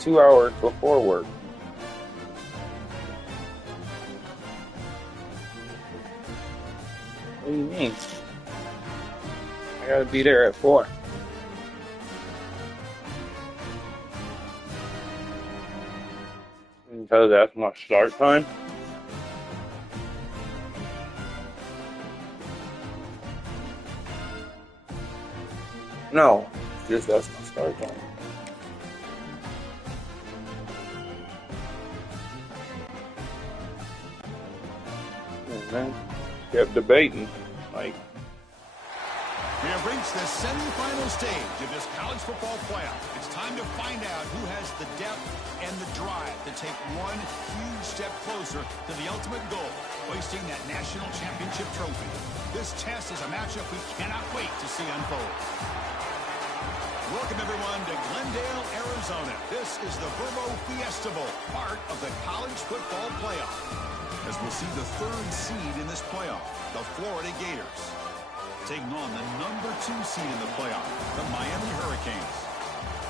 2 hours before work. What do you mean? I gotta be there at 4. Because that's my start time? No, just that's my start time. And then kept debating, like. We have reached the semifinal stage of this college football playoff. It's time to find out who has the depth and the drive to take one huge step closer to the ultimate goal, hoisting that national championship trophy. This test is a matchup we cannot wait to see unfold. Welcome, everyone, to Glendale, Arizona. This is the Verbo Fiesta Bowl, part of the college football playoff. As we'll see the third seed in this playoff, the Florida Gators, taking on the number 2 seed in the playoff, the Miami Hurricanes.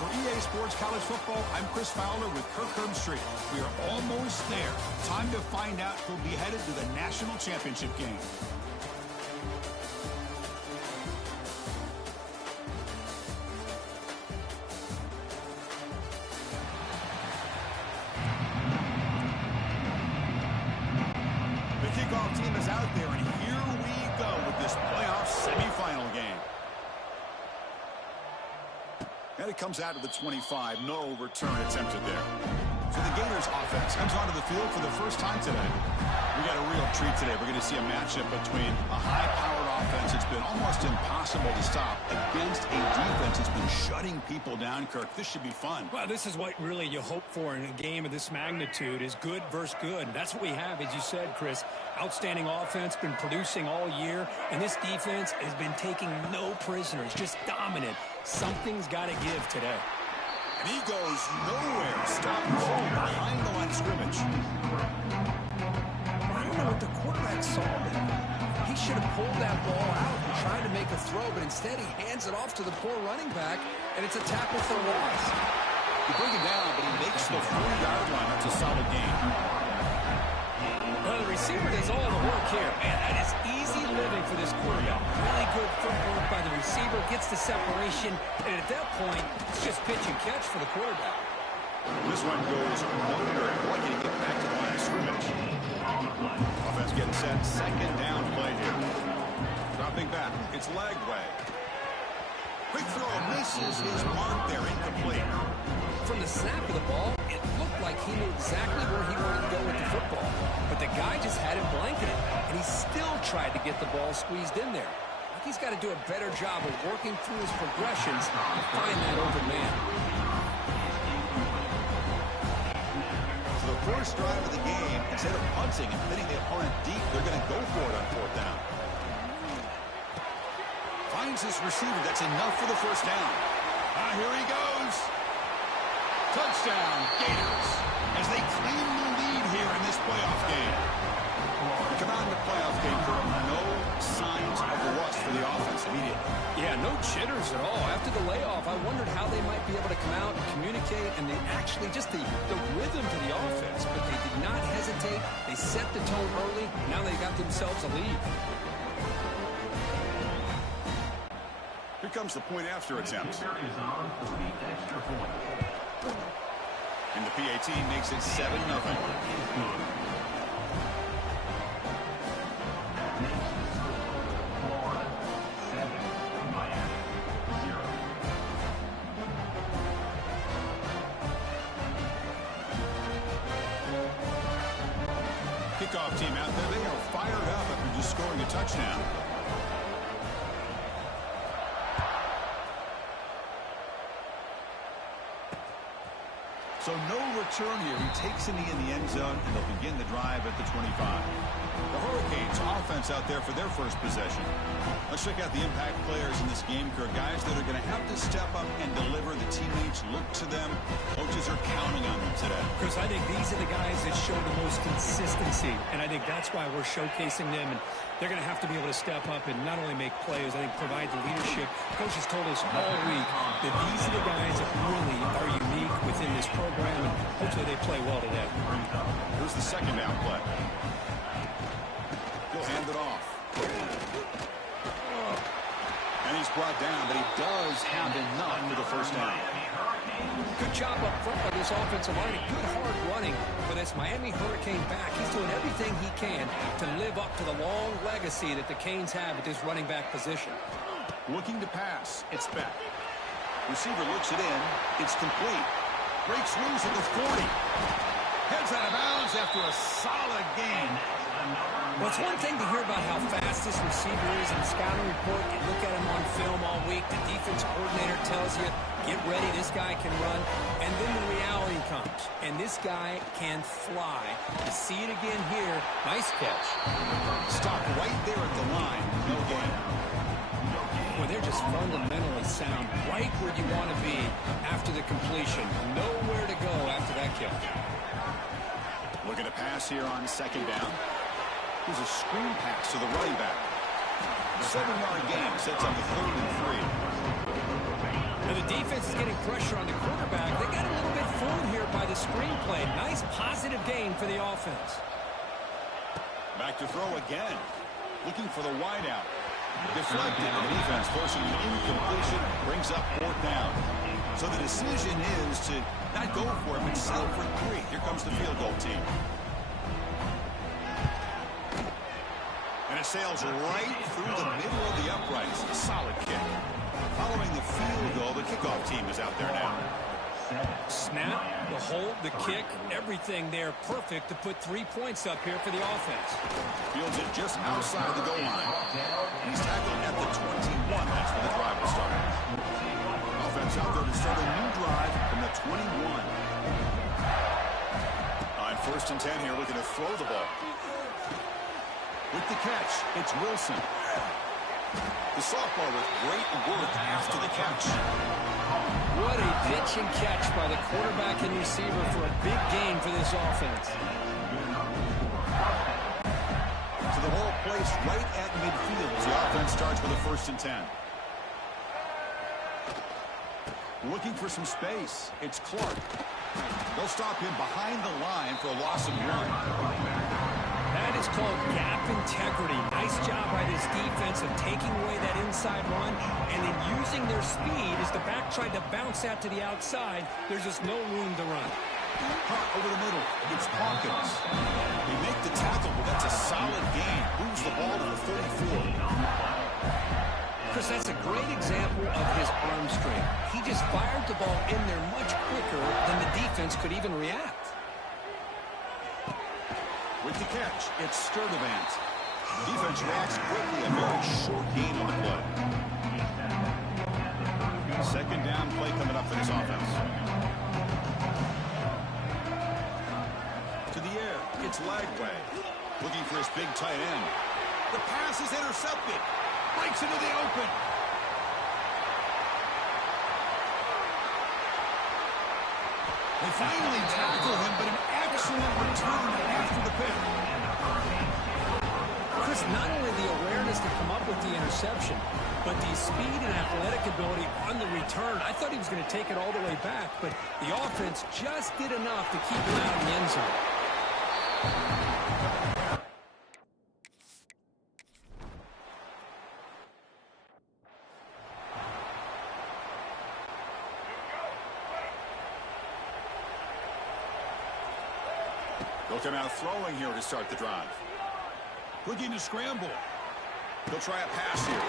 For EA Sports College Football, I'm Chris Fowler with Kirk Herbstreit. We are almost there. Time to find out who'll be headed to the national championship game. The kickoff team is out there, and here we go with this playoff semifinal game. And it comes out of the 25. No return attempted there. So the Gators offense comes onto the field for the first time today. We got a real treat today. We're going to see a matchup between a high-powered offense that's been almost impossible to stop against a defense that's been shutting people down, Kirk. This should be fun. Well, this is what really you hope for in a game of this magnitude, is good versus good. And that's what we have, as you said, Chris. Outstanding offense, been producing all year, and this defense has been taking no prisoners, just dominant. Something's got to give today. And he goes nowhere. Stop cold behind the line of scrimmage. I don't know what the quarterback saw there. He should have pulled that ball out and tried to make a throw, but instead he hands it off to the poor running back, and it's a tackle for loss. You bring him down, but he makes the 40-yard line. That's a solid gain. Well, the receiver does all the work here. Man, that is easy living for this quarterback. Really good footwork by the receiver, gets the separation, and at that point, it's just pitch and catch for the quarterback. This one goes under. Lucky to get back to the line of scrimmage. Offense getting set. Second down play here. Dropping back. It's Lagway. Quick throw misses his mark there, incomplete. From the snap of the ball, it looked like he knew exactly where he wanted to go with the football. But the guy just had him blanketed, and he still tried to get the ball squeezed in there. He's got to do a better job of working through his progressions to find that open man. So the first drive of the game, instead of punting and hitting the opponent deep, they're going to go for it on 4th down. Finds his receiver. That's enough for the first down. Here he goes. Touchdown, Gators, as they claim the lead here in this playoff game. They come out in the playoff game, no signs of rust for the offense immediately. Yeah, no jitters at all. After the layoff, I wondered how they might be able to come out and communicate, and they actually just the rhythm to the offense. But they did not hesitate. They set the tone early. Now they got themselves a lead. Here comes the point after attempt. And the PAT makes it 7-0. Kickoff team out there. They are fired up after just scoring a touchdown. So no return here. He takes it in the end zone, and they'll begin the drive at the 25. The Hurricanes offense out there for their first possession. Let's check out the impact players in this game, Kirk. Guys that are going to have to step up and deliver. The teammates look to them. Coaches are counting on them today. Chris, I think these are the guys that show the most consistency, and I think that's why we're showcasing them. And they're going to have to be able to step up and not only make plays, I think provide the leadership. Coaches told us all week that these are the guys that really are unique within this program play well today. Here's the second down play. He'll hand it off. And he's brought down, but he does have enough for the first down. Good job up front by this offensive line. Good hard running for this Miami Hurricane back. He's doing everything he can to live up to the long legacy that the Canes have at this running back position. Looking to pass. It's back. Receiver looks it in. It's complete. Breaks loose at the 40. Heads out of bounds after a solid gain. Well, it's one thing to hear about how fast this receiver is in the scouting report. You look at him on film all week. The defense coordinator tells you, get ready, this guy can run. And then the reality comes. And this guy can fly. You see it again here. Nice catch. Stop right there at the line. No gain. Well, they're just fundamentally sound. Right where you want to be after the completion. Nowhere to go after that catch. Looking to pass here on second down. Here's a screen pass to the running back. 7-yard gain sets up a 3rd and 3. Now the defense is getting pressure on the quarterback. They got a little bit fooled here by the screenplay. Nice positive gain for the offense. Back to throw again. Looking for the wideout. Deflected. The defense forcing an incompletion. Brings up 4th down. So the decision is to not go for it, but settle for 3. Here comes the field goal team. And it sails right through the middle of the uprights. A solid kick. Following the field goal, the kickoff team is out there now. Snap, the hold, the kick, everything there perfect to put 3 points up here for the offense. Fields it just outside the goal line. He's tackled at the 21. That's where the drive will start. Offense out there to start a new drive from the 21. On 1st and 10 here, looking to throw the ball. With the catch, it's Wilson. The sophomore with great work after the catch. What a pitch and catch by the quarterback and receiver for a big gain for this offense. So the ball placed right at midfield as the offense starts with a 1st and 10. Looking for some space. It's Clark. They'll stop him behind the line for a loss of 1. That is called gap integrity. Nice job by this defense of taking away that inside run and then using their speed as the back tried to bounce out to the outside. There's just no room to run. Hot over the middle. It's Hawkins. They make the tackle, but that's a solid gain. Moves the ball to the 34. Chris, that's a great example of his arm strength. He just fired the ball in there much quicker than the defense could even react. With the catch, it's Sturdivant. Defense reacts quickly. A very short gain on the play. 2nd down play coming up for this offense. To the air, it's Lagway. Looking for his big tight end. The pass is intercepted. Breaks into the open. They finally tackle him, but an excellent return after the pick. Chris, not only the awareness to come up with the interception, but the speed and athletic ability on the return. I thought he was going to take it all the way back, but the offense just did enough to keep him out in the end zone. They'll come out throwing here to start the drive. Looking to scramble. They'll try a pass here.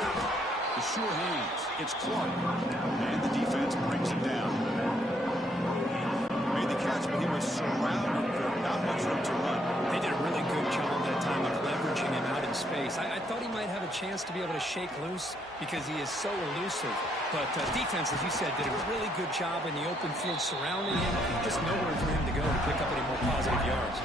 The sure hands. It's Clark. And the defense brings him down. Made the catch, but he was surrounded for not much room to run. They did a really good job that time of leveraging him out in space. I thought he might have a chance to be able to shake loose because he is so elusive. But defense, as you said, did a really good job in the open field surrounding him. Just nowhere for him to go to pick up any more positive yards.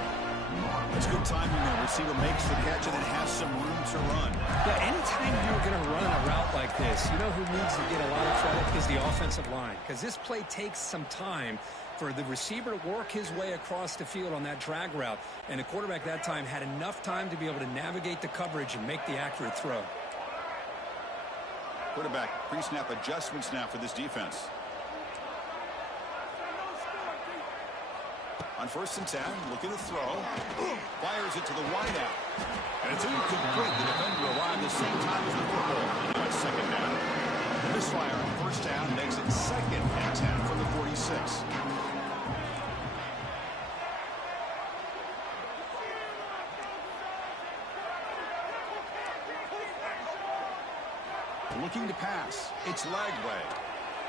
It's good timing there. Receiver makes the catch and then has some room to run. Yeah, anytime you're going to run a route like this, you know who needs to get a lot of credit is the offensive line. Because this play takes some time for the receiver to work his way across the field on that drag route. And the quarterback that time had enough time to be able to navigate the coverage and make the accurate throw. Quarterback pre-snap adjustments now for this defense. On On 1st and 10, looking to throw. Fires it to the wideout. And it's incomplete. The defender arrived the same time as the football. Now it's 2nd down. The misfire on 1st down makes it 2nd and 10 from the 46. Looking to pass. It's Lagway.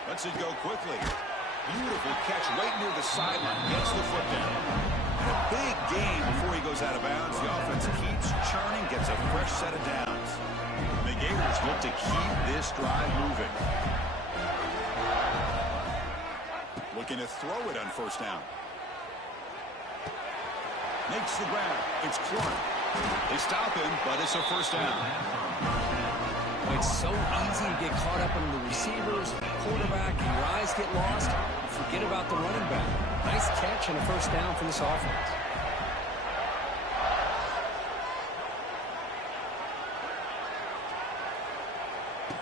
Lets it go quickly. Beautiful catch right near the sideline. Gets the foot down. And a big gain before he goes out of bounds. The offense keeps churning, gets a fresh set of downs. The Gators look to keep this drive moving. Looking to throw it on 1st down. Makes the grab. It's Clark. They stop him, but it's a 1st down. It's so easy to get caught up in the receivers, quarterback, and your eyes get lost. Forget about the running back. Nice catch and a 1st down for this offense.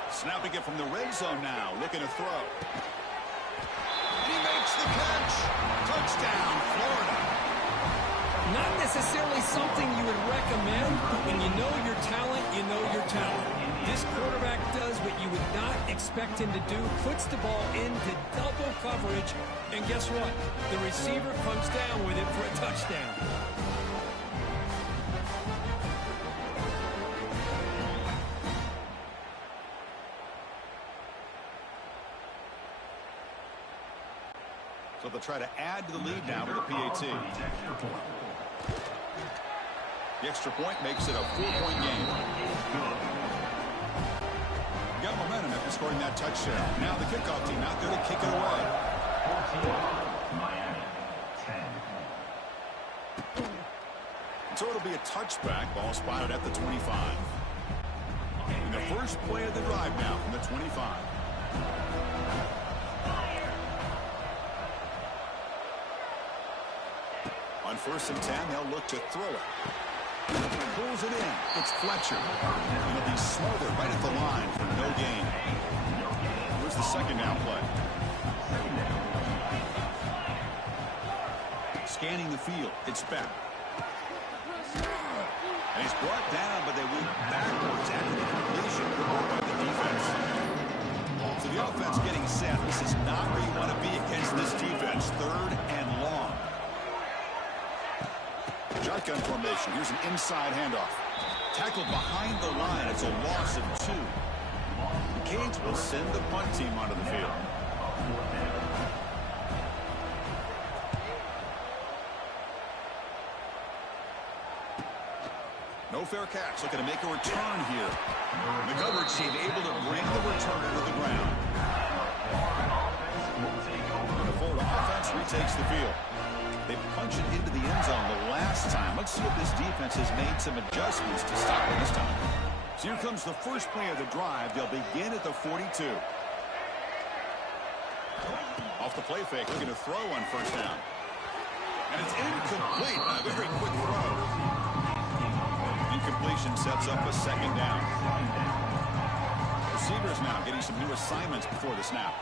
Snapping it from the red zone now, looking to throw. And he makes the catch. Touchdown, Florida. Not necessarily something you would recommend, but when you know your talent, you know your talent. This quarterback does what you would not expect him to do, puts the ball into double coverage, and guess what? The receiver comes down with it for a touchdown. So they'll try to add to the lead now with a PAT. The extra point makes it a 4-point game. Got momentum after scoring that touchdown. Now the kickoff team out there to kick it away. So it'll be a touchback. Ball spotted at the 25. And the first play of the drive now from the 25. On 1st and 10, they'll look to throw it. Pulls it in. It's Fletcher. And it'll be smothered right at the line for no gain. Here's the 2nd down play. Scanning the field. It's back. And he's brought down, but they went backwards after the completion by the defense. So the offense getting set. This is not where you want to be against this defense. 3rd and long. Shotgun formation. Here's an inside handoff. Tackled behind the line. It's a loss of 2. The Canes will send the punt team onto the field. No fair catch. Looking to make a return here. The coverage team able to bring the returner to the ground. And the Florida offense retakes the field. They punch it into the end zone the last time. Let's see if this defense has made some adjustments to stop it this time. So here comes the first play of the drive. They'll begin at the 42. Off the play fake, looking to throw on 1st down. And it's incomplete. A very quick throw. Incompletion sets up a 2nd down. Receivers now getting some new assignments before the snap.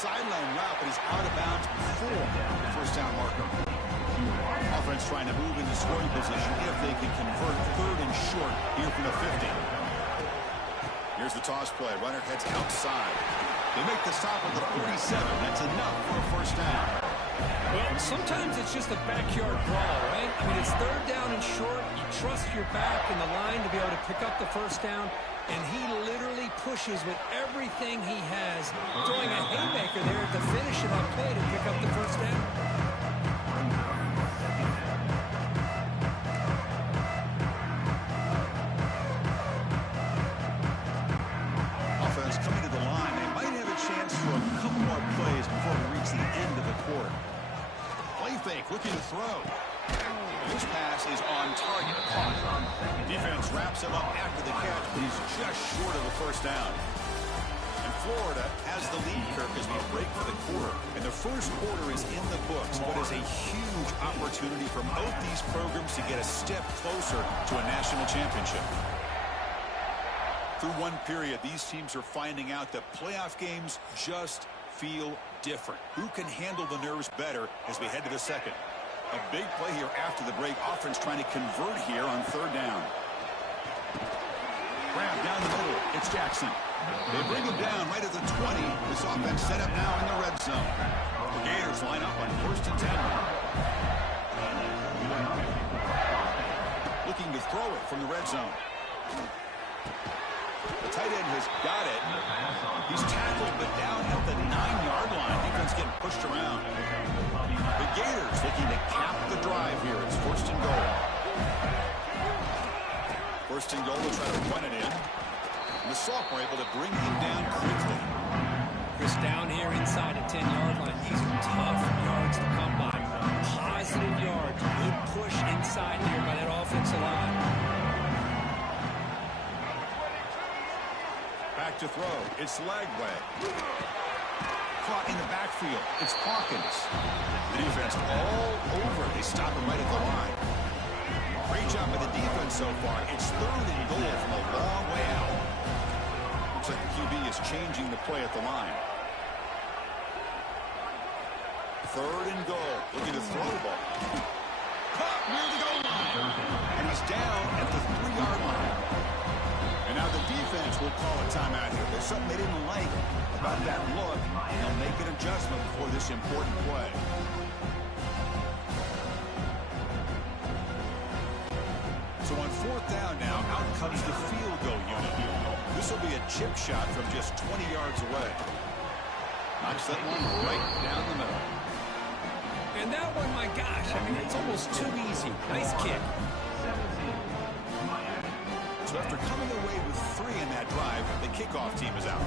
Sideline route, but he's out of bounds before the 1st down marker. Offense trying to move into scoring position if they can convert 3rd and short here from the 50. Here's the toss play. Runner heads outside. They make the stop at the 47. That's enough for a 1st down. Well, sometimes it's just a backyard brawl, right? I mean, it's 3rd down and short. You trust your back in the line to be able to pick up the 1st down. And he literally pushes with everything he has, throwing a haymaker there at the finish of that play to pick up the 1st down. Offense coming to the line. They might have a chance for a couple more plays before we reach the end of the quarter. Play fake, looking to throw. This pass is on target. Caught. Defense wraps him up after the catch, but he's just short of a 1st down. And Florida has the lead, Kirk, as we break for the quarter. And the 1st quarter is in the books, but is a huge opportunity for both these programs to get a step closer to a national championship. Through one period, these teams are finding out that playoff games just feel different? Who can handle the nerves better as we head to the second? A big play here after the break. Offense trying to convert here on third down. Grab down the middle. It's Jackson. They bring him down right at the 20. This offense set up now in the red zone. The Gators line up on 1st and 10. Looking to throw it from the red zone. The tight end has got it. He's tackled, but down at the 9-yard line. Defense getting pushed around. The Gators looking to cap the drive here. It's 1st and goal. 1st and goal to try to run it in. And the sophomore able to bring him down quickly. Chris, down here inside the 10-yard line. These are tough yards to come by. Positive yards. Good push inside here by that offensive line. Back to throw. It's Lagway. Caught in the backfield. It's Hawkins. The defense all over. They stop him right at the line. Great job by the defense so far. It's 3rd and goal from a long way out. Looks like the QB is changing the play at the line. 3rd and goal. Looking to throw the ball. Caught near the goal line. And he's down at the 3-yard line. And now the defense will call a timeout here. There's something they didn't like about that look, and they'll make an adjustment before this important play. So on 4th down now, out comes the field goal unit. This will be a chip shot from just 20 yards away. Knocks that one right down the middle. And that one, my gosh, I mean, it's almost too easy. Nice kick. So after coming away with 3 in that drive, the kickoff team is out.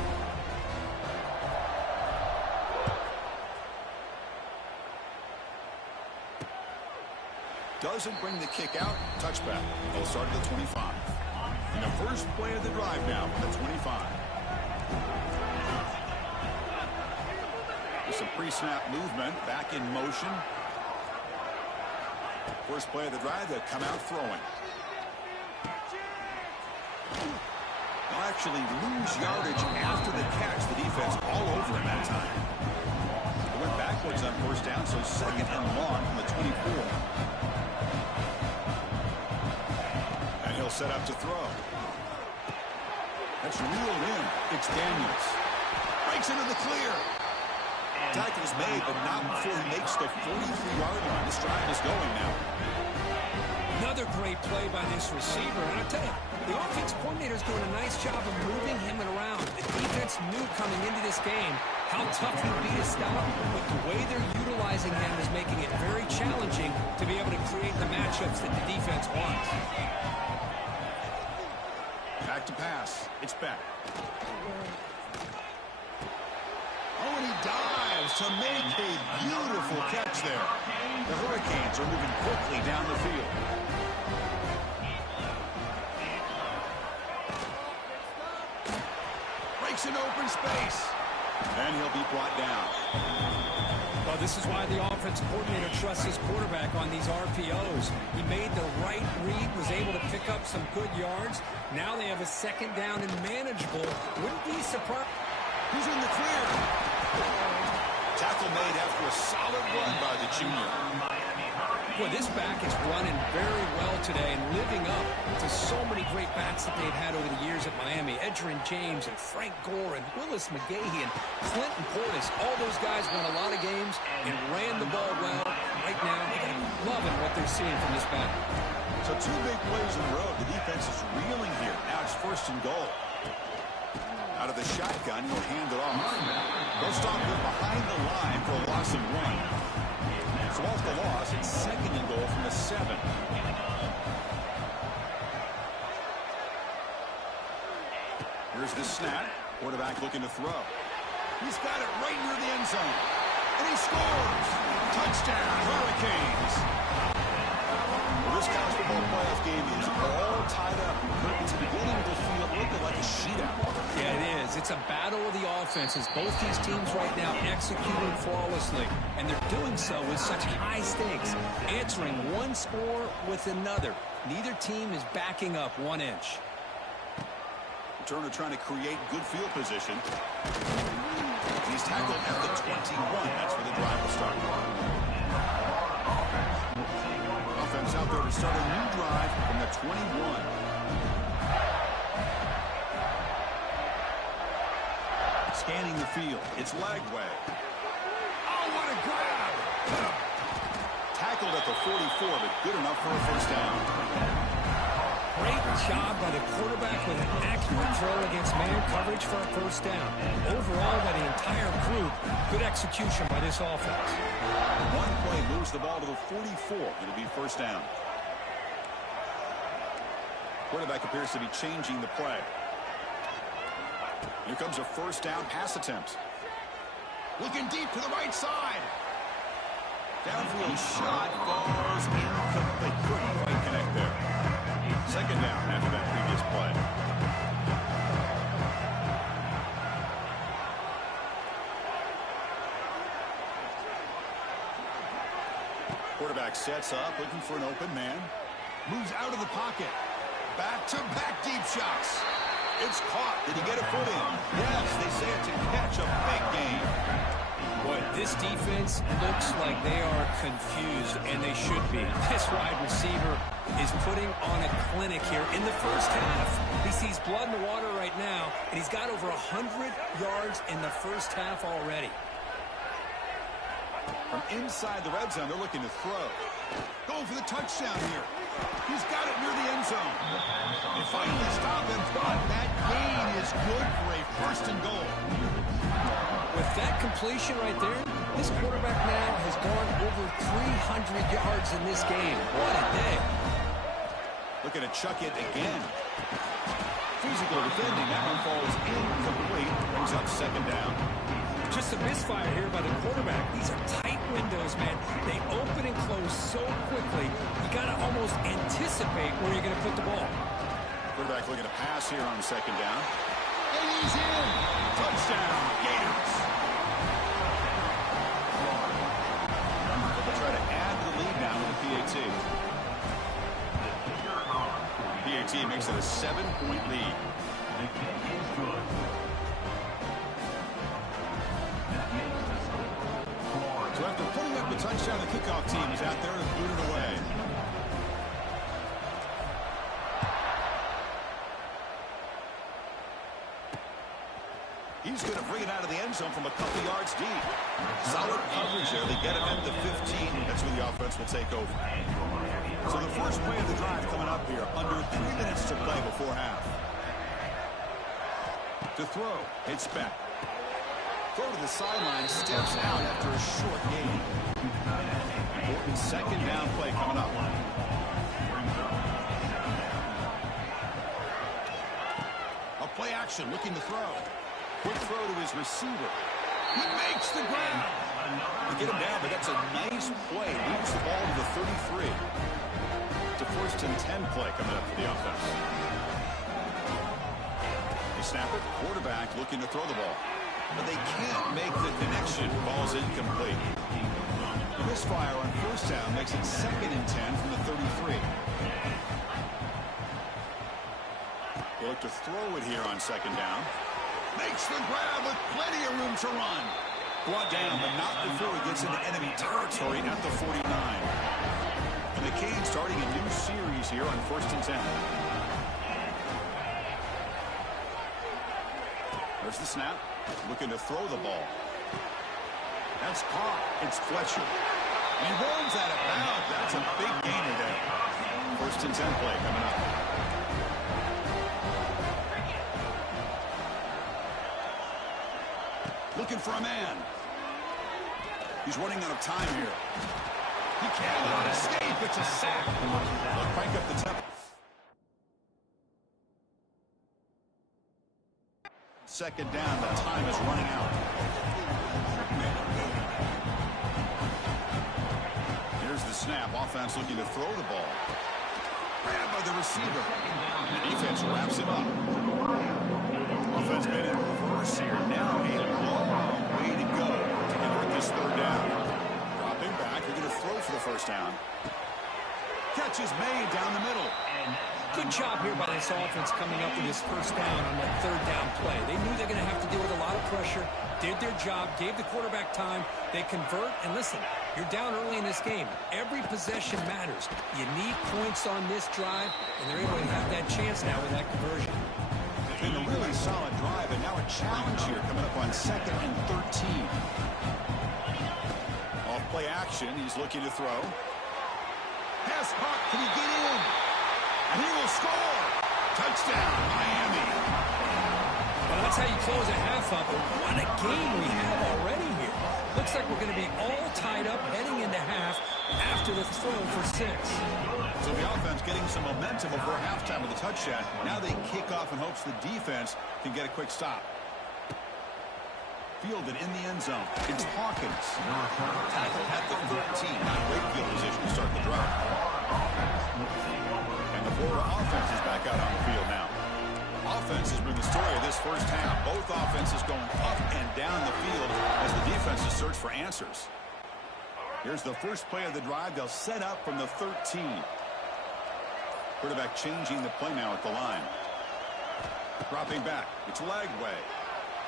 Doesn't bring the kick out. Touchback. They'll start at the 25. And the first play of the drive now from the 25. With some pre-snap movement. Back in motion. First play of the drive, they'll come out throwing. They'll actually lose yardage after the catch. The defense all over him that time. They went backwards on 1st down, so 2nd and long from the 24. And he'll set up to throw. That's reeled in. It's Daniels. Breaks into the clear. Tackle is made, but not before he makes the 43-yard line. This drive is going now. Another great play by this receiver. And I'll tell you, the offense coordinator is doing a nice job of moving him around. The defense knew coming into this game how tough he would be to stop, but the way they're utilizing him is making it very challenging to be able to create the matchups that the defense wants. Back to pass. It's back. Oh, and he dives to make a beautiful catch there. The Hurricanes are moving quickly down the field. Breaks an open space. And he'll be brought down. Well, this is why the offensive coordinator trusts his quarterback on these RPOs. He made the right read, was able to pick up some good yards. Now they have a 2nd down and manageable. Wouldn't be surprised. Who's in the clear? Tackle made after a solid run by the junior. Boy, this back is running very well today and living up to so many great backs that they've had over the years at Miami. Edgerrin James and Frank Gore and Willis McGahee and Clinton Portis. All those guys won a lot of games and ran the ball well. Right now, they're loving what they're seeing from this back. So 2 big plays in a row. The defense is reeling here. Now it's 1st and goal. Out of the shotgun, he'll hand it off. They'll stop him behind the line for a loss of 1. So off the loss, it's 2nd and goal from the 7. Here's the snap. Quarterback looking to throw. He's got it right near the end zone. And he scores! Touchdown, Hurricanes! Well, this college football playoff game is all tied up. It's beginning to feel looking like a shootout. Yeah, it is. It's a battle of the offenses. Both these teams right now executing flawlessly, and they're doing so with such high stakes, answering one score with another. Neither team is backing up 1 inch. Turner trying to create good field position. He's tackled at the 21. That's where the drive will start. Offense out there to start a new drive from the 21. Scanning the field. It's Lagway. Oh, what a grab! Tackled at the 44, but good enough for a first down. Great job by the quarterback with an accurate throw against man coverage for a first down. Overall, by the entire group, good execution by this offense. One play moves the ball to the 44. It'll be first down. Quarterback appears to be changing the play. Here comes a first down pass attempt. Looking deep to the right side. Downfield shot falls incomplete. Couldn't quite connect there. Second down after that previous play. Quarterback sets up, looking for an open man. Moves out of the pocket. Back-to-back deep shots. It's caught. Did he get a foot in? Yes, they say it's a catch, a big game. Boy, this defense looks like they are confused, and they should be. This wide receiver is putting on a clinic here in the first half. He sees blood in the water right now, and he's got over 100 yards in the first half already. From inside the red zone, they're looking to throw. Going for the touchdown here. He's got it near the end zone. They finally stop him, but that gain is good for a first and goal. With that completion right there, this quarterback now has gone over 300 yards in this game. What a day. Looking to chuck it again. Physical defending. That one falls incomplete. Brings up second down. Just a misfire here by the quarterback. These are tight windows, man. They open and close so quickly, you got to almost anticipate where you're going to put the ball. Quarterback looking to pass here on second down. And he's in. Touchdown, Gators. They'll try to add to the lead now with a PAT. PAT makes it a 7-point lead. So after putting up the touchdown, the kickoff team is out there to boot it away. He's going to bring it out of the end zone from a couple yards deep. Solid coverage there. They get him at the 15. That's where the offense will take over. So the first play of the drive coming up here. Under 3 minutes to play before half. To throw. It's back. Throw to the sideline. Steps out after a short gain. Important second down play coming up. A play action. Looking to throw. Quick throw to his receiver. He makes the grab. To get him down, but that's a nice play. Moves the ball to the 33. It's a first and 10 play coming up for the offense. They snap it. Quarterback looking to throw the ball. But they can't make the connection. Ball's incomplete. Misfire on first down makes it second and 10 from the 33. They look to throw it here on second down. Makes the grab with plenty of room to run. Brought down, but not before he gets into enemy territory at the 49. And the Canes starting a new series here on first and 10. There's the snap. Looking to throw the ball. That's caught. It's Fletcher. He rolls out of bounds. That's a big gainer there. First and 10 play coming up. Looking for a man. He's running out of time here. He cannot escape. It's a sack. They'll crank up the tempo. Second down. The time is running out. Here's the snap. Offense looking to throw the ball. Grabbed by the receiver. The defense wraps it up. Offense made it reverse here. Now a long way to go to convert this third down. Dropping back. They're going to throw for the first down. Catch is made down the middle. Good job here by this offense coming up with this first down on that third down play. They knew they're going to have to deal with a lot of pressure, did their job, gave the quarterback time. They convert, and listen, you're down early in this game. Every possession matters. You need points on this drive, and they're able to have that chance now with that conversion. It's been a really solid drive, and now a challenge here coming up on 2nd and 13. Off play action, he's looking to throw. Pass caught, can he get in? And he will score! Touchdown, Miami! Well, that's how you close a half up. What a game we have already here. Looks like we're going to be all tied up heading into half after the throw for 6. So the offense getting some momentum before halftime with a touchdown. Now they kick off in hopes the defense can get a quick stop. Fielded in the end zone. It's Hawkins. Tackled at the 13. Not great field position to start the drive. And the Florida offense is back out on the field now. Offense has been the story of this first half. Both offenses going up and down the field as the defenses search for answers. Here's the first play of the drive. They'll set up from the 13. Quarterback changing the play now at the line. Dropping back. It's leg way.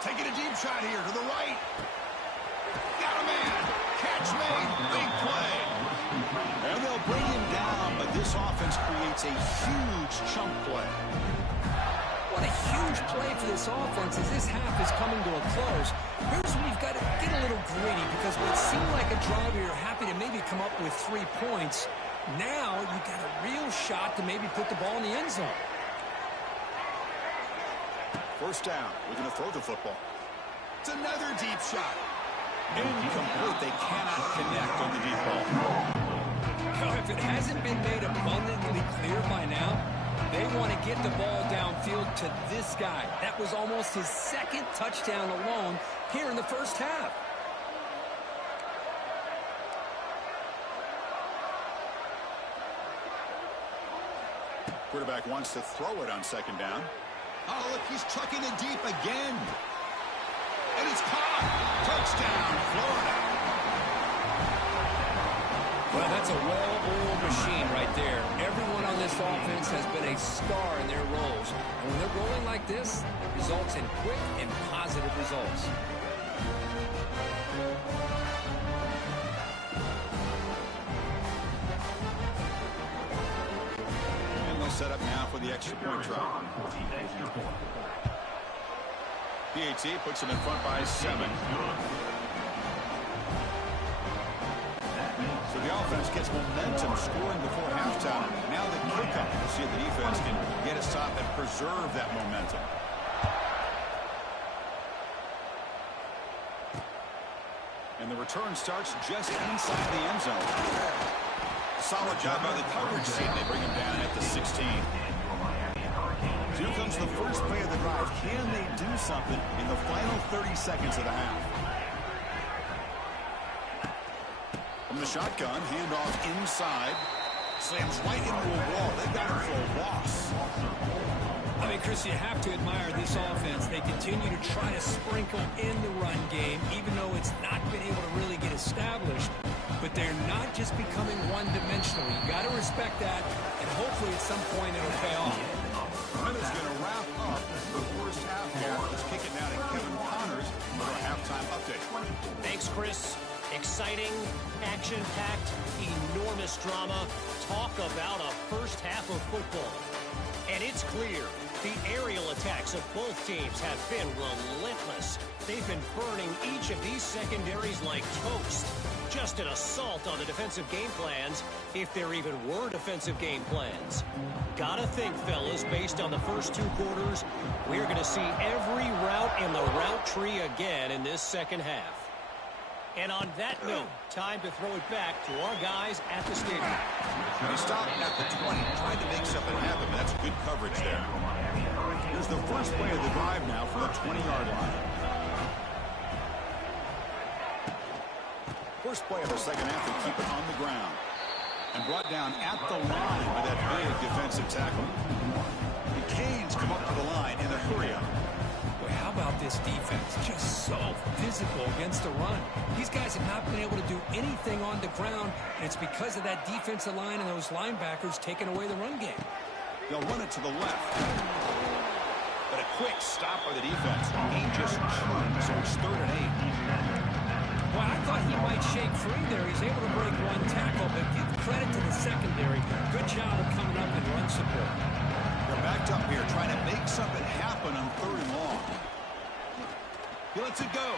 Taking a deep shot here to the right. Got a man. Catch made. Big play. And they'll bring him down, but this offense creates a huge chunk play. What a huge play for this offense as this half is coming to a close. Here's where you've got to get a little greedy because what seemed like a drive you're happy to maybe come up with 3 points. Now you've got a real shot to maybe put the ball in the end zone. First down. We're going to throw the football. It's another deep shot. Incomplete. They cannot connect on the deep ball. If it hasn't been made abundantly clear by now, they want to get the ball downfield to this guy. That was almost his 2nd touchdown alone here in the first half. Quarterback wants to throw it on 2nd down. Oh, look, he's chucking it deep again. And it's caught. Touchdown, Florida. Well, that's a well-oiled machine right there. Everyone on this offense has been a star in their roles. And when they're rolling like this, it results in quick and positive results. Set up now for the extra point try. PAT puts him in front by 7. So the offense gets momentum scoring before halftime. Now the kickoff. We'll see if the defense can get a stop and preserve that momentum. And the return starts just inside the end zone. Solid job by the coverage team. They bring him down at the 16. Here comes the first play of the drive. Can they do something in the final 30 seconds of the half? From the shotgun, handoff inside. Slams right into a wall. They got him for a loss. I mean, Chris, you have to admire this offense. They continue to try to sprinkle in the run game, even though it's not been able to really get established. But they're not just becoming one-dimensional. You got to respect that, and hopefully at some point it'll pay off. That is going to wrap up the first half here. Let's kick it now to Kevin Connors for a halftime update. Thanks, Chris. Exciting, action-packed, enormous drama. Talk about a first half of football. And it's clear the aerial attacks of both teams have been relentless. They've been burning each of these secondaries like toast. Just an assault on the defensive game plans, if there even were defensive game plans. Gotta think, fellas, based on the first 2 quarters, we're going to see every route in the route tree again in this second half. And on that note, time to throw it back to our guys at the stadium. He stopped at the 20, tried to make something happen, but that's good coverage there. Here's the first play of the drive now from the 20-yard line. First play of the second half, they keep it on the ground. And brought down at the line with that big defensive tackle. The Canes come up to the line in a hurry-up. Boy, how about this defense? Just so physical against the run. These guys have not been able to do anything on the ground, and it's because of that defensive line and those linebackers taking away the run game. They'll run it to the left. But a quick stop by the defense. He just chewed, so it's 3rd and 8. Well, I thought he might shake free there. He's able to break one tackle, but give credit to the secondary. Good job of coming up and run support. They're backed up here trying to make something happen on 3rd and long. He lets it go.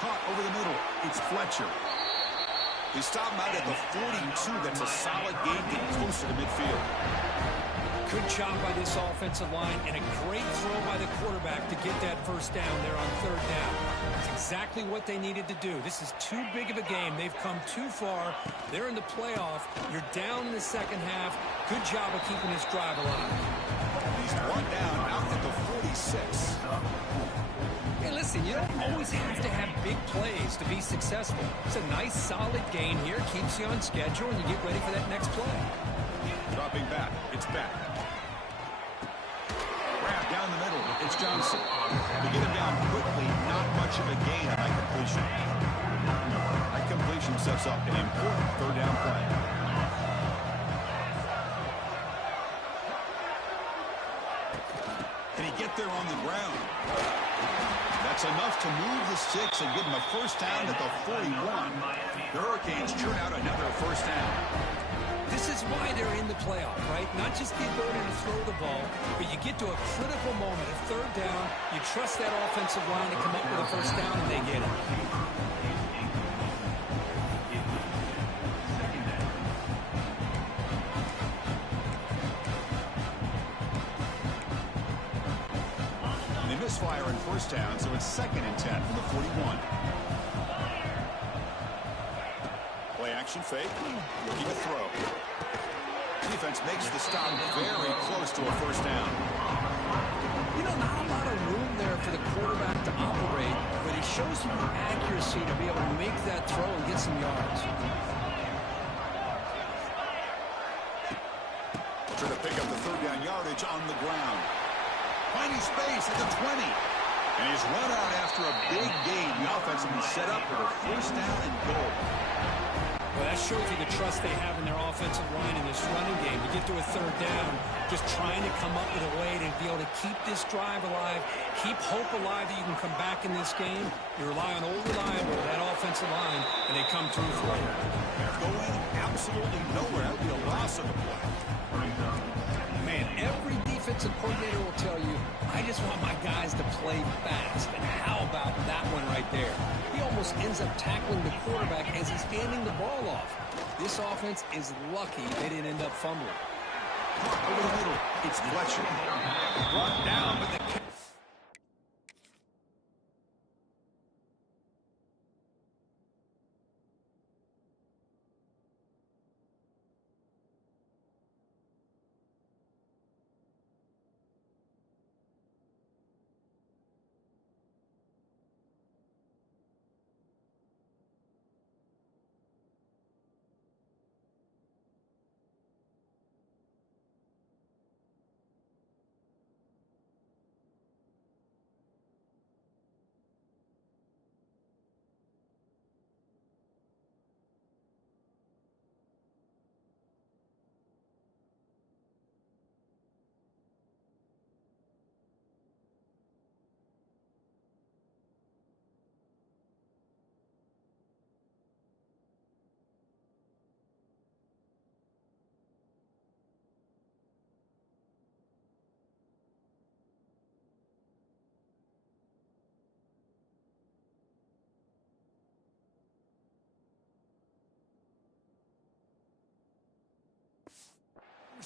Caught over the middle. It's Fletcher. They stop him out at the 42. That's a solid gain, getting closer to midfield. Good job by this offensive line and a great throw by the quarterback to get that first down there on 3rd down. It's exactly what they needed to do. This is too big of a game. They've come too far. They're in the playoff. You're down in the second half. Good job of keeping this drive alive. He's 1 down out at the 46. Hey, listen, you don't always have to have big plays to be successful. It's a nice, solid gain here. Keeps you on schedule, and you get ready for that next play. Dropping back. It's back. Grab down the middle. It's Johnson. To get him down quickly, not much of a gain on that completion. That completion sets up an important 3rd down play. Can he get there on the ground? That's enough to move the sticks and give him a first down at the 41. The Hurricanes churn out another first down. This is why they're in the playoff, right? Not just the ability to throw the ball, but you get to a critical moment, a 3rd down. You trust that offensive line to come up with a first down, and they get it. They misfire in first down, so it's 2nd and 10 from the 41. Play action fake. Looking to throw. Defense makes the stop very close to a first down. You know, not a lot of room there for the quarterback to operate, but he shows you the accuracy to be able to make that throw and get some yards. Trying to pick up the 3rd down yardage on the ground. Finding space at the 20. And he's run out after a big gain. The offense will be set up with a first down and goal. Well, that shows you the trust they have in their offensive line in this running game. You get to a 3rd down, just trying to come up with a way to be able to keep this drive alive, keep hope alive that you can come back in this game. You rely on old reliable, that offensive line, and they come through for you. Going absolutely nowhere. That would be a loss of the play. Man, every defensive coordinator will tell you, I just want my guys to play fast. And how about that one right there? He almost ends up tackling the quarterback as he's handing the ball off. This offense is lucky they didn't end up fumbling. Over the middle, it's Fletcher. Brought down, but the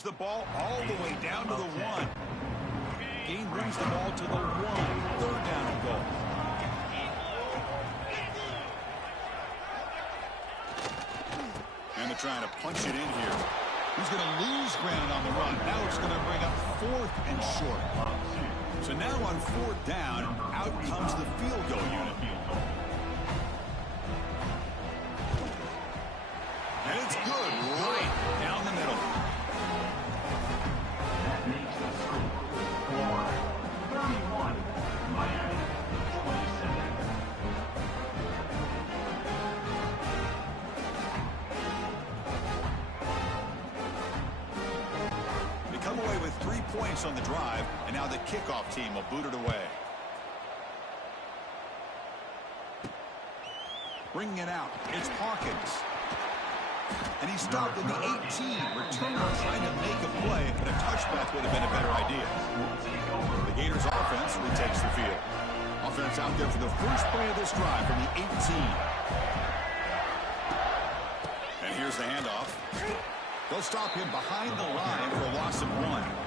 the ball all the way down to the 1. Gain brings the ball to the 1. 3rd down and goal. And they're trying to punch it in here. He's going to lose ground on the run. Now it's going to bring up 4th and short. So now on 4th down, out comes the field goal unit. And it's good right down the middle. points on the drive, and now the kickoff team will boot it away. Bringing it out, it's Hawkins. And he stopped in the 18. Returner trying to make a play, and a touchback would have been a better idea. The Gators offense retakes the field. Offense out there for the first play of this drive from the 18. And here's the handoff. They'll stop him behind the line for a loss of 1.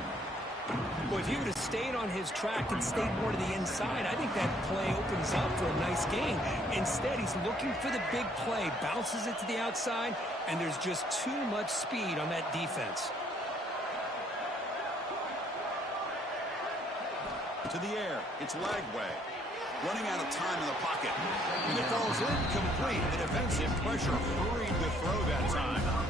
Well, if he would have stayed on his track and stayed more to the inside, I think that play opens up for a nice gain. Instead, he's looking for the big play, bounces it to the outside, and there's just too much speed on that defense. To the air, it's Lagway. Running out of time in the pocket. And it falls incomplete. The defensive pressure hurried the throw that time.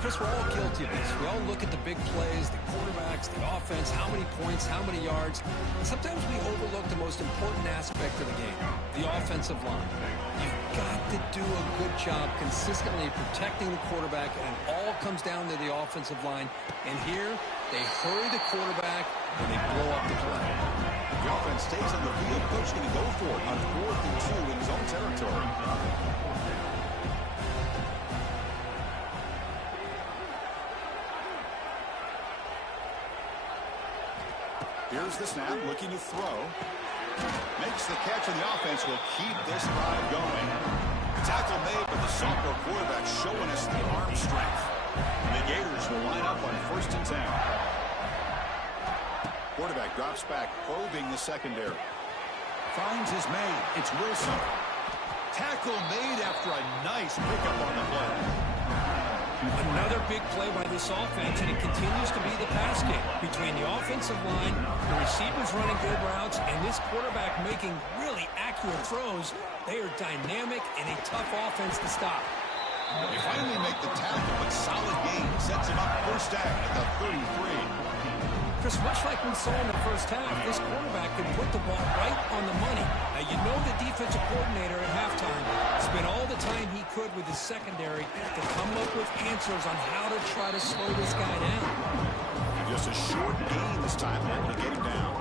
Chris, we're all guilty of this. We all look at the big plays, the quarterbacks, the offense, how many points, how many yards. Sometimes we overlook the most important aspect of the game, the offensive line. You've got to do a good job consistently protecting the quarterback, and it all comes down to the offensive line. And here, they hurry the quarterback, and they blow up the play. The offense stays on the field. Coach going to go for it on 4th and 2 in his own territory. Here's the snap, looking to throw. Makes the catch, and the offense will keep this drive going. Tackle made, but the sophomore quarterback showing us the arm strength. And the Gators will line up on 1st and 10. Quarterback drops back, probing the secondary. Finds his man. It's Wilson. Tackle made after a nice pickup on the play. Another big play by this offense, and it continues to be the pass game between the offensive line, the receivers running good routes, and this quarterback making really accurate throws. They are dynamic and a tough offense to stop. They finally make the tackle, but solid gain sets him up first down at the 33. Chris, much like we saw in the first half, this quarterback can put the ball right on the money. Now, you know the defensive coordinator at halftime spent all the time he could with his secondary to come up with answers on how to try to slow this guy down. Just a short gain this time, able to get him down.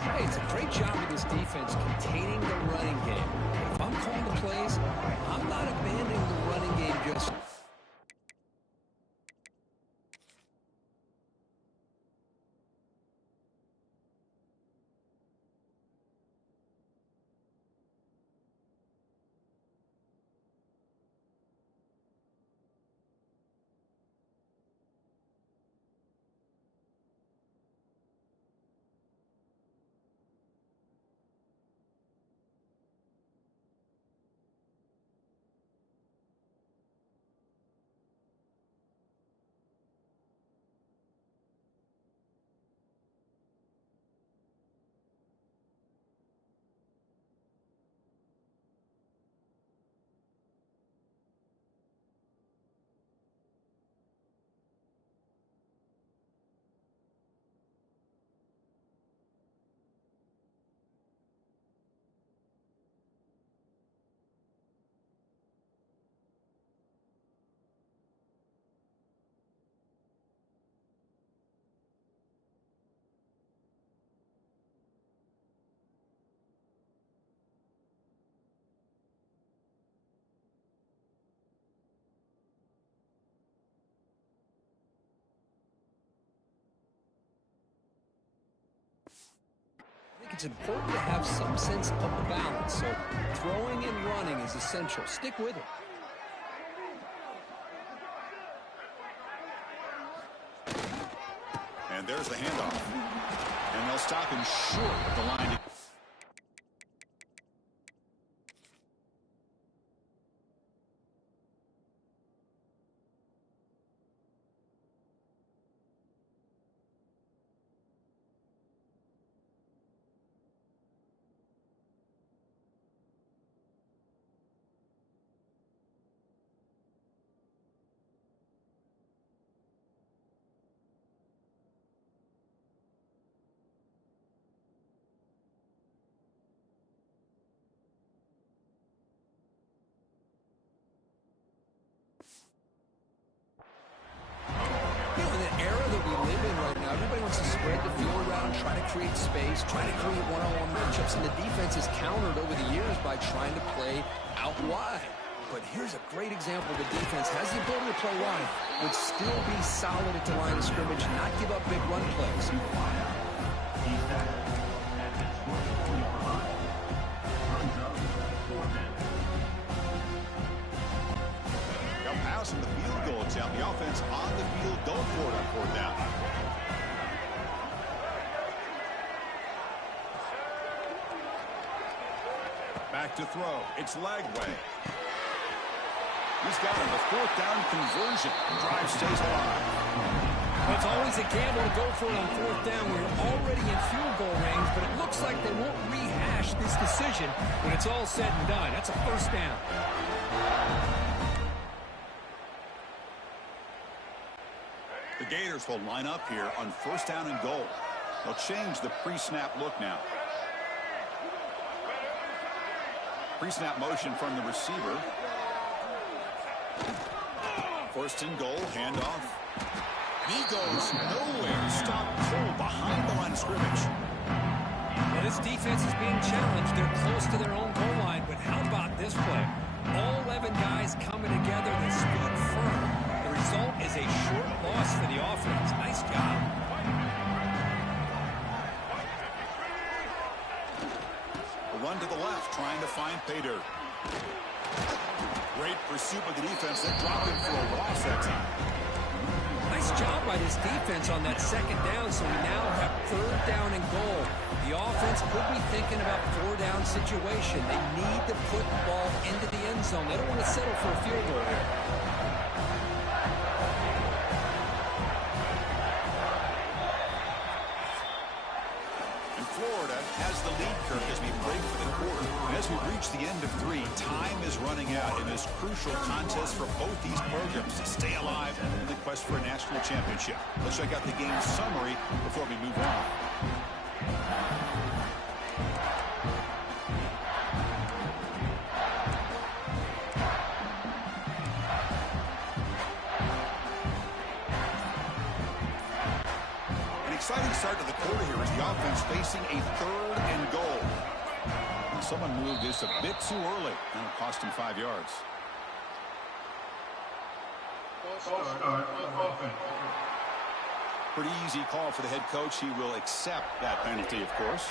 Hey, it's a great job of this defense containing the running game. If I'm calling the plays, I'm not abandoning the running game just it's important to have some sense of balance, so throwing and running is essential. Stick with it. And there's the handoff. And they'll stop him short of the line. spread the field around, try to create space, try to create one-on-one matchups, and the defense has countered over the years by trying to play out wide. But here's a great example. The defense has the ability to play wide, but still be solid at the line of scrimmage, not give up big run plays. Got pass in the field goal attempt. The offense on the field. Go for it on fourth down. Back to throw. It's Lagway. He's got him. The fourth down conversion. Drive stays alive. Well, it's always a gamble to go for it on fourth down. We're already in field goal range, but it looks like they won't rehash this decision when it's all said and done. That's a first down. The Gators will line up here on first down and goal. They'll change the pre-snap look now. Pre-snap motion from the receiver. First and goal, handoff. He goes nowhere. Stop cold behind the line of scrimmage. Well, this defense is being challenged. They're close to their own goal line, but how about this play? All 11 guys coming together. They stood firm. The result is a short loss for the offense. Nice job. A run to the left, trying to find pay dirt. Great pursuit by the defense. They dropped him for a loss that time. Nice job by this defense on that second down, so we now have third down and goal. The offense could be thinking about four-down situation. They need to put the ball into the end zone. They don't want to settle for a field goal here. And Florida has the lead curve as we break for the quarter. And as we reach the end of 3, time is running out in this crucial contest for both these programs to stay alive in the quest for a national championship. Let's check out the game summary before we move on. An exciting start to the quarter here as the offense facing a third and goal. And someone moved this a bit too early, and it cost him 5 yards. Pretty easy call for the head coach. He will accept that penalty, of course.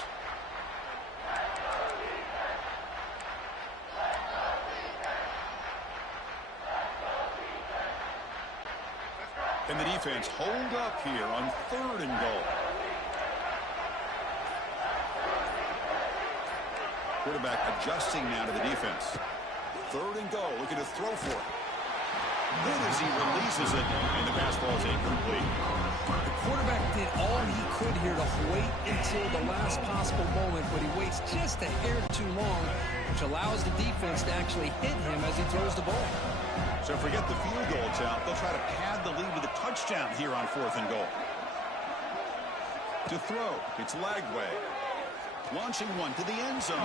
And the defense hold up here on third and goal. Quarterback adjusting now to the defense. Third and goal, looking to throw for it. Good as he releases it, and the pass ball is incomplete. The quarterback did all he could here to wait until the last possible moment, but he waits just a hair too long, which allows the defense to actually hit him as he throws the ball. So forget the field goal attempt. They'll try to pad the lead with a touchdown here on fourth and goal. To throw, it's Lagway. Launching one to the end zone.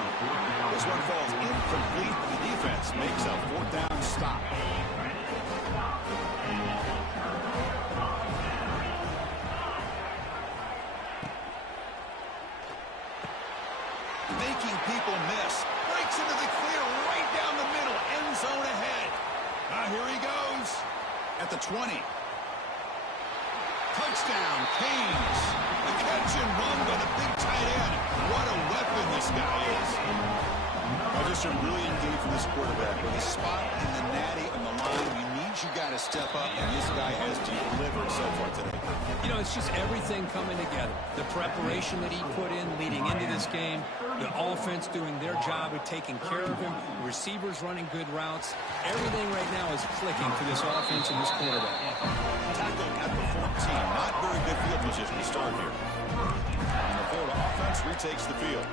This one falls incomplete. The defense makes a fourth down stop. Making people miss. Breaks into the clear right down the middle. End zone ahead. Here he goes. At the 20. Touchdown, Canes. The catch and run by the big tight end. What a weapon this guy is. Just a brilliant game from this quarterback. With a spot in the natty on the line, you need you got to step up, and this guy has delivered so far today. You know, it's just everything coming together. The preparation that he put in leading into this game, the offense doing their job of taking care of him, the receivers running good routes. Everything right now is clicking for this offense and this quarterback. Tackle at the 14. Not very good field position to start here. And the Florida offense retakes the field.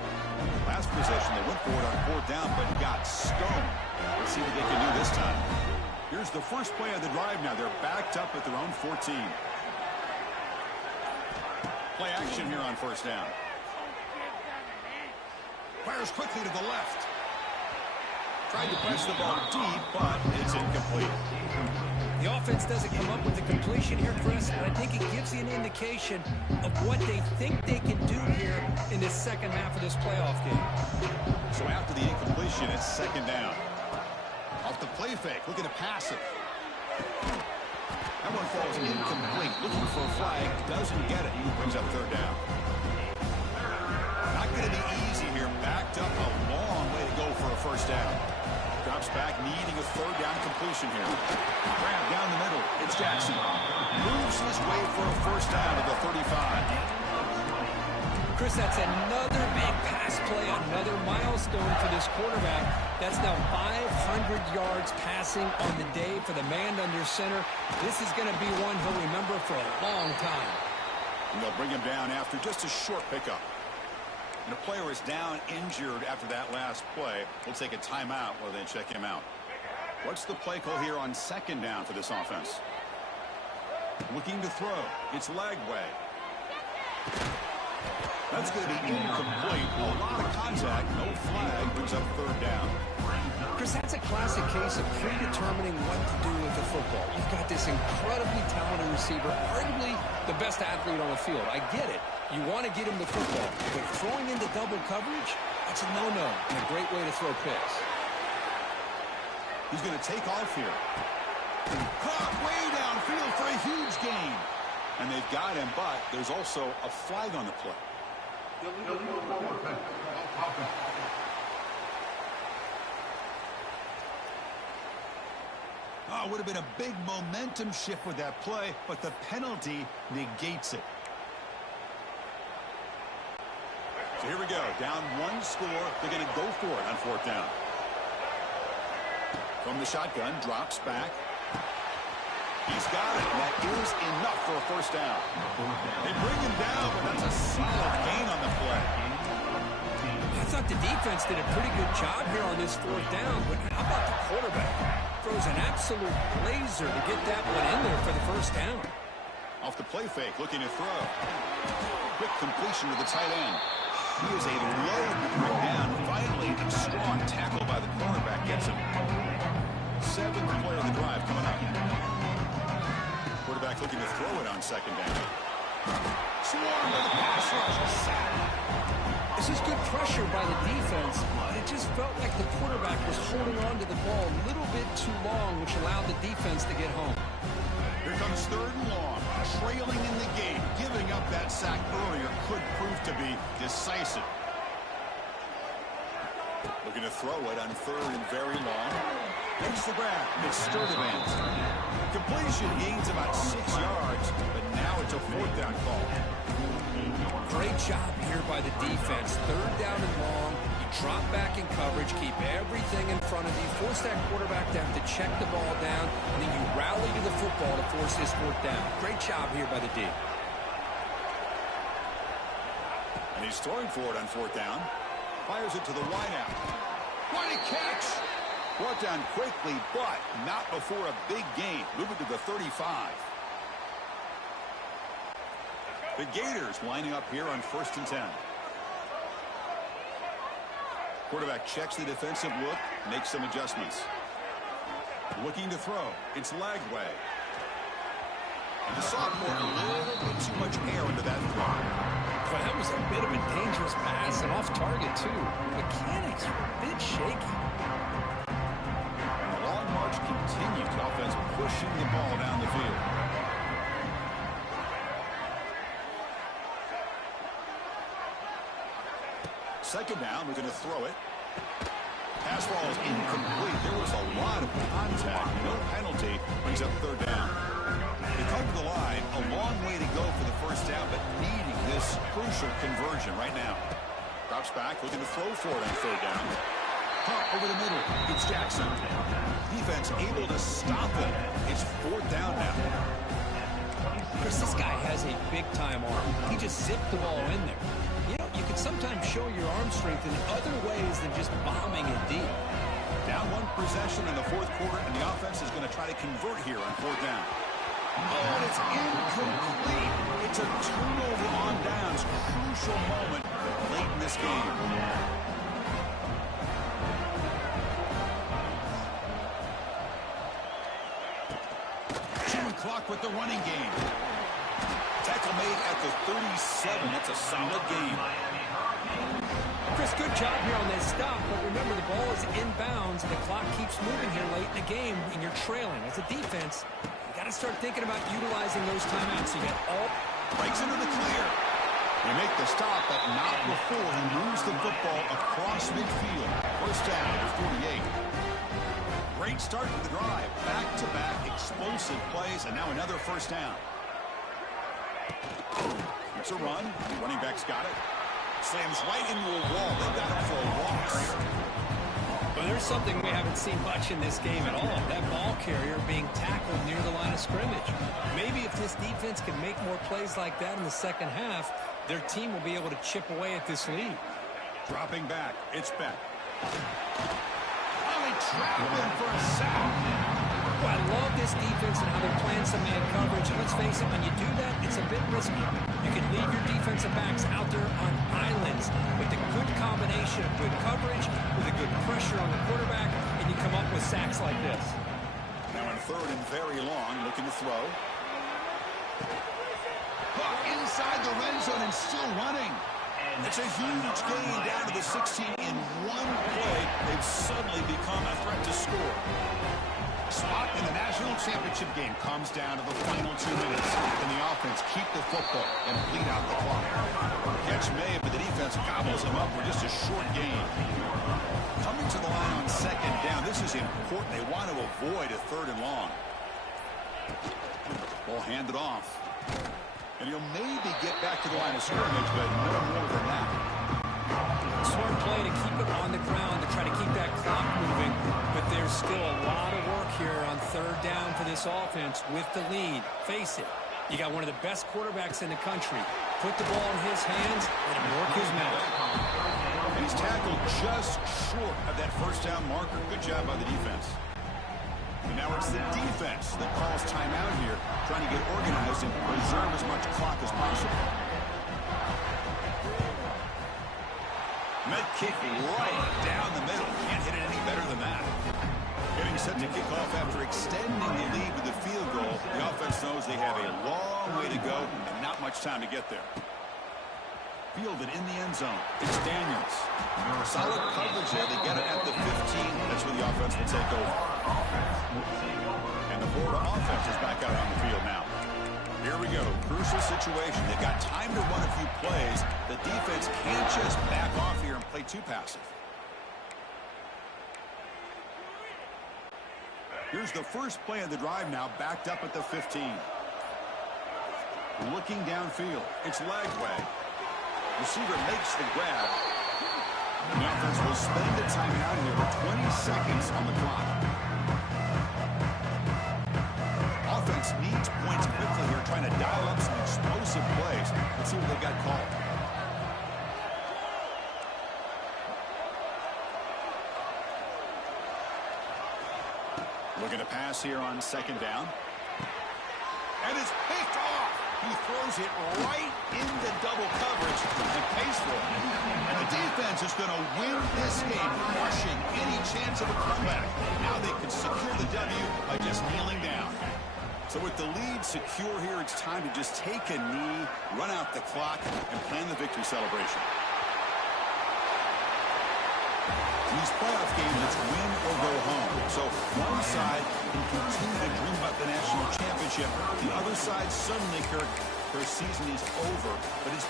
Last possession, they went for it on fourth down, but got stoned. Let's see what they can do this time. Here's the first play of the drive now. They're backed up at their own 14. Play action here on first down. Fires quickly to the left. Tried to press the ball deep, but it's incomplete. The offense doesn't come up with the completion here, Chris, but I think it gives you an indication of what they think they can do here in this second half of this playoff game. So after the incompletion, it's second down. Off the play fake, looking to pass it. That one falls incomplete. Looking for a flag, doesn't get it. Brings up third down. Not going to be easy here. Backed up a long way to go for a first down. Drops back, needing a third down completion here. Grab down the middle. It's Jackson. Moves his way for a first down to the 35. Chris, that's another big pass play, another milestone for this quarterback. That's now 500 yards passing on the day for the man under center. This is going to be one he'll remember for a long time. And they'll bring him down after just a short pickup. And the player is down injured after that last play. We'll take a timeout while they check him out. What's the play call here on second down for this offense? Looking to throw. It's Lagway. That's going to be incomplete. A lot of contact. No flag. Brings up third down. Chris, that's a classic case of predetermining what to do with the football. You've got this incredibly talented receiver, arguably the best athlete on the field. I get it. You want to get him the football, but throwing into double coverage, that's a no-no and a great way to throw picks. He's going to take off here. Caught way downfield for a huge gain. And they've got him, but there's also a flag on the play. Oh, would have been a big momentum shift with that play, but the penalty negates it. So here we go. Down one score. They're going to go for it on fourth down. From the shotgun, drops back. He's got it. That is enough for a first down. They bring him down, but that's a solid gain on the play. I thought the defense did a pretty good job here on this fourth down, but how about the quarterback? Throws an absolute laser to get that one in there for the first down. Off the play fake, looking to throw. Quick completion to the tight end. He is a low bring down. Finally, a strong tackle by the cornerback gets him. Seventh play of the drive coming up. Quarterback looking to throw it on second down. Swarmed by the pass rush. This is good pressure by the defense, but it just felt like the quarterback was holding on to the ball a little bit too long, which allowed the defense to get home. Here comes third and long. Trailing in the game. Giving up that sack earlier could prove to be decisive. Looking to throw it on third and very long. Makes the grab. It's Sturdivant. Completion gains about 6 yards, but now it's a fourth down call. Great job here by the defense. Third down and long. You drop back in coverage, keep everything in front of you, force that quarterback to have to check the ball down, and then you rally to the football to force this fourth down. Great job here by the D. And he's throwing for it on fourth down. Fires it to the wideout. What a catch! Brought down quickly, but not before a big gain. Moving to the 35. The Gators lining up here on 1st and 10. Quarterback checks the defensive look, makes some adjustments. Looking to throw. It's Lagway. And the sophomore, a little bit too much air into that throw. Well, that was a bit of a dangerous pass and off target, too. Mechanics were a bit shaky. The long march continues. The offense pushing the ball down the field. Second down, we're going to throw it. Pass ball is incomplete. There was a lot of contact. No penalty. Brings up third down. They come to the line. A long way to go for the first down, but needing this crucial conversion right now. Drops back, looking to throw for it on third down. Pump over the middle. It's Jackson. Defense able to stop it. It's fourth down now. Chris, this guy has a big-time arm. He just zipped the ball in there. You know, you can sometimes show your arm strength in other ways than just bombing it deep. Down one possession in the fourth quarter, and the offense is going to try to convert here on fourth down. Oh, and it's incomplete. It's a turnover on downs. Crucial moment late in this game. clock with the running game. Tackle made at the 37. That's a solid game. Chris, good job here on this stop, but remember the ball is inbounds and the clock keeps moving here late in the game and you're trailing. As a defense, you got to start thinking about utilizing those timeouts. You get all breaks into the clear. They make the stop, but not before he moves the football across midfield. First down at 48. Great start to the drive. Back-to-back explosive plays, and now another first down. It's a run. The running back's got it. Slams right into a wall. They've got it for a loss. But there's something we haven't seen much in this game at all. That ball carrier being tackled near the line of scrimmage. Maybe if this defense can make more plays like that in the second half, their team will be able to chip away at this lead. Dropping back. It's Beck. Oh, he trapped him for a sack. Well, I love this defense and how they're playing some man coverage. And let's face it, when you do that, it's a bit risky. You can leave your defensive backs out there on islands with a good combination of good coverage, with a good pressure on the quarterback, and you come up with sacks like this. Now on third and very long, looking to throw. Puck inside the red zone and still running. It's a huge gain down to the 16 in one play. They've suddenly become a threat to score. Spot in the national championship game comes down to the final 2 minutes. Can the offense keep the football and bleed out the clock? Catch made, but the defense gobbles him up for just a short gain. Coming to the line on second down, this is important. They want to avoid a third and long. Ball handed off. And he'll maybe get back to the line of scrimmage, but no more than that. Smart play to keep it on the ground, to try to keep that clock moving, but there's still a lot of work here on third down for this offense with the lead. Face it, you got one of the best quarterbacks in the country. Put the ball in his hands, let him work his magic. And he's tackled just short of that first down marker. Good job by the defense. And now it's the defense that calls timeout here, trying to get organized and preserve as much clock as possible. Med kick right down the middle. Can't hit it any better than that. Getting set to kick off after extending the lead with the field goal. The offense knows they have a long way to go and not much time to get there. Fielded in the end zone. It's Daniels. Solid coverage there. They get it at the 15. That's where the offense will take over. And the Florida offense is back out on the field now. Here we go. Crucial situation. They've got time to run a few plays. The defense can't just back off here and play too passive. Here's the first play of the drive now, backed up at the 15. Looking downfield. It's Lagway. Receiver makes the grab. The offense will spend the timeout here with 20 seconds on the clock. Offense needs points quickly here, trying to dial up some explosive plays. Let's see what they've got called. Looking to pass here on second down. And it's picked off. He throws it right into double coverage and pays for it. And the defense is going to win this game, crushing any chance of a comeback. Now they can secure the W by just kneeling down. So with the lead secure here, it's time to just take a knee, run out the clock, and plan the victory celebration. In these playoff games, it's win or go home. So one side can continue to dream about the national championship. The other side suddenly, Kirk, their season is over. But it's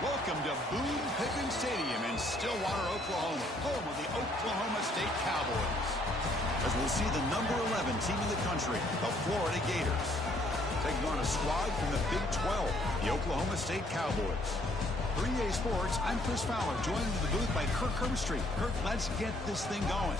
Welcome to Boone Pickens Stadium in Stillwater, Oklahoma, home of the Oklahoma State Cowboys. As we'll see the number 11 team in the country, the Florida Gators, taking on a squad from the Big 12, the Oklahoma State Cowboys. For EA Sports, I'm Chris Fowler, joined in the booth by Kirk Herbstreit. Kirk, let's get this thing going.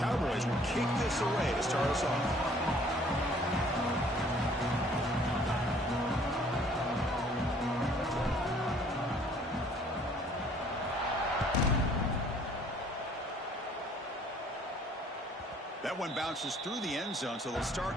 Cowboys will kick this away to start us off. That one bounces through the end zone, so they'll start.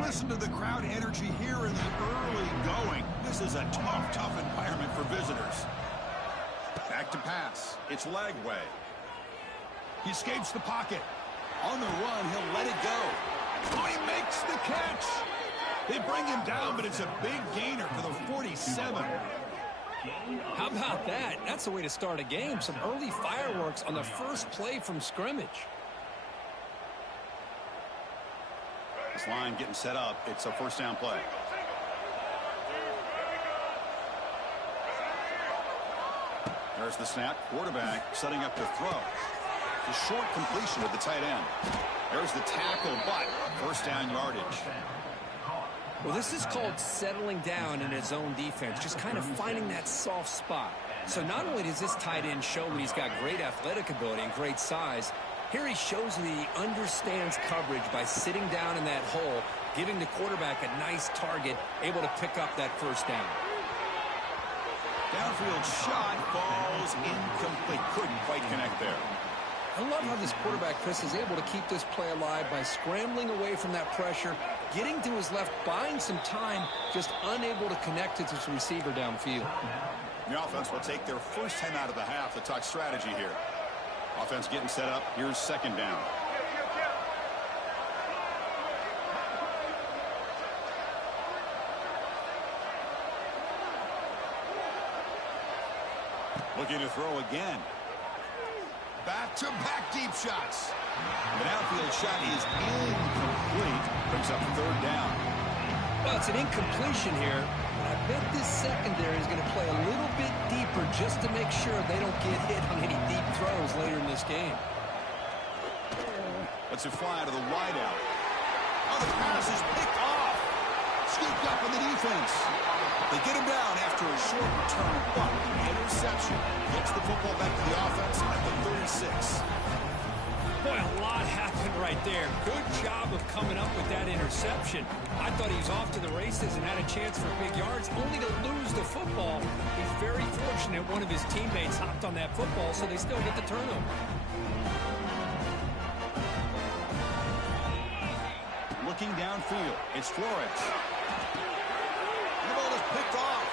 Listen to the crowd energy here in the early going. This is a tough environment for visitors. Back to pass. It's Lagway. He escapes the pocket. On the run, he'll let it go. Oh, he makes the catch. They bring him down, but it's a big gainer for the 47. How about that? That's the way to start a game. Some early fireworks on the first play from scrimmage. This line getting set up. It's a first down play. There's the snap. Quarterback setting up to throw. The short completion with the tight end. There's the tackle, but first down yardage. Well, this is called settling down in his own defense, just kind of finding that soft spot. So not only does this tight end show that he's got great athletic ability and great size, here he shows that he understands coverage by sitting down in that hole, giving the quarterback a nice target, able to pick up that first down. Downfield shot falls incomplete. Couldn't quite connect there. I love how this quarterback, Chris, is able to keep this play alive by scrambling away from that pressure, getting to his left, buying some time, just unable to connect it to his receiver downfield. The offense will take their first 10 out of the half to talk strategy here. Offense getting set up. Here's second down. Looking to throw again. Back-to-back deep shots. The downfield shot is incomplete. Brings up third down. Well, it's an incompletion here. But I bet this secondary is going to play a little bit deeper just to make sure they don't get hit on any deep throws later in this game. Let's it fly to the wideout. Oh, the pass is picked off. Scooped up in the defense. They get him down after a short return, but the interception gets the football back to the offense at the 36. Boy, a lot happened right there. Good job of coming up with that interception. I thought he was off to the races and had a chance for big yards, only to lose the football. He's very fortunate one of his teammates hopped on that football, so they still get the turnover. downfield. It's Flores. The ball is picked off.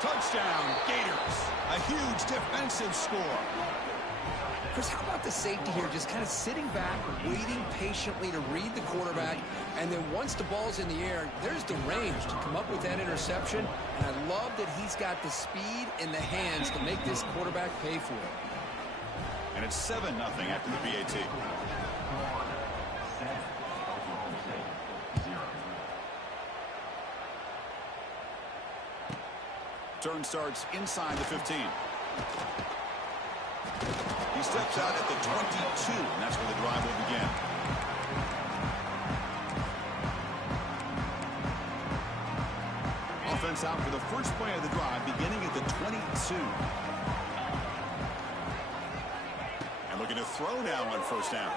Touchdown, Gators. A huge defensive score. Chris, how about the safety here just kind of sitting back, waiting patiently to read the quarterback, and then once the ball's in the air, there's the range to come up with that interception, and I love that he's got the speed and the hands to make this quarterback pay for it. And it's 7-0 after the PAT. Turn starts inside the 15. He steps out at the 22, and that's where the drive will begin. Offense out for the first play of the drive, beginning at the 22. And looking to throw now on first down.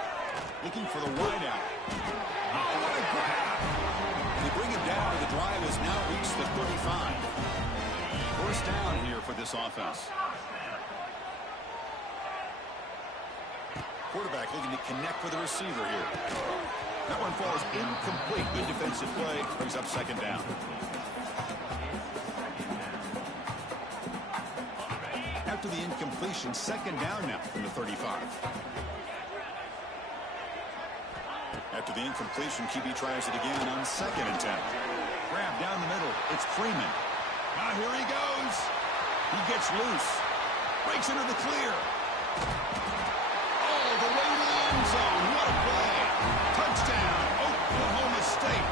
Looking for the wide out. Oh, what a grab! They bring him down, and the drive has now reached the 35. First down here for this offense. Quarterback looking to connect with the receiver here. That one falls incomplete. Good defensive play. Brings up second down. After the incompletion, second down now from the 35. After the incompletion, QB tries it again on 2nd and 10. Grab down the middle. It's Freeman. Now here he goes. He gets loose. Breaks into the clear. The way to the end zone. What a play. Touchdown, Oklahoma State.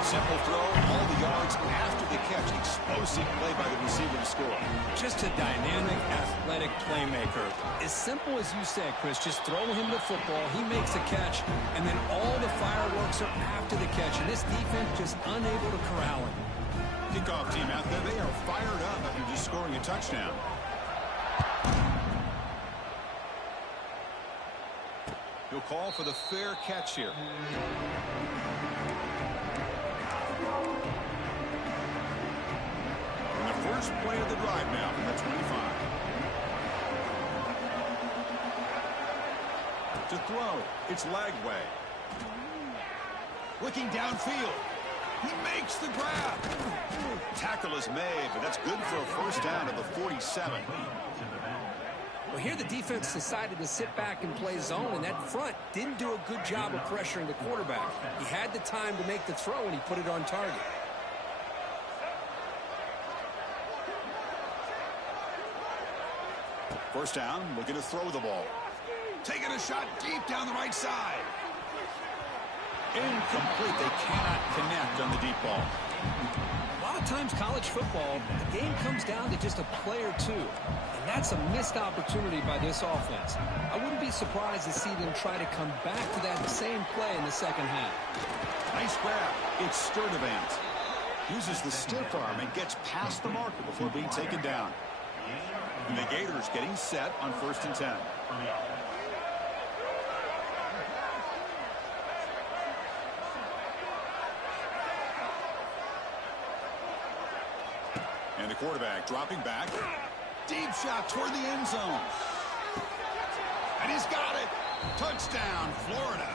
Simple throw, all the yards after the catch. Explosive play by the receiver to score. Just a dynamic, athletic playmaker. As simple as you said, Chris, just throw him the football, he makes a catch, and then all the fireworks are after the catch, and this defense just unable to corral him. Kickoff team out there, they are fired up after just scoring a touchdown. He'll call for the fair catch here. And the first play of the drive now from the 25. To throw, it's Lagway. Looking downfield. He makes the grab. Tackle is made, but that's good for a first down at the 47. Well, here the defense decided to sit back and play zone, and that front didn't do a good job of pressuring the quarterback. He had the time to make the throw, and he put it on target. First down, looking to throw the ball. Taking a shot deep down the right side. Incomplete. They cannot connect on the deep ball. A lot of times college football, the game comes down to just a play or two. And that's a missed opportunity by this offense. I wouldn't be surprised to see them try to come back to that same play in the second half. Nice grab. It's Sturdivant. Uses the stiff arm and gets past the marker before being taken down. And the Gators getting set on 1st and 10. And the quarterback dropping back. Deep shot toward the end zone. And he's got it. Touchdown, Florida.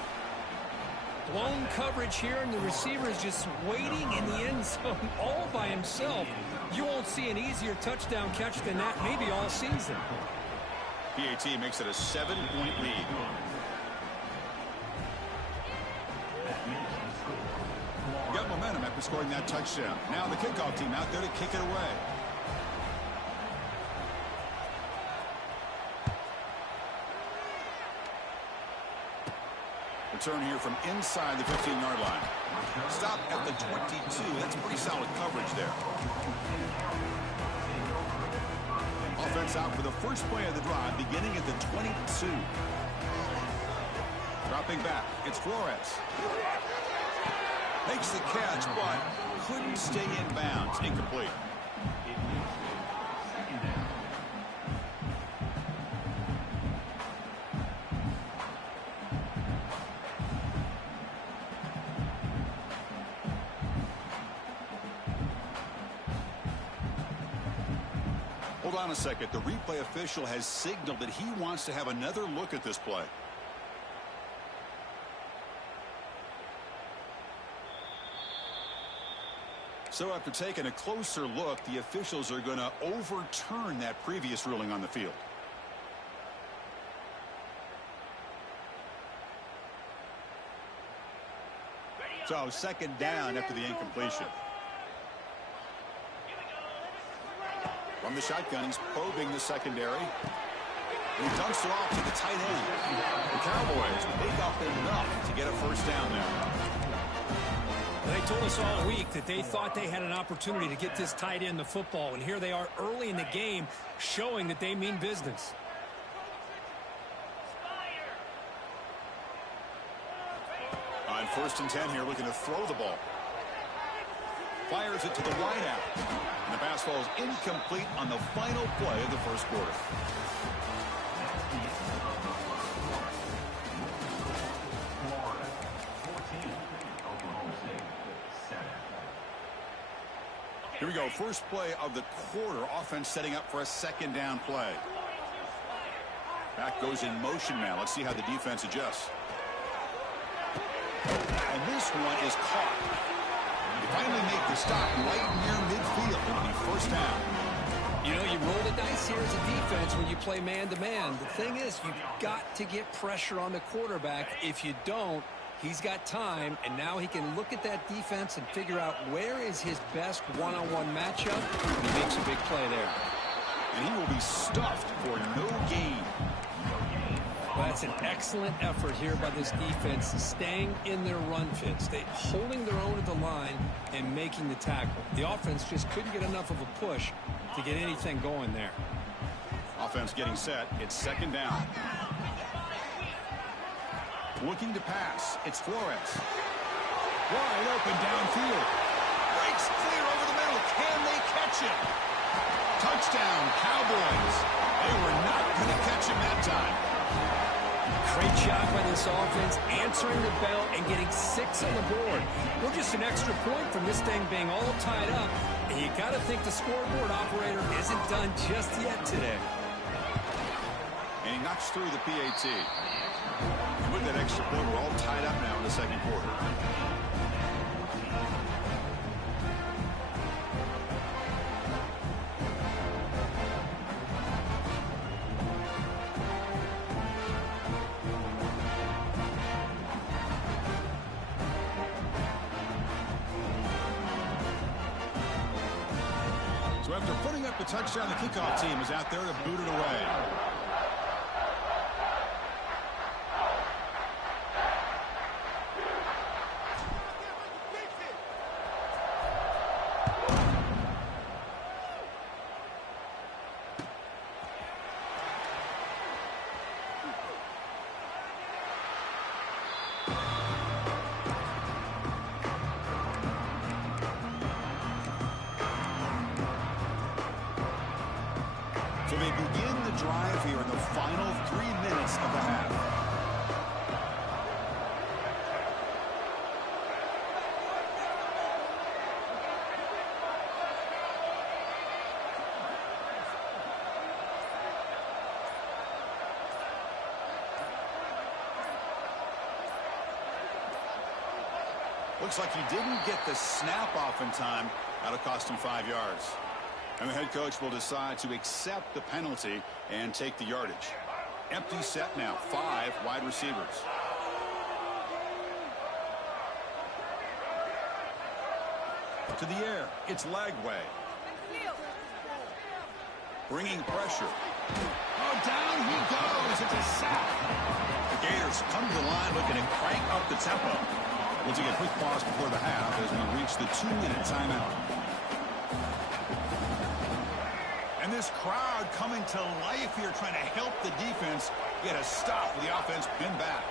Blown coverage here, and the receiver is just waiting in the end zone all by himself. You won't see an easier touchdown catch than that maybe all season. PAT makes it a 7-point lead. Got momentum after scoring that touchdown. Now the kickoff team out there to kick it away. Return here from inside the 15-yard line. Stop at the 22. That's pretty solid coverage there. Offense out for the first play of the drive, beginning at the 22. Dropping back, it's Flores. Makes the catch, but couldn't stay in bounds. Incomplete. Hold on a second. The replay official has signaled that he wants to have another look at this play. So after taking a closer look, the officials are going to overturn that previous ruling on the field. So second down after the incompletion. From the shotgun, he's probing the secondary. And he dumps it off to the tight end. The Cowboys make up enough to get a first down there. They told us all week that they thought they had an opportunity to get this tight end the football, and here they are early in the game showing that they mean business. On 1st and 10 here, looking to throw the ball. Fires it to the wide out. And the pass falls incomplete on the final play of the first quarter. Here we go. First play of the quarter. Offense setting up for a second down play. Back goes in motion now. Let's see how the defense adjusts. And this one is caught. They finally make the stop right near midfield. It'll be first down. You know, you roll the dice here as a defense when you play man-to-man. The thing is, you've got to get pressure on the quarterback. If you don't, he's got time, and now he can look at that defense and figure out where is his best one-on-one matchup. He makes a big play there. And he will be stuffed for no gain. Well, that's an excellent effort here by this defense, staying in their run fits, holding their own at the line and making the tackle. The offense just couldn't get enough of a push to get anything going there. Offense getting set. It's second down. Looking to pass. It's Flores. Wide open downfield. Breaks clear over the middle. Can they catch him? Touchdown, Cowboys. They were not going to catch him that time. Great job by this offense, answering the bell and getting 6 on the board. We're just an extra point from this thing being all tied up, and you got to think the scoreboard operator isn't done just yet today. And he knocks through the PAT. And with that extra point, we're all tied up now in the second quarter. So after putting up the touchdown, the kickoff team is out there to boot it away. So they begin the drive here in the final 3 minutes of the half. Looks like he didn't get the snap off in time. That'll cost him 5 yards. And the head coach will decide to accept the penalty and take the yardage. Empty set now, 5 wide receivers. To the air, it's Lagway. Bringing pressure. Oh, down he goes. It's a sack. The Gators come to the line looking to crank up the tempo. We'll take a quick pause before the half as we reach the 2-minute timeout. And this crowd coming to life here, trying to help the defense get a stop with the offense pinned back.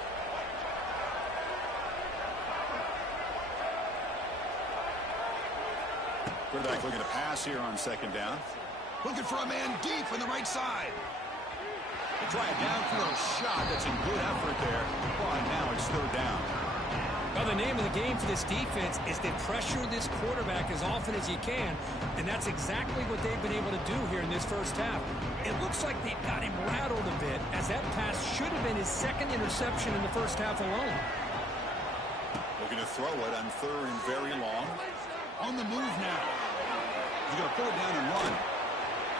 Quarterback looking to pass here on second down. Looking for a man deep on the right side. They try a downfield shot. That's a good effort there. But now it's third down. Well, the name of the game for this defense is to pressure this quarterback as often as you can, and that's exactly what they've been able to do here in this first half. It looks like they've got him rattled a bit, as that pass should have been his second interception in the first half alone. Looking to throw it on 3rd and very long. On the move now. He's going to pull it down and run.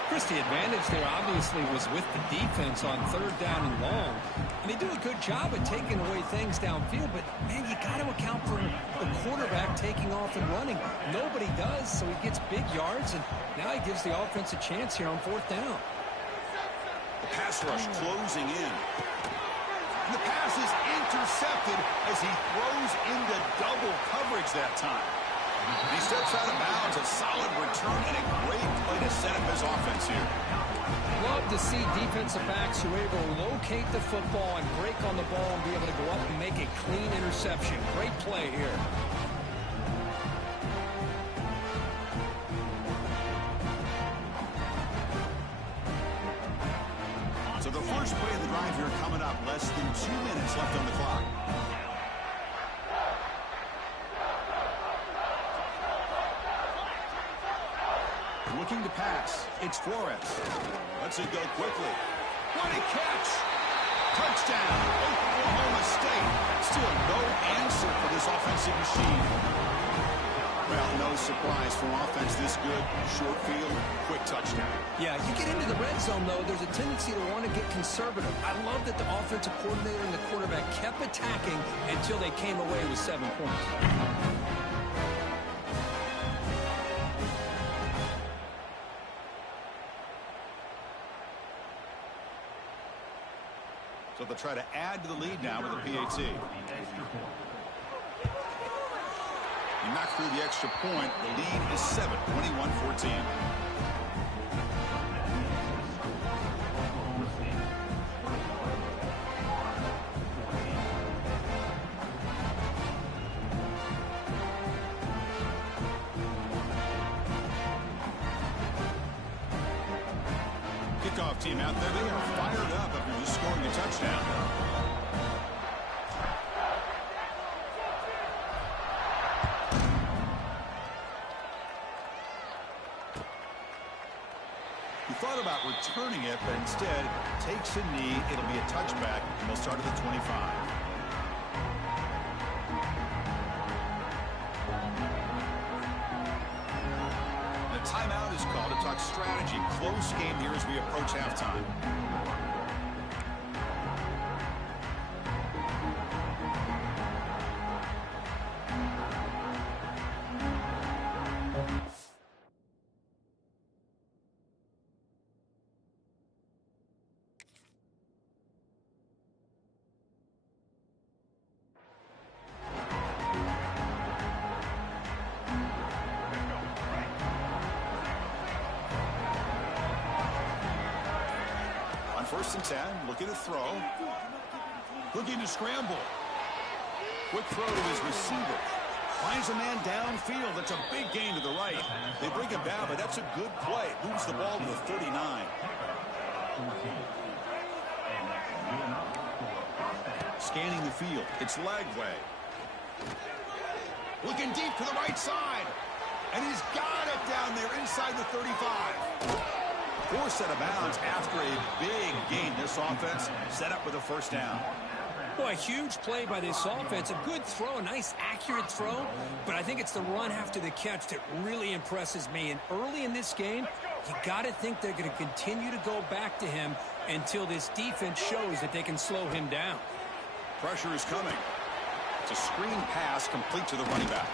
Chris, the advantage there obviously was with the defense on 3rd down and long. And they do a good job at taking away things downfield, but, man, you got to account for the quarterback taking off and running. Nobody does, so he gets big yards, and now he gives the offense a chance here on 4th down. The pass rush closing in. And the pass is intercepted as he throws into double coverage that time. He steps out of bounds, a solid return, and a great play to set up his offense here. Love to see defensive backs who are able to locate the football and break on the ball and be able to go up and make a clean interception. Great play here. So the first play of the drive here coming up, less than 2 minutes left on the clock. Looking to pass. It's Flores. Lets it go quickly. What a catch! Touchdown, Oklahoma State. Still no answer for this offensive machine. Well, no surprise for offense this good. Short field, quick touchdown. Yeah, you get into the red zone, though, there's a tendency to want to get conservative. I love that the offensive coordinator and the quarterback kept attacking until they came away with 7 points. So they'll try to add to the lead now with a PAT. He knocked through the extra point. The lead is 7, 21-14. Kickoff team out there. They are fired up after just scoring a touchdown. He thought about returning it, but instead takes a knee. It'll be a touchback, and they'll start at the 25. Timeout is called to talk strategy. Close game here as we approach halftime. First and 10, looking to throw. Looking to scramble. Quick throw to his receiver. Finds a man downfield. That's a big gain to the right. They bring him down, but that's a good play. Moves the ball to the 39. Scanning the field. It's Lagway. Looking deep to the right side. And he's got it down there inside the 35. Forced out of bounds after a big gain. This offense set up with a first down. Boy, a huge play by this offense. A good throw, a nice accurate throw. But I think it's the run after the catch that really impresses me. And early in this game, you got to think they're going to continue to go back to him until this defense shows that they can slow him down. Pressure is coming. It's a screen pass complete to the running back.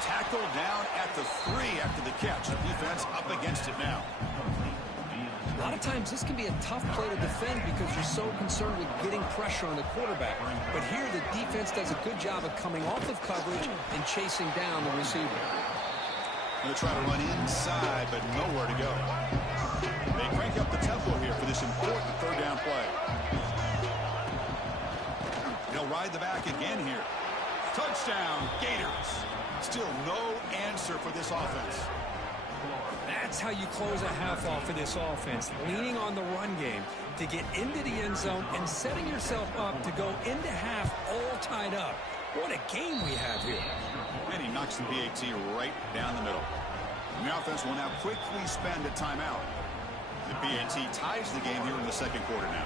Tackled down at the 3 after the catch. The defense up against it now. A lot of times this can be a tough play to defend because you're so concerned with getting pressure on the quarterback. But here the defense does a good job of coming off of coverage and chasing down the receiver. Going to try to run inside, but nowhere to go. They crank up the tempo here for this important third down play. They'll ride the back again here. Touchdown, Gators. Still no answer for this offense. That's how you close a half off for this offense, leaning on the run game to get into the end zone and setting yourself up to go into half all tied up. What a game we have here. And he knocks the PAT right down the middle. And the offense will now quickly spend a timeout. The PAT ties the game here in the second quarter now.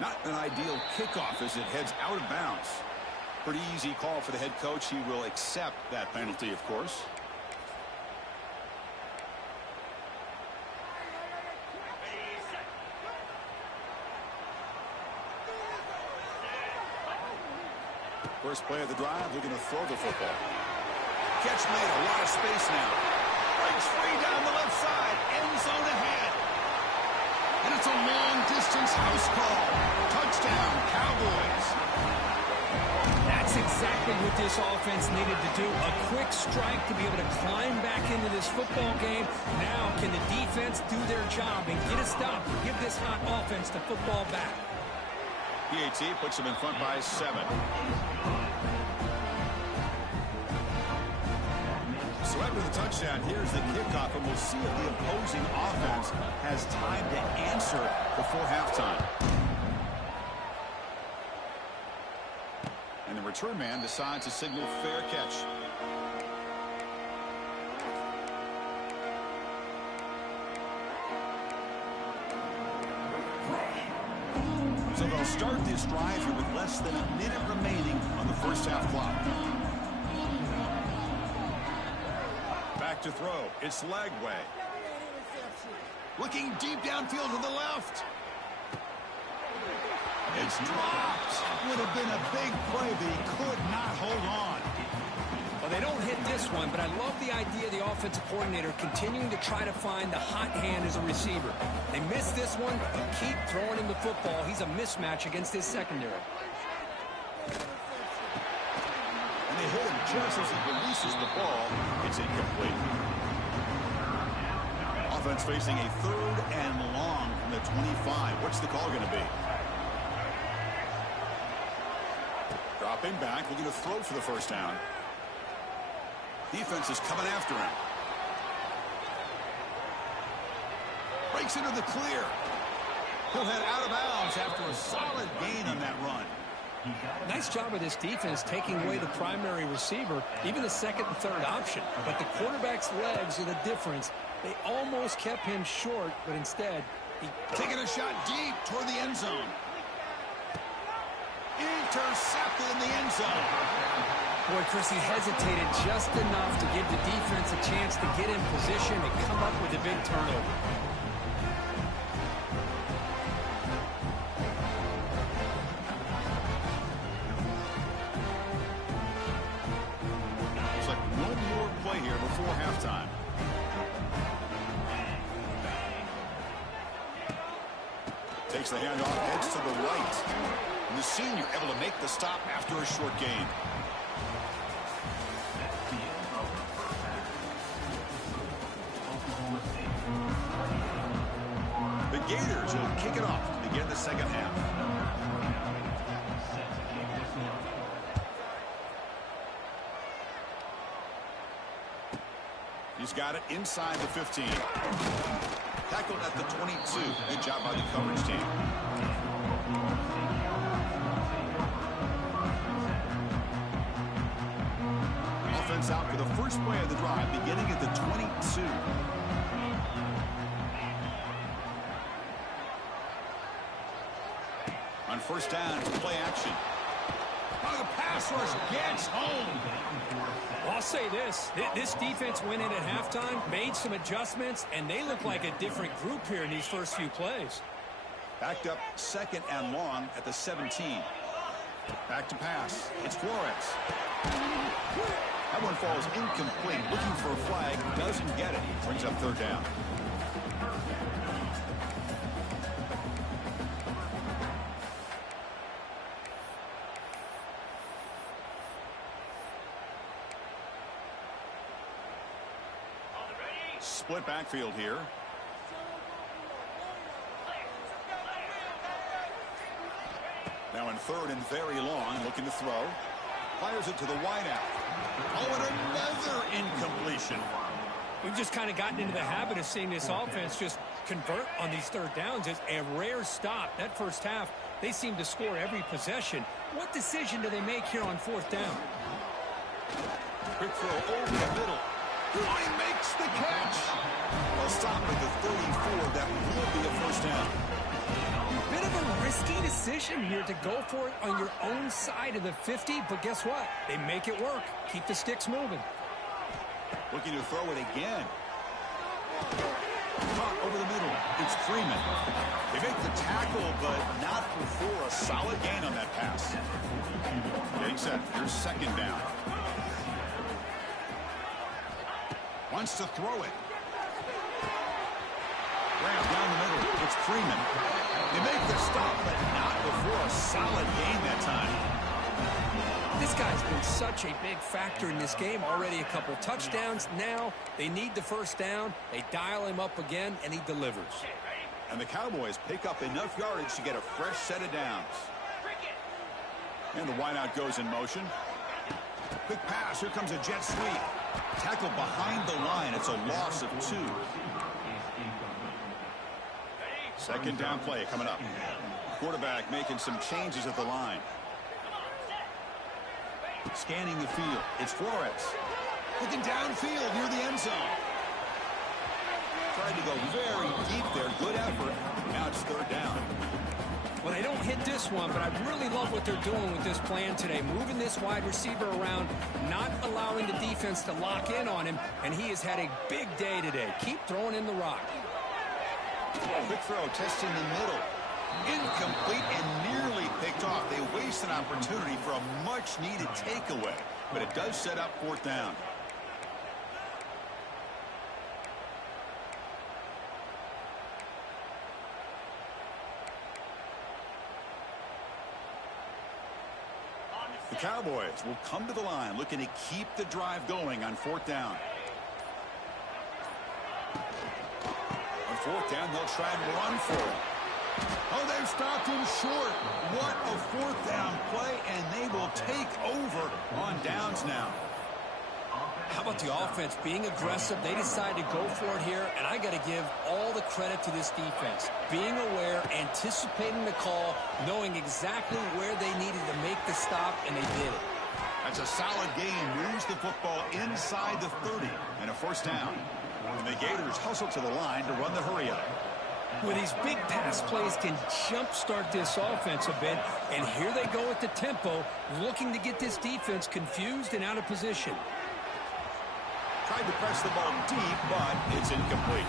Not an ideal kickoff as it heads out of bounds. Pretty easy call for the head coach. He will accept that penalty, of course. First play of the drive, looking to throw the football. Catch made, a lot of space now. Breaks free down the left side, end zone ahead. And it's a long-distance house call. Touchdown, Cowboys. That's exactly what this offense needed to do. A quick strike to be able to climb back into this football game. Now, can the defense do their job and get a stop and give this hot offense the football back? PAT puts them in front by 7. So after the touchdown, here's the kickoff, and we'll see if the opposing offense has time to answer before halftime. And the return man decides to signal fair catch. So they'll start this drive here with less than a minute remaining on the first half clock. Back to throw. It's Lagway. Looking deep downfield to the left. It's dropped. Would have been a big play, but he could not hold on. Well, they don't hit this one, but I love the idea of the offensive coordinator continuing to try to find the hot hand as a receiver. They missed this one, but keep throwing him the football. He's a mismatch against his secondary. And they hit him just as he releases the ball. It's incomplete. Offense facing a 3rd and long from the 25. What's the call going to be? Dropping back, looking to throw for the first down. Defense is coming after him. Breaks into the clear. He'll head out of bounds after a solid gain on that run. Nice job of this defense taking away the primary receiver, even the second and third option. But the quarterback's legs are the difference. They almost kept him short, but instead, he taking a shot deep toward the end zone. Intercepted in the end zone. Boy, Chris, he hesitated just enough to give the defense a chance to get in position and come up with a big turnover. Looks like one more play here before halftime. Takes the handoff, heads to the right. And the senior able to make the stop after a short gain. The Gators will kick it off to begin the second half. He's got it inside the 15. Tackled at the 22. Good job by the coverage team. Offense out for the first play of the drive, beginning at the 22. On first down, play action. Oh, the pass rush gets home. I'll say this. This defense went in at halftime, made some adjustments, and they look like a different group here in these first few plays. Backed up 2nd and long at the 17. Back to pass. It's Flores. That one falls incomplete. Looking for a flag. Doesn't get it. Brings up 3rd down. Split backfield here. Now in 3rd and very long, looking to throw. Fires it to the wideout. Oh, and another incompletion. We've just kind of gotten into the habit of seeing this offense just convert on these 3rd downs. It's a rare stop. That first half, they seem to score every possession. What decision do they make here on 4th down? Quick throw over the middle. He makes the catch. Well, stop at the 34. That will be a first down. Bit of a risky decision here to go for it on your own side of the 50, but guess what? They make it work. Keep the sticks moving. Looking to throw it again. Caught over the middle. It's Freeman. They make the tackle, but not before a solid gain on that pass. Getting set. Here's second down. Wants to throw it. Grab down the middle. It's Freeman. They make the stop, but not before a solid gain that time. This guy's been such a big factor in this game. Already a couple touchdowns. Now they need the first down. They dial him up again, and he delivers. And the Cowboys pick up enough yardage to get a fresh set of downs. And the wideout goes in motion. Quick pass. Here comes a jet sweep. Tackle behind the line. It's a loss of 2. Second down play coming up. Quarterback making some changes at the line. Scanning the field. It's Flores. Looking downfield near the end zone. Tried to go very deep there. Good effort. Now it's third down. Well, they don't hit this one, but I really love what they're doing with this plan today. Moving this wide receiver around, not allowing the defense to lock in on him, and he has had a big day today. Keep throwing in the rock. Quick throw, testing the middle. Incomplete and nearly picked off. They waste an opportunity for a much-needed takeaway, but it does set up fourth down. The Cowboys will come to the line looking to keep the drive going on fourth down. On fourth down, they'll try and run for it. Oh, they've stopped him short. What a fourth down play, and they will take over on downs now. How about the offense being aggressive? They decided to go for it here, and I got to give all the credit to this defense. Being aware, anticipating the call, knowing exactly where they needed to make the stop, and they did it. That's a solid game. Moves the football inside the 30 and a first down. And the Gators hustle to the line to run the hurry up. Well, these big pass plays can jumpstart this offense a bit, and here they go at the tempo, looking to get this defense confused and out of position. Tried to press the ball deep, but it's incomplete.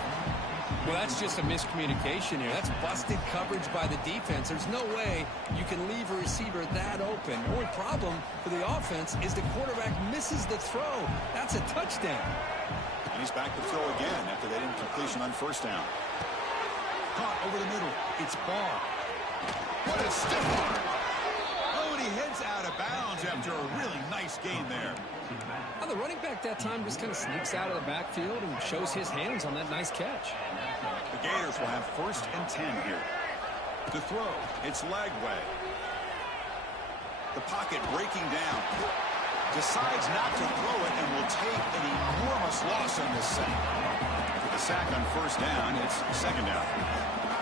Well, that's just a miscommunication here. That's busted coverage by the defense. There's no way you can leave a receiver that open. The only problem for the offense is the quarterback misses the throw. That's a touchdown. And he's back to throw again after that incompletion on first down. Caught over the middle. It's Barr. What a stiff arm. Oh, and he heads out of bounds after a really nice gain there. Well, the running back that time just kind of sneaks out of the backfield and shows his hands on that nice catch. The Gators will have 1st and 10 here. To throw, it's Lagway. The pocket breaking down. Decides not to throw it and will take an enormous loss on this sack. After the sack on first down, it's second down.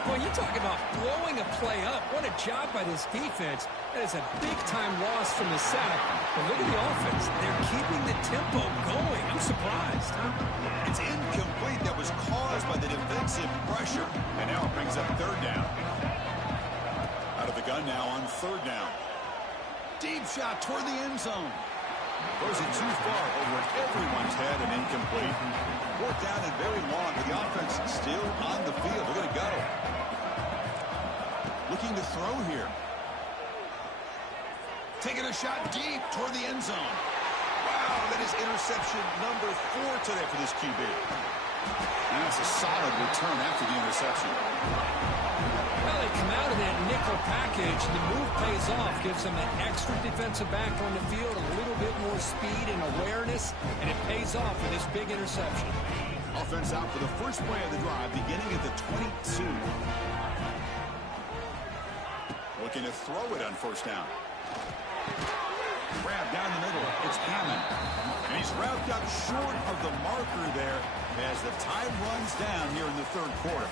Well, you talk about blowing a play up. What a job by this defense. That is a big-time loss from the sack. But look at the offense. They're keeping the tempo going. I'm surprised. It's incomplete. That was caused by the defensive pressure. And now it brings up third down. Out of the gun now on third down. Deep shot toward the end zone. Throws it too far over everyone's head and incomplete. Fourth down and very long, but the offense still on the field. They're going to go. Looking to throw here. Taking a shot deep toward the end zone. Wow, that is interception number 4 today for this QB. And that's a solid return after the interception. Well, they come out of that nickel package. The move pays off, gives them an extra defensive back on the field, a little bit more speed and awareness, and it pays off for this big interception. Offense out for the first play of the drive, beginning at the 22. Looking to throw it on first down. Grab down the middle. It's Hammond. And he's wrapped up short of the marker there as the time runs down here in the third quarter.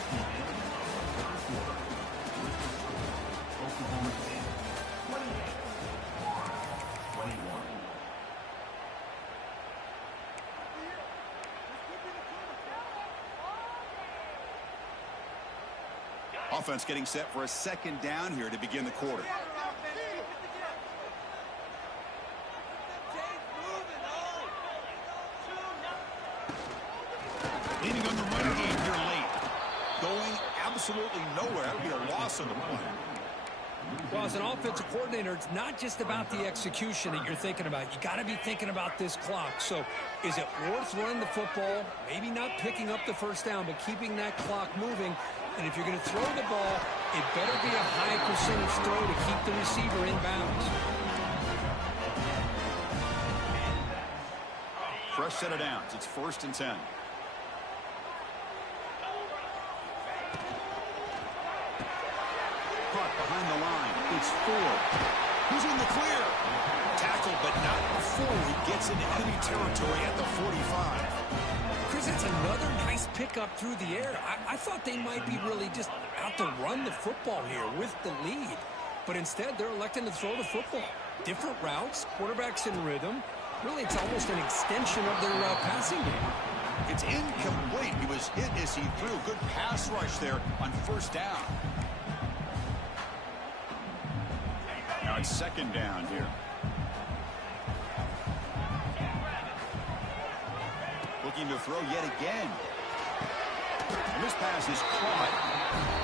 Offense getting set for a second down here to begin the quarter. Leading on the run game here late. Going absolutely nowhere. That would be a loss on the play. Well, as an offensive coordinator, it's not just about the execution that you're thinking about. You got to be thinking about this clock. So is it worth running the football? Maybe not picking up the first down, but keeping that clock moving. And if you're going to throw the ball, it better be a high percentage throw to keep the receiver in bounds. Fresh set of downs. It's 1st and 10. Caught behind the line. It's Ford. He's in the clear. Tackled, but not before he gets into enemy territory at the 45. Chris, that's another nice pickup through the air. I thought they might be really just out to run the football here with the lead. But instead, they're electing to throw the football. Different routes, quarterbacks in rhythm. Really, it's almost an extension of their passing game. It's incomplete. He was hit as he threw. Good pass rush there on 1st down. Now it's 2nd down here. Looking to throw yet again. And this pass is caught.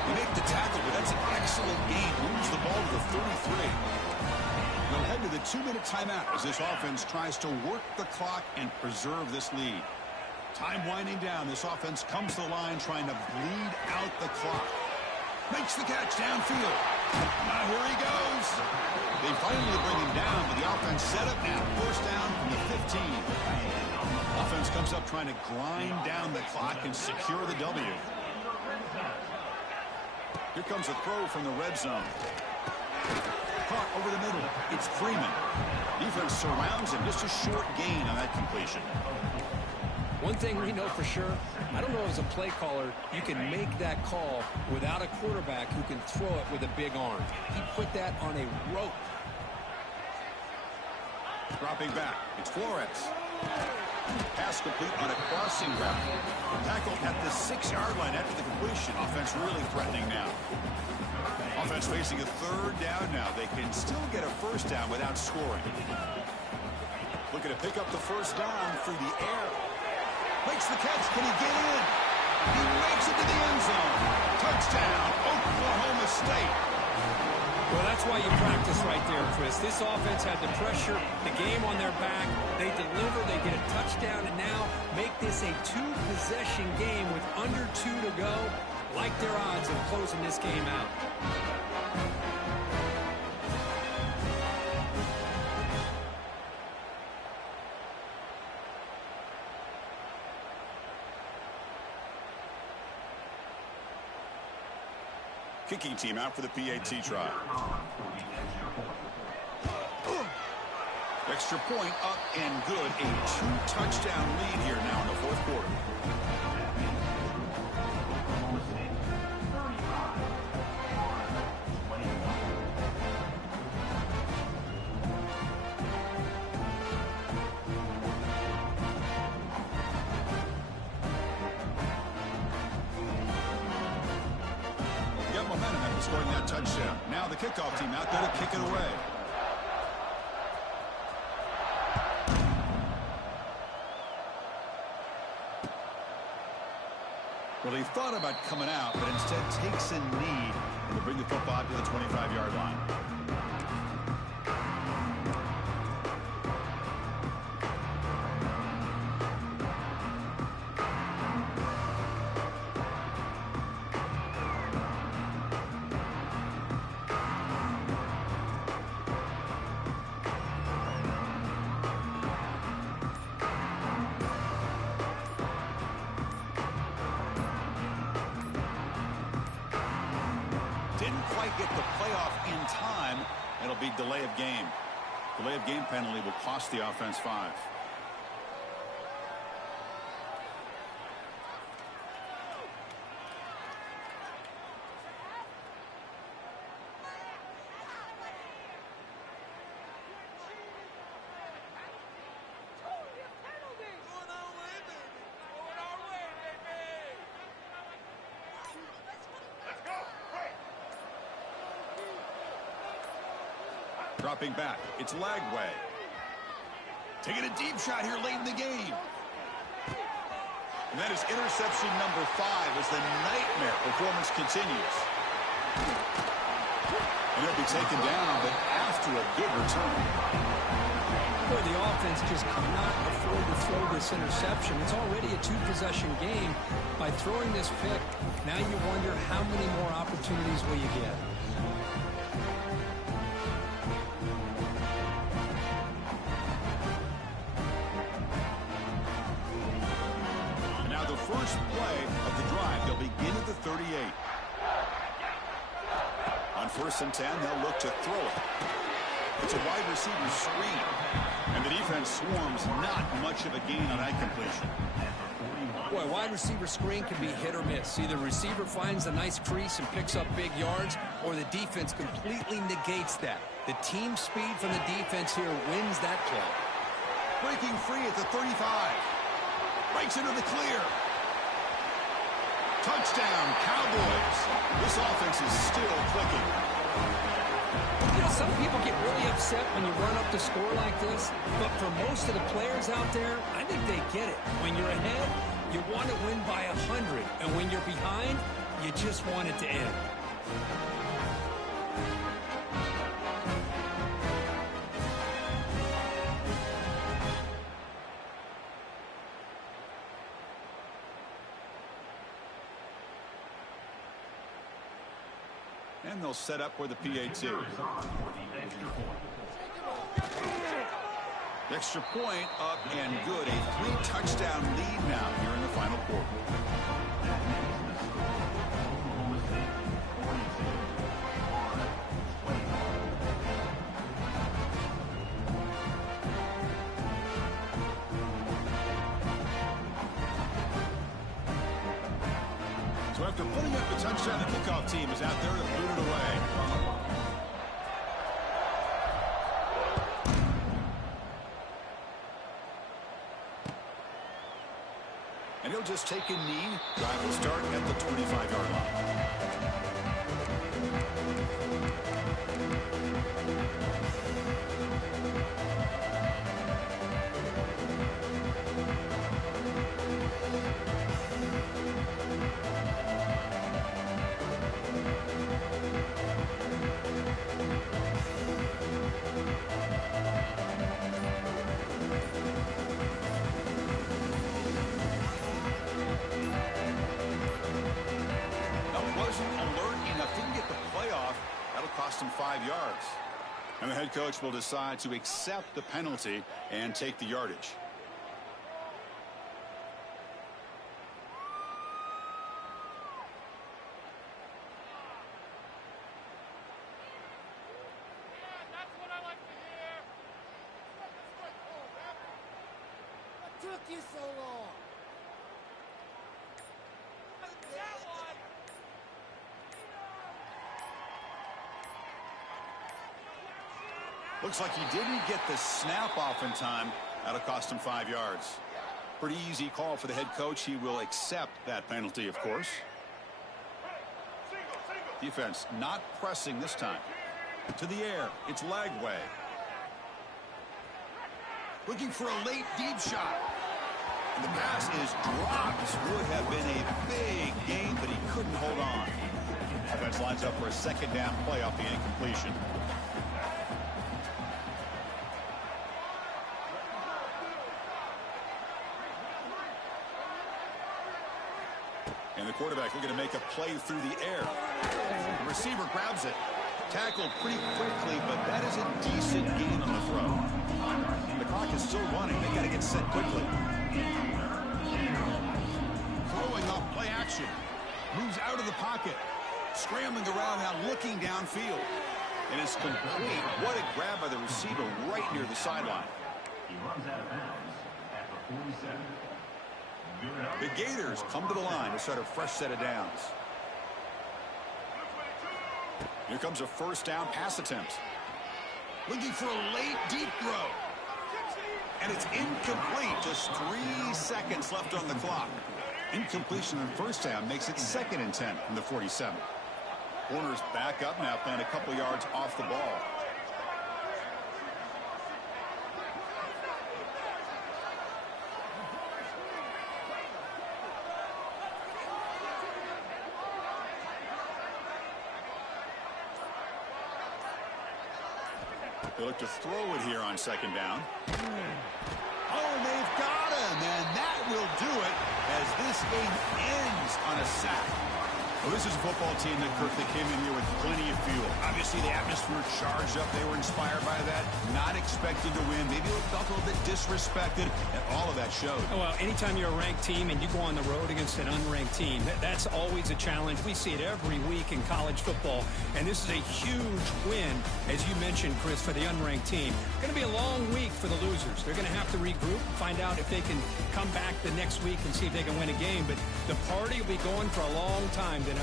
They make the tackle, but that's an excellent gain. Moves the ball to the 33. They'll head to the 2-minute timeout as this offense tries to work the clock and preserve this lead. Time winding down. This offense comes to the line trying to bleed out the clock. Makes the catch downfield. Now here he goes. They finally bring him down, but the offense set up now. 1st down from the 15. Offense comes up trying to grind down the clock and secure the W. Here comes a throw from the red zone. Caught over the middle. It's Freeman. Defense surrounds him. Just a short gain on that completion. One thing we know for sure, I don't know as a play caller, you can make that call without a quarterback who can throw it with a big arm. He put that on a rope. Dropping back. It's Flores. Pass complete on a crossing route. Tackled at the 6-yard line after the completion. Offense really threatening now. Offense facing a 3rd down now. They can still get a 1st down without scoring. Looking to pick up the 1st down through the air. Makes the catch. Can he get in? He makes it to the end zone. Touchdown, Oklahoma State. Well, that's why you practice right there, Chris. This offense had the pressure, the game on their back. They deliver, they get a touchdown, and now make this a 2-possession game with under 2 to go. Like their odds of closing this game out. Kicking team out for the PAT try. Extra point up and good. A 2-touchdown lead here now in the 4th quarter. Momentum after scoring that touchdown. Now the kickoff team out there to kick it away. Well, he thought about coming out, but instead takes a knee and will bring the football to the 25-yard line. Didn't quite get the playoff in time. It'll be delay of game. Delay of game penalty will cost the offense 5. Dropping back. It's Lagway. Taking a deep shot here late in the game. And that is interception number 5 as the nightmare performance continues. And he'll be taken down, but after a good return. Boy, the offense just cannot afford to throw this interception. It's already a 2-possession game. By throwing this pick, now you wonder how many more opportunities will you get. And now the first play of the drive. They'll begin at the 38. On 1st and 10, they'll look to throw it. It's a wide receiver screen. And the defense swarms not much of a gain on that completion. Boy, wide receiver screen can be hit or miss. Either receiver finds a nice crease and picks up big yards, or the defense completely negates that. The team speed from the defense here wins that play. Breaking free at the 35. Breaks into the clear. Touchdown, Cowboys. This offense is still clicking. You know, some people get really upset when you run up the score like this, but for most of the players out there, I think they get it. When you're ahead, you want to win by 100, and when you're behind, you just want it to end. And they'll set up for the PAT. Extra point up and good. A 3-touchdown lead now here in the final quarter. So after putting up the touchdown, the kickoff team is out there to boot it away. And he'll just take a knee. Drive will start at the 25-yard line. Cost him 5 yards. And the head coach will decide to accept the penalty and take the yardage. That's what I like to hear. What took you so long? That one. Looks like he didn't get the snap off in time. That'll cost him 5 yards. Pretty easy call for the head coach. He will accept that penalty, of course. Defense not pressing this time. To the air. It's Lagway. Looking for a late deep shot. And the pass is dropped. This would have been a big game, but he couldn't hold on. Defense lines up for a 2nd down play off the incompletion. And the quarterback looking to make a play through the air. The receiver grabs it. Tackled pretty quickly, but that is a decent gain on the throw. The clock is still running. They got to get set quickly. Throwing off play action. Moves out of the pocket. Scrambling around now, looking downfield. And it's complete. What a grab by the receiver right near the sideline. He runs out of bounds at the 47. The Gators come to the line to start a fresh set of downs. Here comes a 1st down pass attempt. Looking for a late deep throw. And it's incomplete. Just 3 seconds left on the clock. Incompletion on 1st down makes it 2nd and 10 from the 47. Corners back up now, playing a couple yards off the ball. They look to throw it here on second down. Oh, they've got him, and that will do it as this game ends on a sack. Well, this is a football team that, Kirk, they came in here with plenty of fuel. Obviously, the atmosphere charged up. They were inspired by that, not expecting to win. Maybe they felt a little bit disrespected, and all of that showed. Well, anytime you're a ranked team and you go on the road against an unranked team, that's always a challenge. We see it every week in college football, and this is a huge win, as you mentioned, Chris, for the unranked team. Going to be a long week for the losers. They're going to have to regroup, find out if they can come back the next week and see if they can win a game. But the party will be going for a long time tonight.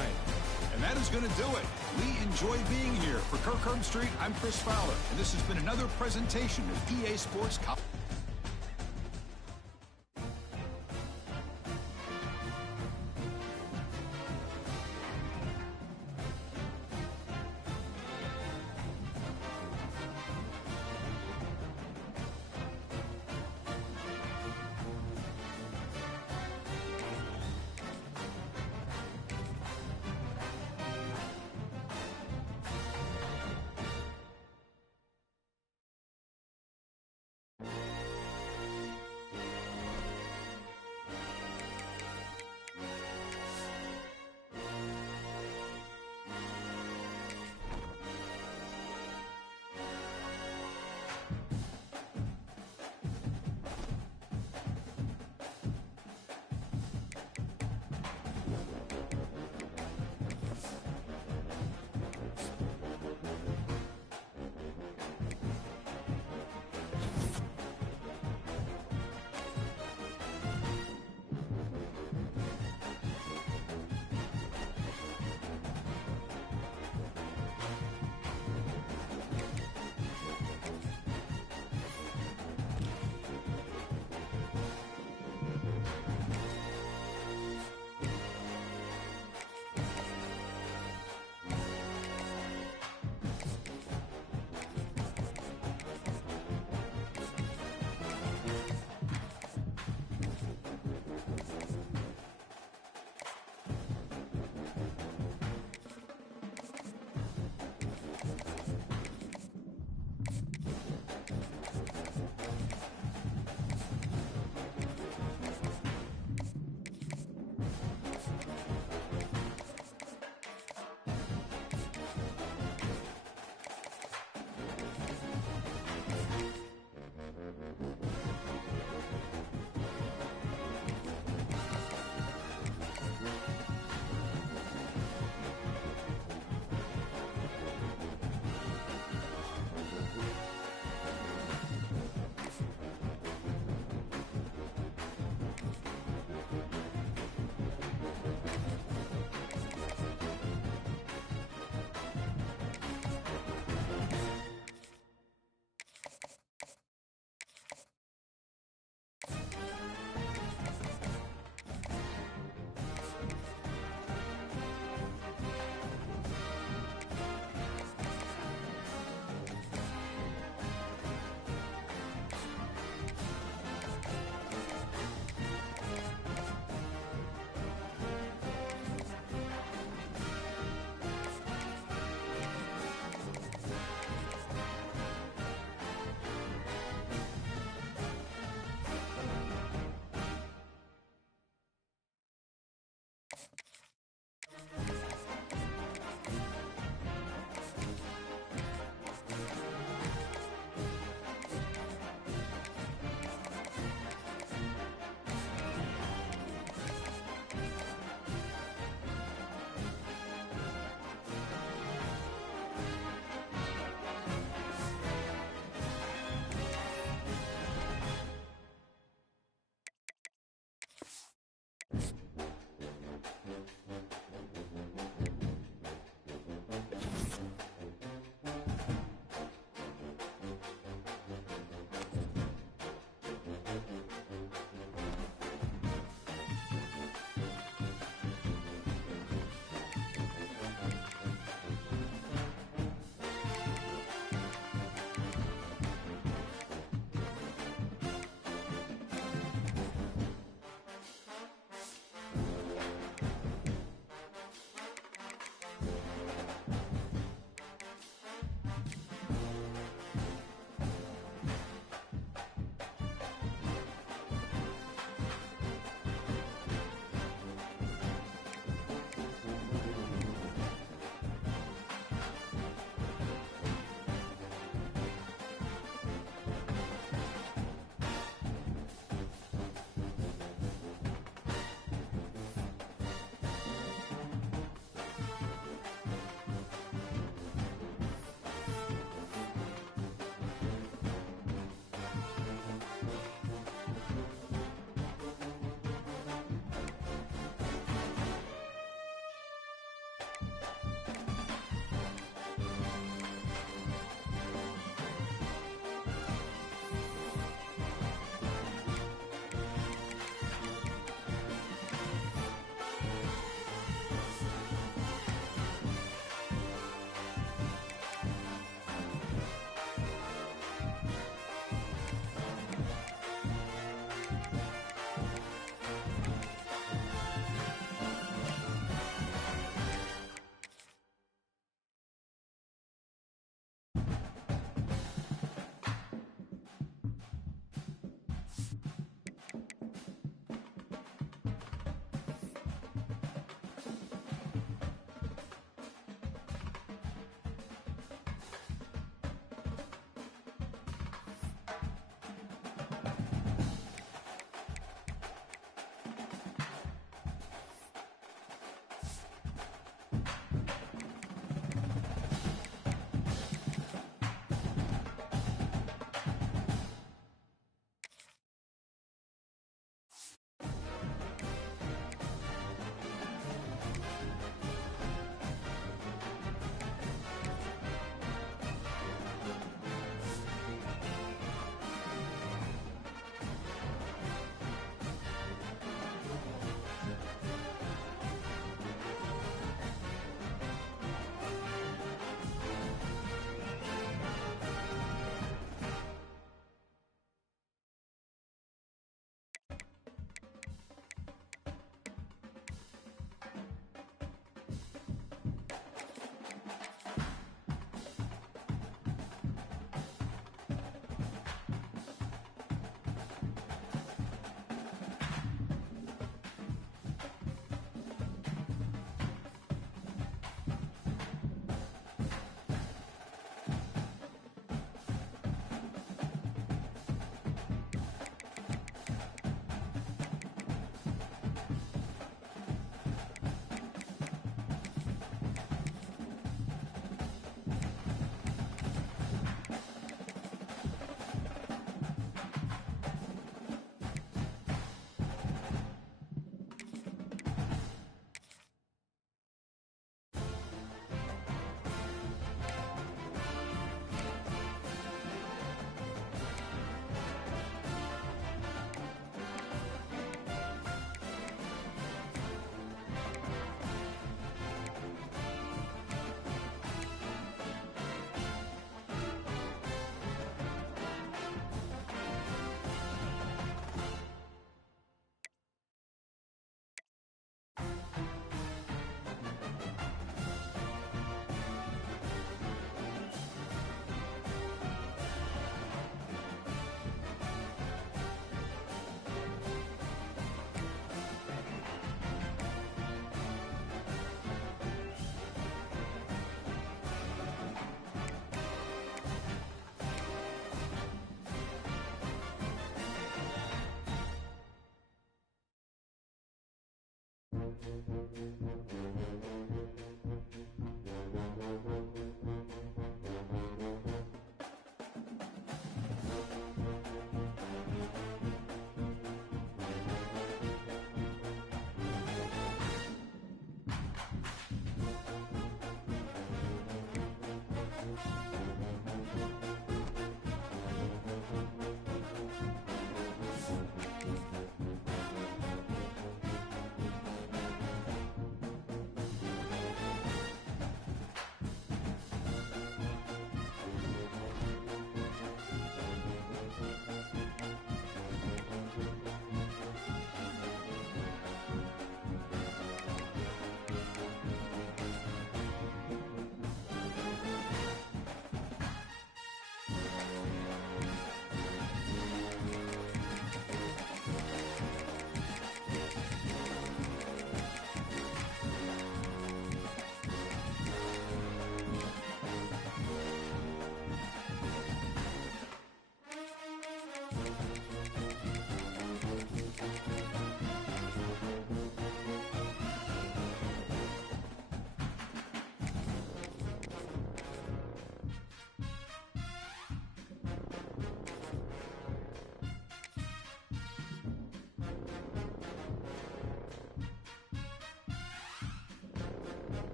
And that is going to do it. We enjoy being here. For Kirk Herbstreit, I'm Chris Fowler, and this has been another presentation of EA Sports College.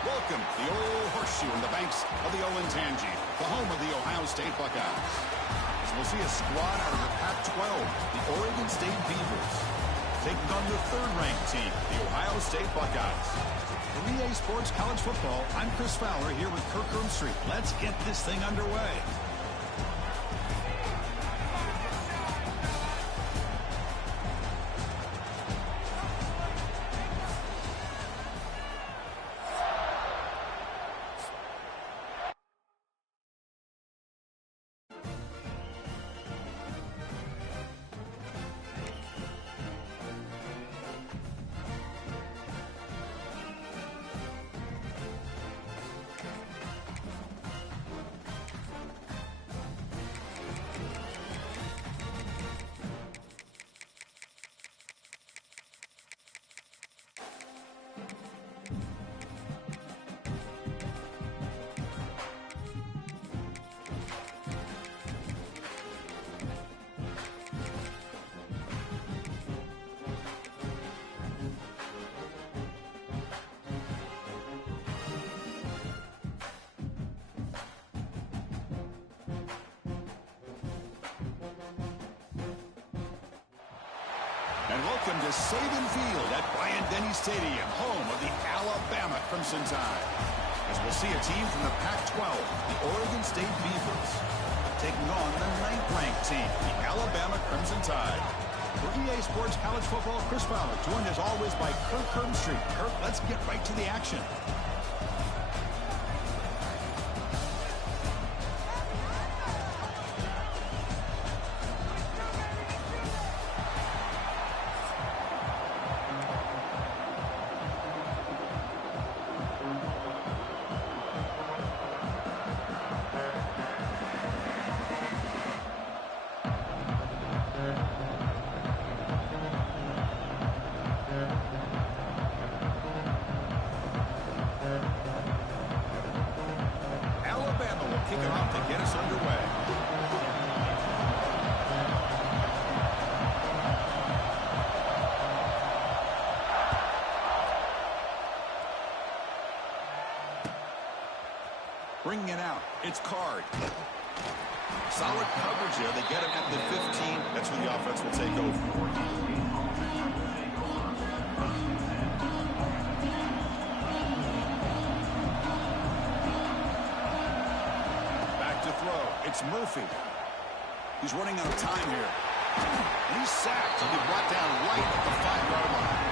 Welcome to the old horseshoe in the banks of the Olentangy, the home of the Ohio State Buckeyes. As we'll see a squad out of the Pac-12, the Oregon State Beavers, taking on the third-ranked team, the Ohio State Buckeyes. For EA Sports College Football, I'm Chris Fowler here with Kirk Street. Let's get this thing underway. And welcome to Saban Field at Bryant-Denny Stadium, home of the Alabama Crimson Tide. As we'll see a team from the Pac-12, the Oregon State Beavers, taking on the 9th-ranked team, the Alabama Crimson Tide. For EA Sports College Football, Chris Fowler, joined as always by Kirk Street. Kirk, let's get right to the action. Kick it off to get us underway. Bringing it out. It's Card. Solid coverage there. They get him at the 15. That's where the offense will take over. It's Murphy. He's running out of time here. And he's sacked. He'll be brought down right at the 5-yard line.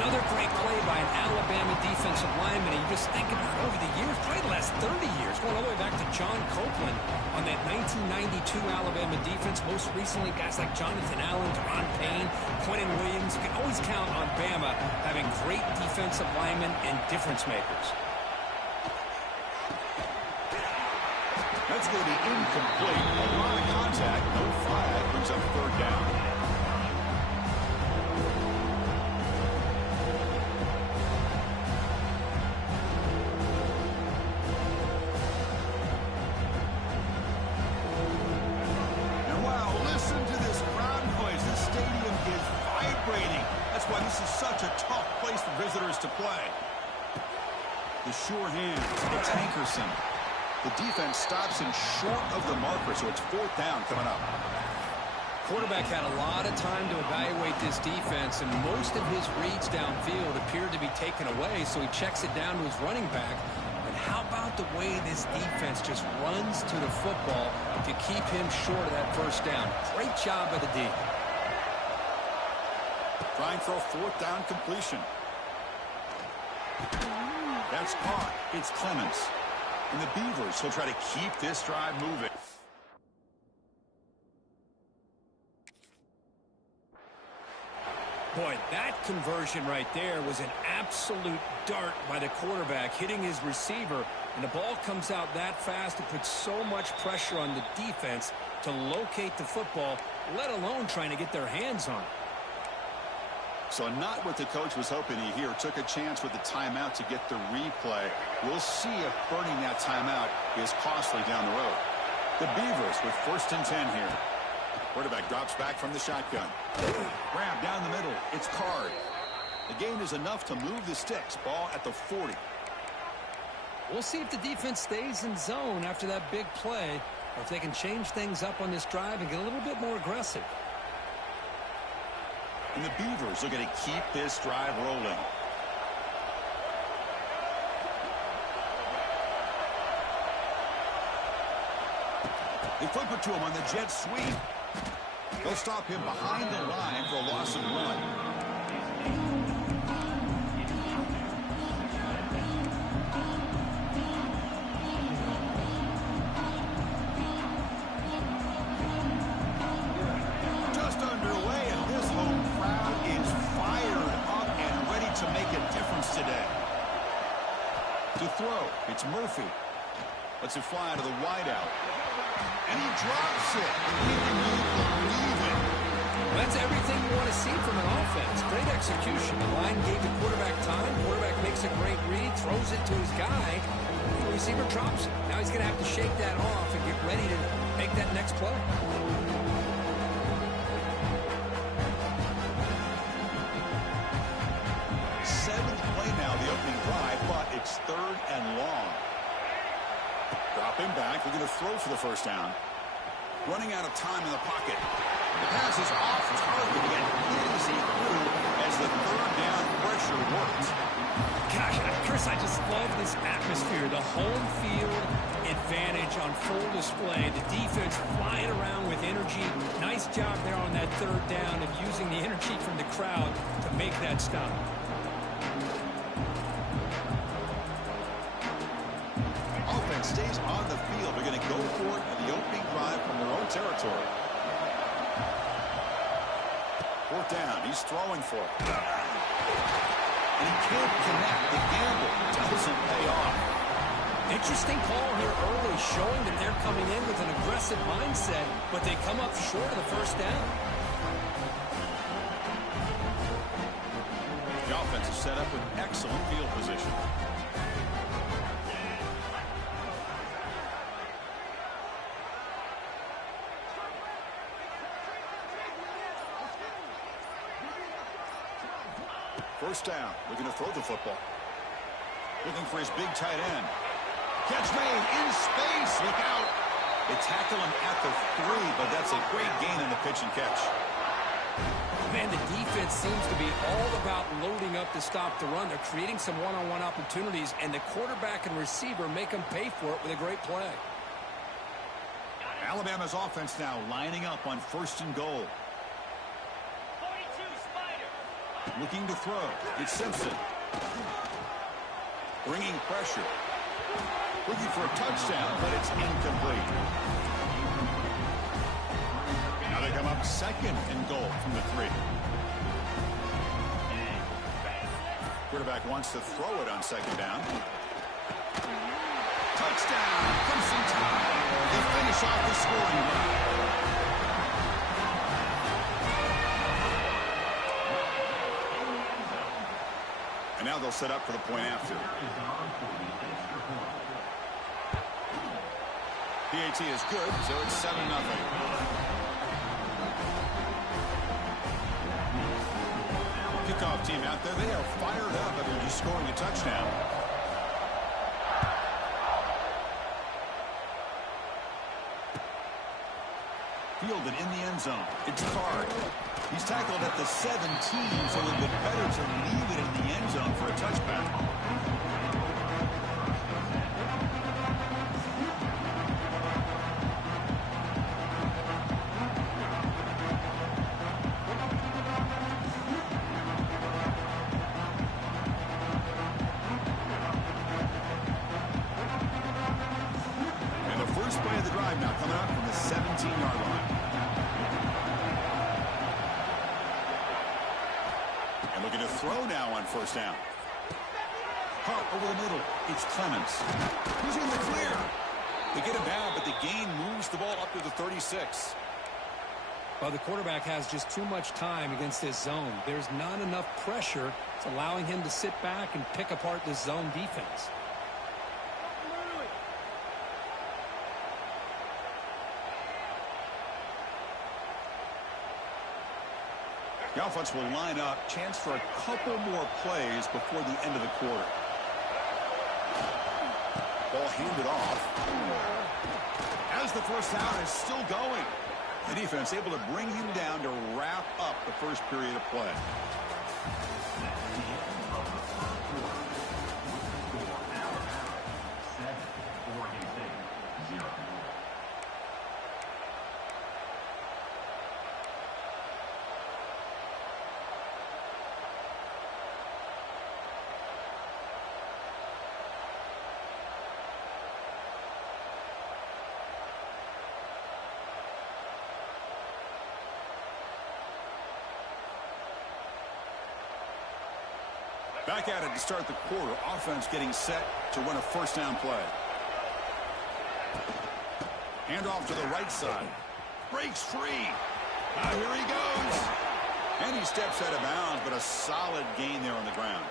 Another great play by an Alabama defensive lineman. And you just think about over the years, probably the last 30 years, going all the way back to John Copeland on that 1992 Alabama defense. Most recently, guys like Jonathan Allen, Deron Payne, Quentin Williams. You can always count on Bama having great defensive linemen and difference makers. going to be incomplete. A lot of contact, no flag, brings up third down. And wow, listen to this crowd noise. The stadium is vibrating. That's why this is such a tough place for visitors to play. The sure hands, it's Hankerson. The defense stops him short of the marker, so it's fourth down coming up. Quarterback had a lot of time to evaluate this defense, and most of his reads downfield appeared to be taken away, so he checks it down to his running back. But how about the way this defense just runs to the football to keep him short of that first down? Great job by the D. Trying for a fourth down completion. That's caught. It's Clemens. And the Beavers will try to keep this drive moving. Boy, that conversion right there was an absolute dart by the quarterback, hitting his receiver. And the ball comes out that fast. It puts so much pressure on the defense to locate the football, let alone trying to get their hands on it. So not what the coach was hoping to hear. Took a chance with the timeout to get the replay. We'll see if burning that timeout is costly down the road. The Beavers with 1st and 10 here. Quarterback drops back from the shotgun. Grab down the middle. It's Card. The gain is enough to move the sticks. Ball at the 40. We'll see if the defense stays in zone after that big play, or if they can change things up on this drive and get a little bit more aggressive. And the Beavers are going to keep this drive rolling. They flip it to him on the jet sweep. They'll stop him behind the line for a loss of 1. It's Murphy. Lets it fly to the wideout. And he drops it. Can you believe it? That's everything you want to see from an offense. Great execution. The line gave the quarterback time. Quarterback makes a great read, throws it to his guy. The receiver drops it. Now he's going to have to shake that off and get ready to make that next play. It's 3rd and long. Dropping back. They're going to throw for the first down. Running out of time in the pocket. The pass is off target and easy through as the 3rd down pressure works. Gosh, Chris, I just love this atmosphere. The home field advantage on full display. The defense flying around with energy. Nice job there on that 3rd down of using the energy from the crowd to make that stop. Stays on the field. They're going to go for it in the opening drive from their own territory. 4th down. He's throwing for it. And he can't connect. The gamble doesn't pay off. Interesting call here early, showing that they're coming in with an aggressive mindset, but they come up short of the first down. The offense is set up with excellent field position. First down. Looking to throw the football. Looking for his big tight end. Catch made in space. Look out. They tackle him at the 3, but that's a great gain in the pitch and catch. Man, the defense seems to be all about loading up to stop the run. They're creating some one-on-one opportunities, and the quarterback and receiver make them pay for it with a great play. Alabama's offense now lining up on 1st and goal. Looking to throw. It's Simpson. Bringing pressure. Looking for a touchdown, but it's incomplete. Now they come up 2nd and goal from the 3. Quarterback wants to throw it on 2nd down. Touchdown. Crimson Tide. They finish off the scoring drive. And now they'll set up for the point after. PAT is good, so it's 7-0. Kickoff team out there, they are fired up after just scoring a touchdown. Fielded in the end zone. It's Card. He's tackled at the 17, so it would have been better to leave it in the end zone for a touchback. And the first play of the drive now coming up from the 17-yard line. Looking to throw now on first down. Caught over the middle. It's Clemens. He's in the clear. They get him down, but the gain moves the ball up to the 36. Well, the quarterback has just too much time against this zone. There's not enough pressure. It's allowing him to sit back and pick apart this zone defense. The offense will line up. Chance for a couple more plays before the end of the quarter. Ball handed off. As the first down is still going. The defense able to bring him down to wrap up the first period of play. Back at it to start the quarter. Offense getting set to run a first down play. Hand off to the right side. Breaks free. Here he goes. And he steps out of bounds, but a solid gain there on the ground.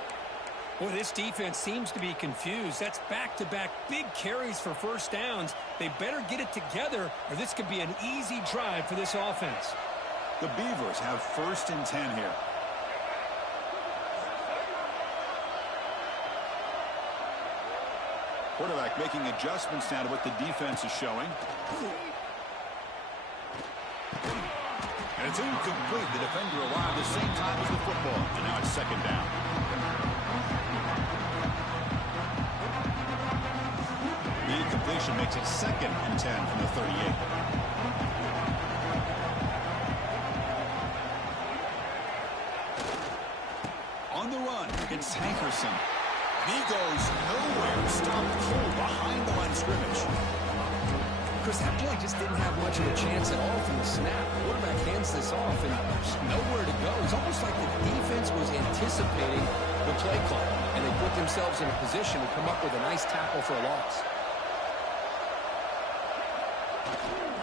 Well, this defense seems to be confused. That's back-to-back big carries for first downs. They better get it together, or this could be an easy drive for this offense. The Beavers have 1st and 10 here. Quarterback making adjustments now to what the defense is showing. And it's incomplete. The defender arrived at the same time as the football. And now it's 2nd down. The incompletion makes it 2nd and 10 from the 38. On the run, it's Hankerson. He goes nowhere. Stopped cold behind the line of scrimmage. Chris, that play just didn't have much of a chance at all from the snap. Quarterback hands this off and there's nowhere to go. It's almost like the defense was anticipating the play call, and they put themselves in a position to come up with a nice tackle for a loss.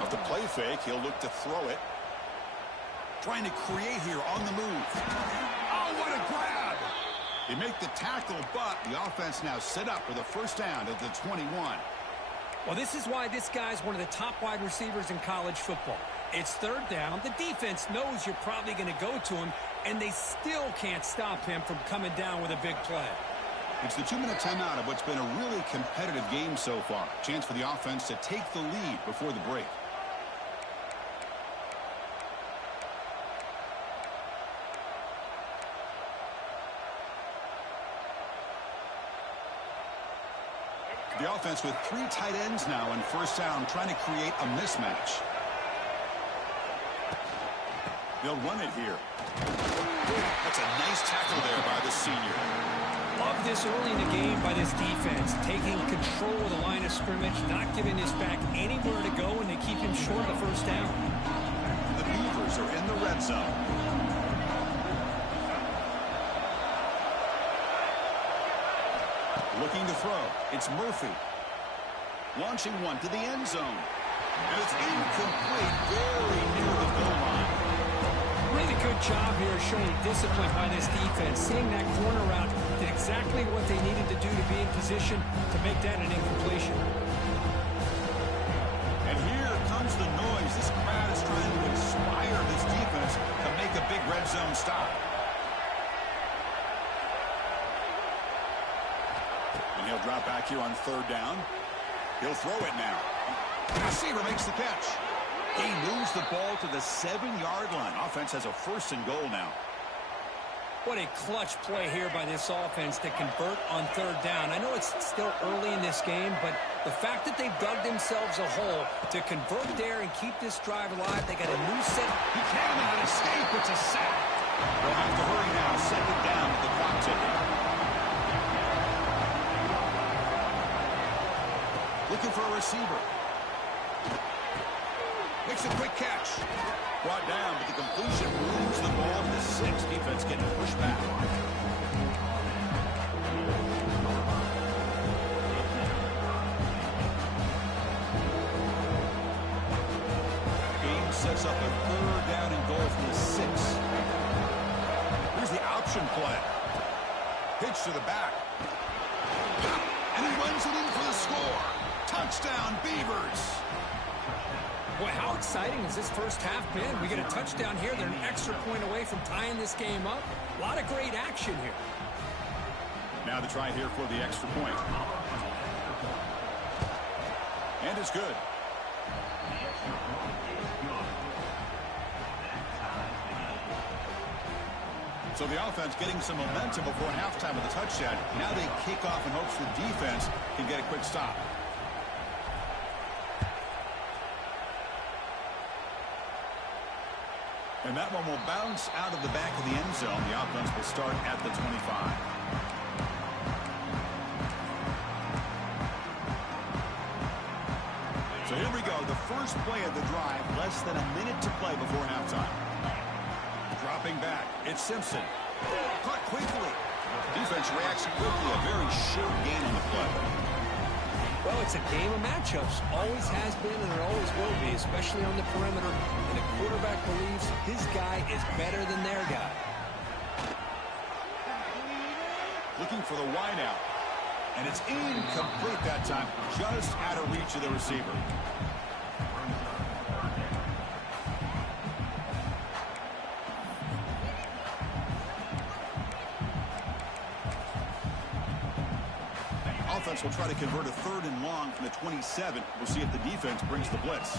Off the play fake, he'll look to throw it. Trying to create here on the move. Oh, what a grab! They make the tackle, but the offense now set up with a first down at the 21. Well, this is why this guy's one of the top wide receivers in college football. It's 3rd down. The defense knows you're probably going to go to him, and they still can't stop him from coming down with a big play. It's the 2-minute timeout of what's been a really competitive game so far. Chance for the offense to take the lead before the break. The offense with 3 tight ends now in first down, trying to create a mismatch. They'll run it here. That's a nice tackle there by the senior. Love this early in the game by this defense, taking control of the line of scrimmage, not giving this back anywhere to go, and they keep him short of the first down. The Beavers are in the red zone. Looking to throw. It's Murphy. Launching one to the end zone. And it's incomplete, very near the goal line. Really good job here showing discipline by this defense. Seeing that corner route did exactly what they needed to do to be in position to make that an incompletion. And here comes the noise. This crowd is trying to inspire this defense to make a big red zone stop. And he'll drop back here on third down. He'll throw it now. The receiver makes the catch. He moves the ball to the 7-yard line. Offense has a 1st and goal now. What a clutch play here by this offense to convert on third down. I know it's still early in this game, but the fact that they've dug themselves a hole to convert there and keep this drive alive, they got a new set. He cannot escape. It's a sack. They'll have to hurry now. 2nd down with the clock ticking. Looking for a receiver. Makes a quick catch. Brought down, but the completion moves the ball to the 6. Defense getting pushed back. Game sets up a 3rd down and goal from the 6. Here's the option play. Pitch to the back. And he runs it in for the score. Touchdown, Beavers. Boy, how exciting has this first half been? We get a touchdown here. They're an extra point away from tying this game up. A lot of great action here. Now to try here for the extra point. And it's good. So the offense getting some momentum before halftime with a touchdown. Now they kick off in hopes the defense can get a quick stop. And that one will bounce out of the back of the end zone. The offense will start at the 25. So here we go. The first play of the drive. Less than a minute to play before halftime. Dropping back. It's Simpson. Caught quickly. Defense reacts quickly. A very short gain on the play. Well, it's a game of matchups. Always has been and it always will be, especially on the perimeter. And the quarterback believes his guy is better than their guy. Looking for the wide out. And it's incomplete that time. Just out of reach of the receiver. Offense will try to convert a 3rd and long from the 27. We'll see if the defense brings the blitz.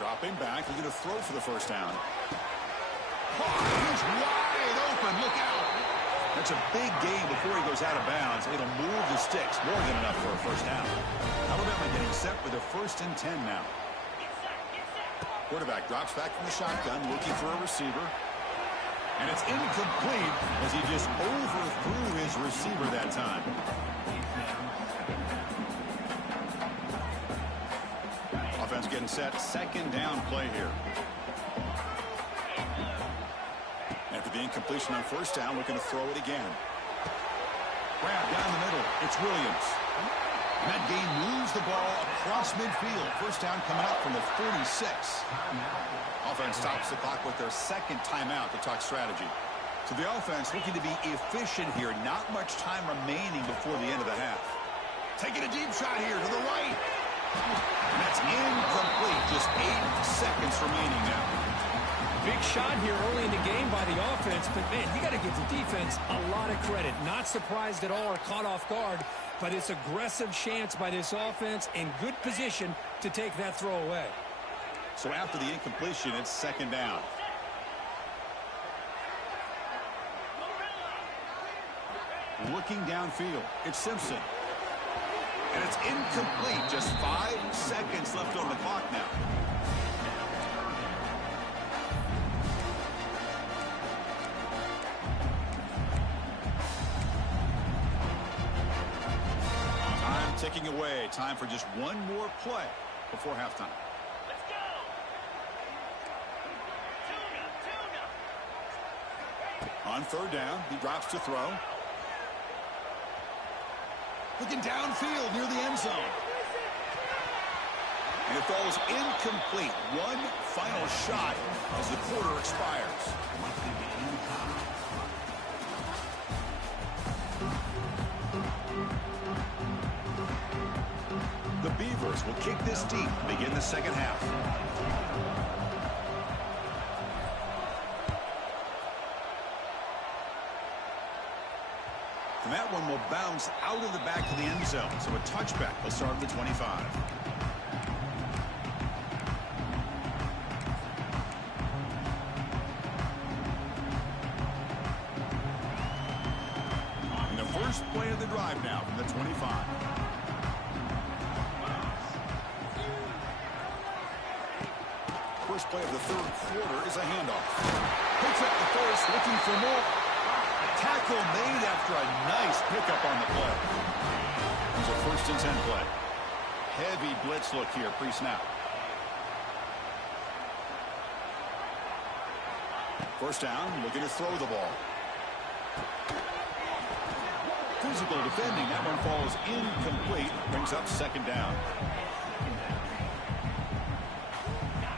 Dropping back. He's going to throw for the 1st down. Oh, he's wide open. Look out. That's a big gain before he goes out of bounds. It'll move the sticks. More than enough for a 1st down. Alabama getting set with a 1st and 10 now. Quarterback drops back from the shotgun, looking for a receiver. And it's incomplete as he just overthrew his receiver that time. Offense getting set. 2nd down play here. After the incompletion on 1st down, looking to throw it again. Grab down the middle. It's Williams. And that gain moves the ball across midfield. 1st down coming up from the 46. Offense stops the clock with their 2nd timeout to talk strategy. So the offense looking to be efficient here. Not much time remaining before the end of the half. Taking a deep shot here to the right. And that's incomplete. Just 8 seconds remaining now. Big shot here early in the game by the offense, but man, you got to give the defense a lot of credit. Not surprised at all or caught off guard, but it's aggressive chance by this offense in good position to take that throw away. So after the incompletion, it's 2nd down. Looking downfield, it's Simpson. And it's incomplete. Just 5 seconds left on the clock now. Time ticking away. Time for just one more play before halftime. On 3rd down, he drops to throw. Looking downfield near the end zone. And it falls incomplete. One final shot as the quarter expires. The Beavers will kick this deep to begin the second half. And that one will bounce out of the back of the end zone. So a touchback will start at the 25. And the first play of the drive now from the 25. First play of the third quarter is a handoff. Picks up the first, looking for more. Tackle made after a nice pickup on the play. It's a 1st and 10 play. Heavy blitz look here pre-snap. First down, looking to throw the ball. Physical defending. That one falls incomplete. Brings up 2nd down.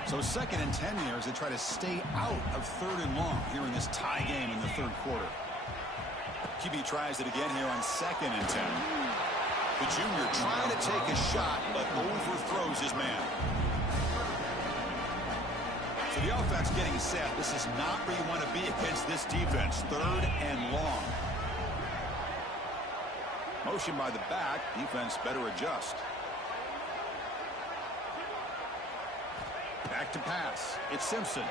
So 2nd and 10 here as they try to stay out of 3rd and long here in this tie game in the 3rd quarter. QB tries it again here on 2nd and 10. The junior trying to take a shot, but overthrows his man. So the offense getting set. This is not where you want to be against this defense. 3rd and long. Motion by the back. Defense better adjust. Back to pass. It's Simpson.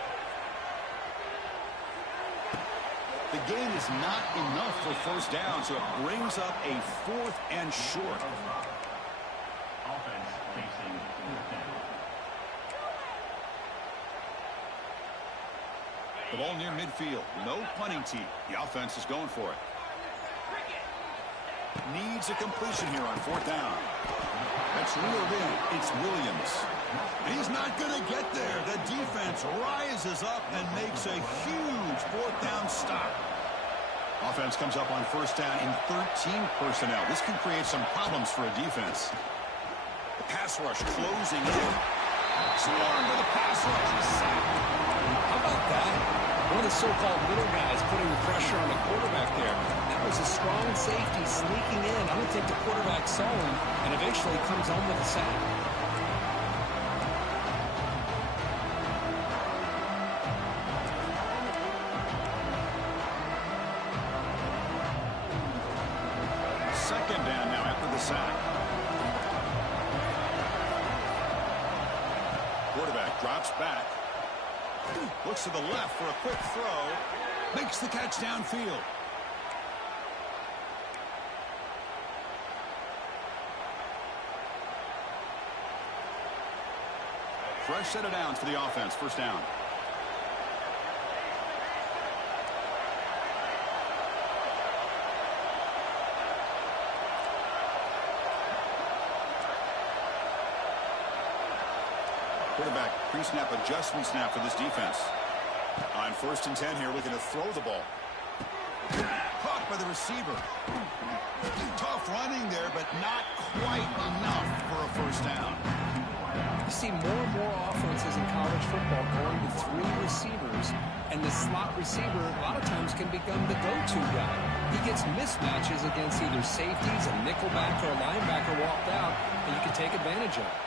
The gain is not enough for 1st down, so it brings up a 4th and short. Offense facing 4th down. The ball near midfield. No punting tee. The offense is going for it. Needs a completion here on 4th down. That's reeled in. It's Williams. He's not going to get there. The defense rises up and makes a huge 4th down stop. Offense comes up on 1st down in 13 personnel. This can create some problems for a defense. The pass rush closing in. Swarmed to the pass rush. Sacked. How about that? One of the so-called little guys putting the pressure on the quarterback there. That was a strong safety sneaking in. I don't think the quarterback saw him and eventually comes home with a sack. Second down now after the sack. Quarterback drops back. Looks to the left for a quick throw. Makes the catch downfield. Fresh set of downs for the offense. 1st down. Quarterback pre-snap adjustment snap for this defense. On 1st and 10 here, looking to throw the ball. Caught by the receiver. Tough running there, but not quite enough for a 1st down. You see more and more offenses in college football going to 3 receivers, and the slot receiver a lot of times can become the go-to guy. He gets mismatches against either safeties, a nickelback, or a linebacker walked out, and you can take advantage of it.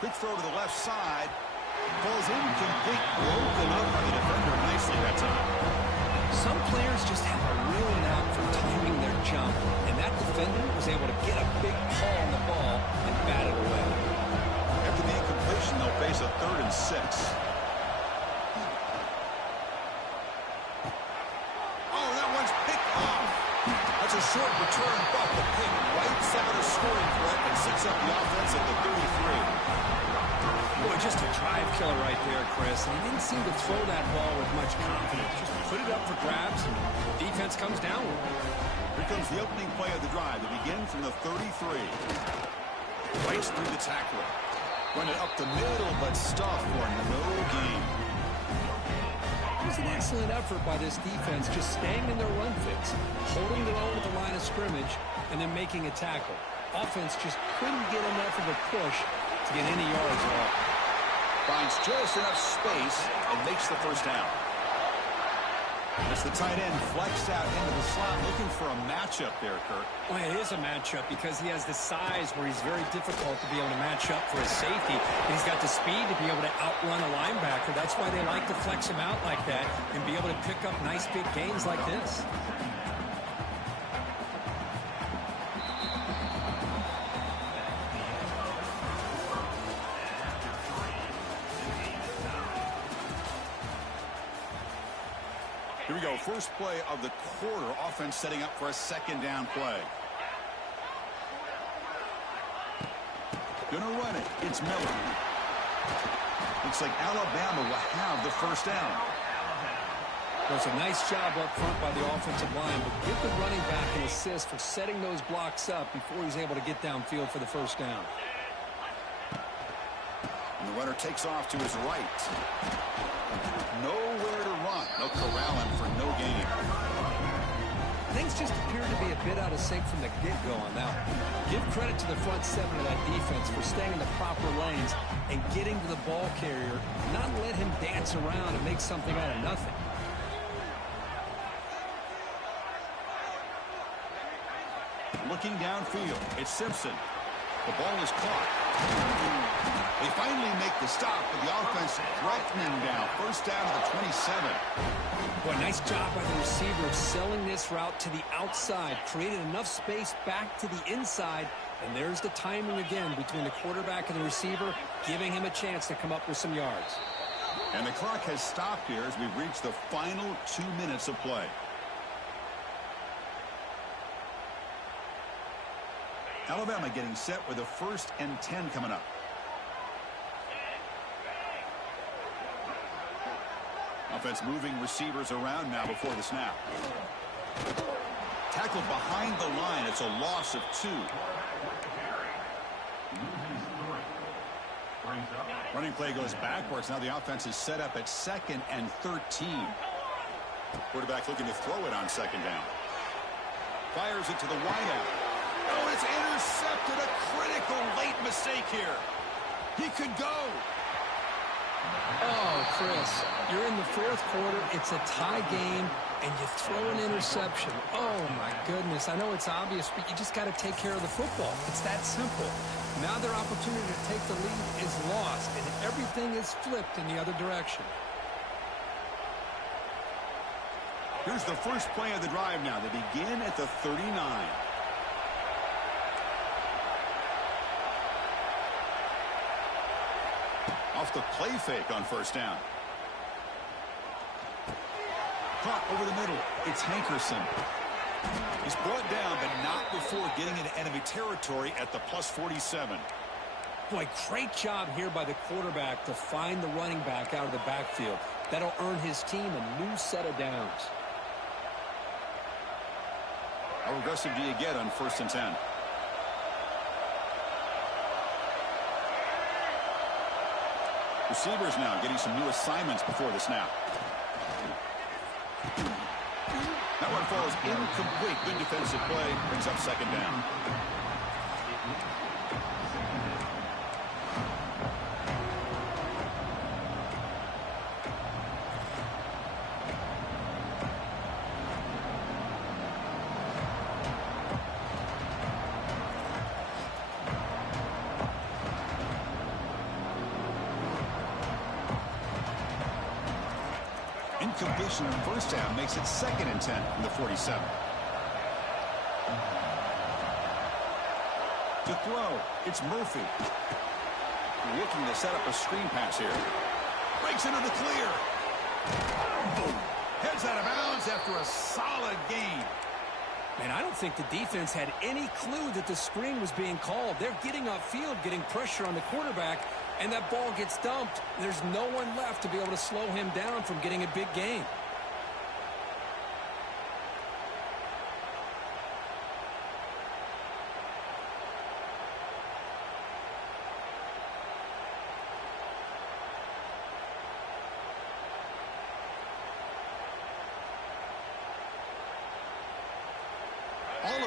Quick throw to the left side. Falls incomplete. Broken up by the defender nicely that time. Some players just have a real knack for timing their jump, and that defender was able to get a big paw on the ball and bat it away. After the incompletion, they'll face a 3rd and 6. Oh, that one's picked off. That's a short return, but the pick wipes out a scoring threat and sets up the offense at the 33. Boy, just a drive killer right there, Chris. And he didn't seem to throw that ball with much confidence. Just put it up for grabs, and the defense comes down with it. Here comes the opening play of the drive. They begin from the 33. Bites through the tackler. Run it up the middle, but stuffed for no gain. It was an excellent effort by this defense, just staying in their run fix, holding their own at the line of scrimmage, and then making a tackle. Offense just couldn't get enough of a push to get any yards at all. Finds just enough space and makes the first down. As the tight end flexed out into the slot, looking for a matchup there, Kirk. Well, it is a matchup because he has the size where he's very difficult to be able to match up for his safety. And he's got the speed to be able to outrun a linebacker. That's why they like to flex him out like that and be able to pick up nice big gains like this. Here we go, first play of the quarter. Offense setting up for a second down play. Gonna run it. It's Miller. Looks like Alabama will have the first down. Well, it's a nice job up front by the offensive line, but give the running back an assist for setting those blocks up before he's able to get downfield for the first down. And the runner takes off to his right. Nowhere to run. They'll corral him for no gain. Things just appear to be a bit out of sync from the get-go on that one. Give credit to the front seven of that defense for staying in the proper lanes and getting to the ball carrier, not let him dance around and make something out of nothing. Looking downfield, it's Simpson. The ball is caught. They finally make the stop, but the offense threatening down. First down to the 27. Boy, nice job by the receiver of selling this route to the outside. Created enough space back to the inside. And there's the timing again between the quarterback and the receiver, giving him a chance to come up with some yards. And the clock has stopped here as we've reached the final 2 minutes of play. Alabama getting set with a 1st and 10 coming up. Offense moving receivers around now before the snap. Tackled behind the line. It's a loss of 2. Running play goes backwards. Now the offense is set up at 2nd and 13. Quarterback looking to throw it on 2nd down. Fires it to the wideout. Oh, it's intercepted. A critical late mistake here. He could go. Oh, Chris, you're in the 4th quarter. It's a tie game, and you throw an interception. Oh, my goodness. I know it's obvious, but you just got to take care of the football. It's that simple. Now their opportunity to take the lead is lost, and everything is flipped in the other direction. Here's the first play of the drive now. They begin at the 39. Off the play fake on 1st down. Caught over the middle. It's Hankerson. He's brought down, but not before getting into enemy territory at the +47. Boy, great job here by the quarterback to find the running back out of the backfield. That'll earn his team a new set of downs. How aggressive do you get on 1st and 10? Receivers now getting some new assignments before the snap. That one falls incomplete. Good defensive play. Brings up 2nd down. Incompletion in 1st down makes it 2nd and 10 from the 47. To throw, it's Murphy. Looking to set up a screen pass here. Breaks into the clear. Heads out of bounds after a solid gain. Man, I don't think the defense had any clue that the screen was being called. They're getting upfield, getting pressure on the quarterback, and that ball gets dumped. There's no one left to be able to slow him down from getting a big gain.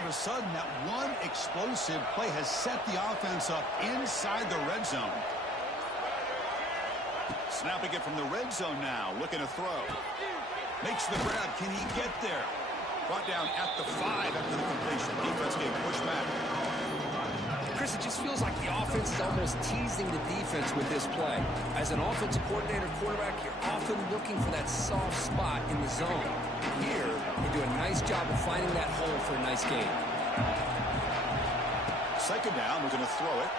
of a sudden, that one explosive play has set the offense up inside the red zone. Snapping it from the red zone now, looking to throw. Makes the grab. Can he get there? Brought down at the 5 after the completion. Defense getting pushed back. Chris, it just feels like the offense is almost teasing the defense with this play. As an offensive coordinator, quarterback, you're often looking for that soft spot in the zone. Here, they do a nice job of finding that hole for a nice gain. Second down, we're going to throw it.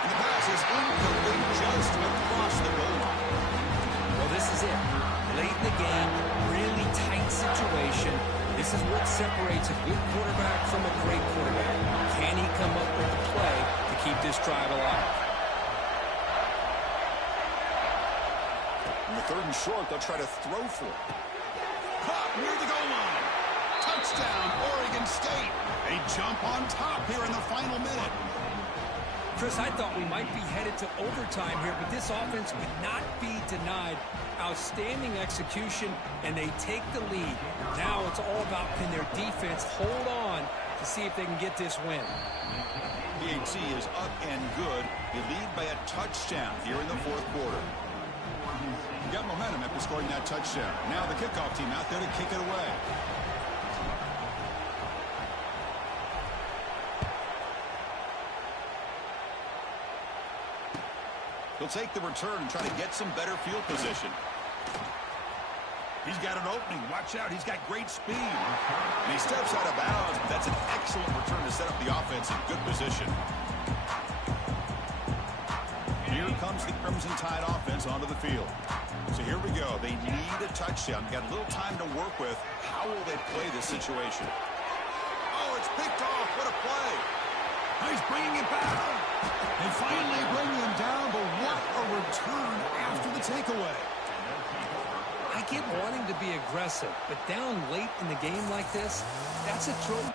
And the pass is incomplete just across the goal line. Well, this is it. Late in the game, really tight situation. This is what separates a good quarterback from a great quarterback. Can he come up with the play to keep this drive alive? In the third and short, they'll try to throw for it. Caught near the goal line. Touchdown, Oregon State. They jump on top here in the final minute. Chris, I thought we might be headed to overtime here, but this offense could not be denied. Outstanding execution, and they take the lead. Now it's all about, can their defense hold on to see if they can get this win. PHC is up and good. They lead by a touchdown here in the fourth quarter. Got momentum after scoring that touchdown. Now the kickoff team out there to kick it away. He'll take the return and try to get some better field position. He's got an opening. Watch out. He's got great speed. And he steps out of bounds. That's an excellent return to set up the offense in good position. Here comes the Crimson Tide offense onto the field. So here we go. They need a touchdown. Got a little time to work with. How will they play this situation? Oh, it's picked off. What a play. He's bringing it back. They finally bring him down, but what a return after the takeaway. I get wanting to be aggressive, but down late in the game like this, that's a throw.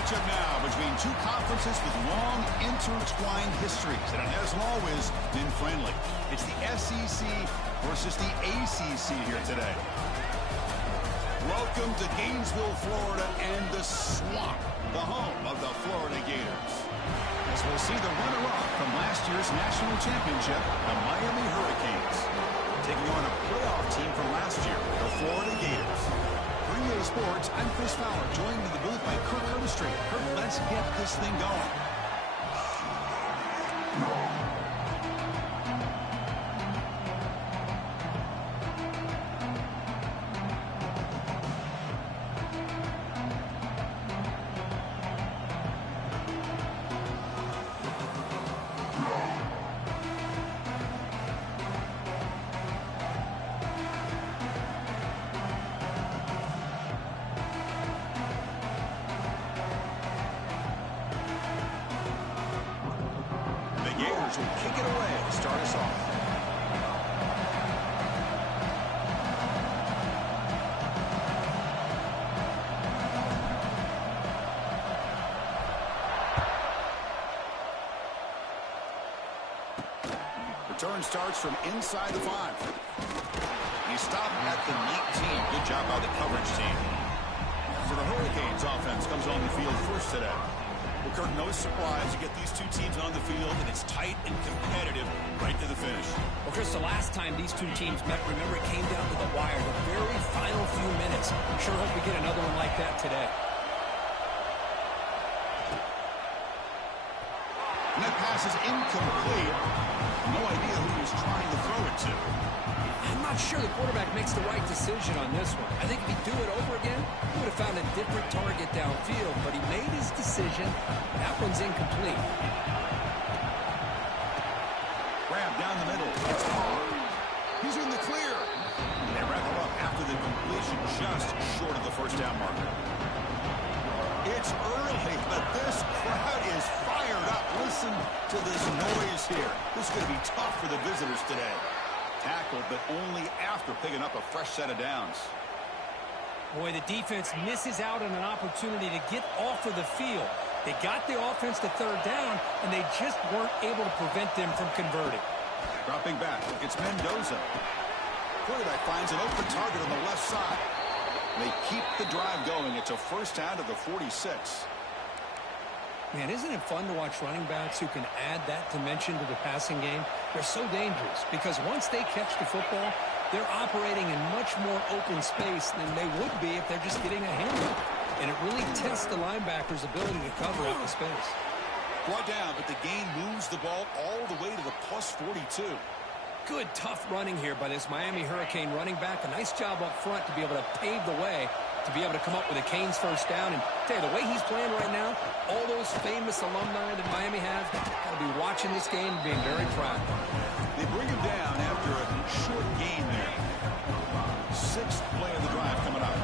matchup now between two conferences with long intertwined histories, and it hasn't always been friendly. It's the SEC versus the ACC here today. Welcome to Gainesville, Florida, and the Swamp, the home of the Florida Gators. As we'll see the runner-up from last year's national championship, the Miami Hurricanes, taking on a playoff team from last year, the Florida Gators. For EA Sports, I'm Chris Fowler, joined in the booth by Kirk Herbstreit. Kirk, let's get this thing going. Will kick it away to start us off. Return starts from inside the 5. He stopped at the 19. Good job by the coverage team. So the Hurricanes offense comes on the field first today. Well, Kirk, no surprise. You get these two teams on the field, and it's tight and competitive right to the finish. Well, Chris, the last time these two teams met, remember, it came down to the wire, the very final few minutes. Sure hope we get another one like that today. And that pass is incomplete. No idea who he was trying to throw it to. I'm not sure the quarterback makes the right decision on this one. I think if he'd do it over again, he would have found a different target downfield, but he made his decision. That one's incomplete. Grab down the middle. It's hard. He's in the clear. They wrap him up after the completion, just short of the first down marker. It's early, but this crowd is fired up. Listen to this noise here. This is going to be tough for the visitors today. Tackled, but only after picking up a fresh set of downs. Boy, the defense misses out on an opportunity to get off of the field. They got the offense to third down, and they just weren't able to prevent them from converting. Dropping back, it's Mendoza. Quarterback finds an open target on the left side. They keep the drive going. It's a first down to the 46. Man, isn't it fun to watch running backs who can add that dimension to the passing game? They're so dangerous because once they catch the football, they're operating in much more open space than they would be if they're just getting a handle. And it really tests the linebacker's ability to cover up the space. Brought down, but the gain moves the ball all the way to the plus 42. Good, tough running here by this Miami Hurricane running back. A nice job up front to be able to pave the way to be able to come up with a Canes first down. And tell you, the way he's playing right now, all those famous alumni that Miami has got to be watching this game and being very proud. They bring him down after a short gain there. 6th play of the drive coming up.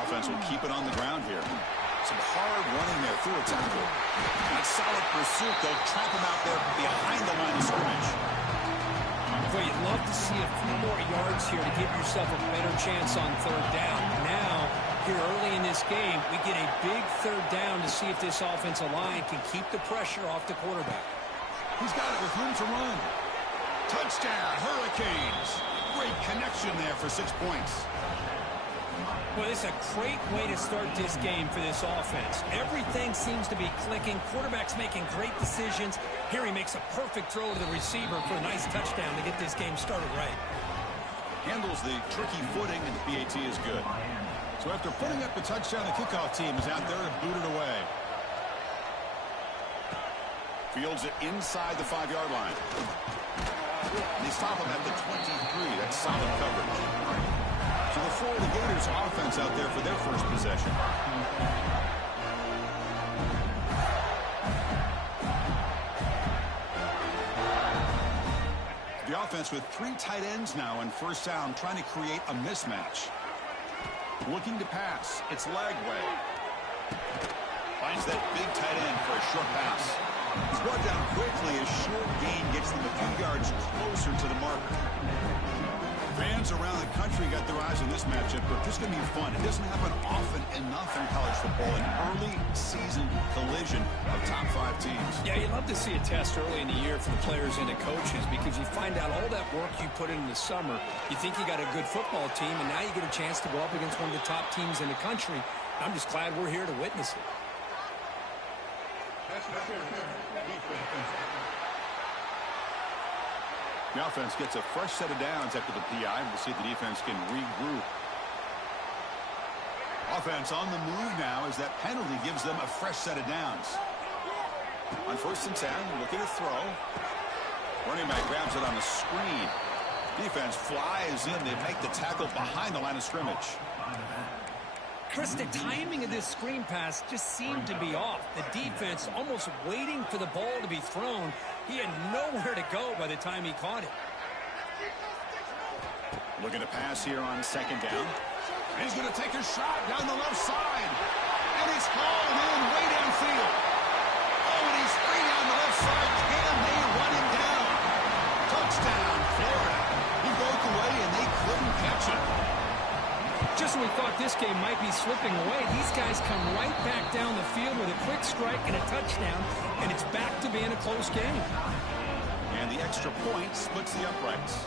Offense will keep it on the ground here. Some hard running there through a tackle. That solid pursuit, they'll trap him out there behind the line of scrimmage. Boy, you'd love to see a few more yards here to give yourself a better chance on third down. Now, here early in this game, we get a big third down to see if this offensive line can keep the pressure off the quarterback. He's got it with room to run. Touchdown, Hurricanes. Great connection there for 6 points. Well, it's a great way to start this game for this offense. Everything seems to be clicking. Quarterback's making great decisions. Here he makes a perfect throw to the receiver for a nice touchdown to get this game started right. Handles the tricky footing, and the PAT is good. So after putting up the touchdown, the kickoff team is out there and booted away. Fields it inside the 5-yard line. They stop him at the 23. That's solid coverage. So the Florida Gators offense out there for their first possession. The offense with 3 tight ends now in first down, trying to create a mismatch. Looking to pass. It's Lagway. Finds that big tight end for a short pass. He's brought down quickly. A short gain gets them a few yards closer to the marker. Fans around the country got their eyes on this matchup, but this is going to be fun. It doesn't happen often enough in college football, an early season collision of top 5 teams. Yeah, you love to see a test early in the year for the players and the coaches because you find out all that work you put in the summer. You think you got a good football team, and now you get a chance to go up against one of the top teams in the country. I'm just glad we're here to witness it. The offense gets a fresh set of downs after the PI. We'll see if the defense can regroup. Offense on the move now as that penalty gives them a fresh set of downs. On 1st and 10, looking to throw. Running back grabs it on the screen. Defense flies in. They make the tackle behind the line of scrimmage. Chris, the timing of this screen pass just seemed to be off. The defense almost waiting for the ball to be thrown. He had nowhere to go by the time he caught it. Looking to pass here on 2nd down. And he's going to take a shot down the left side. And it's hauled in way downfield. Oh, and he's free down the left side. Can they run him down? Touchdown, Florida. He broke away, and they couldn't catch him. Just when we thought this game might be slipping away, these guys come right back down the field with a quick strike and a touchdown, and it's back to being a close game. And the extra point splits the uprights.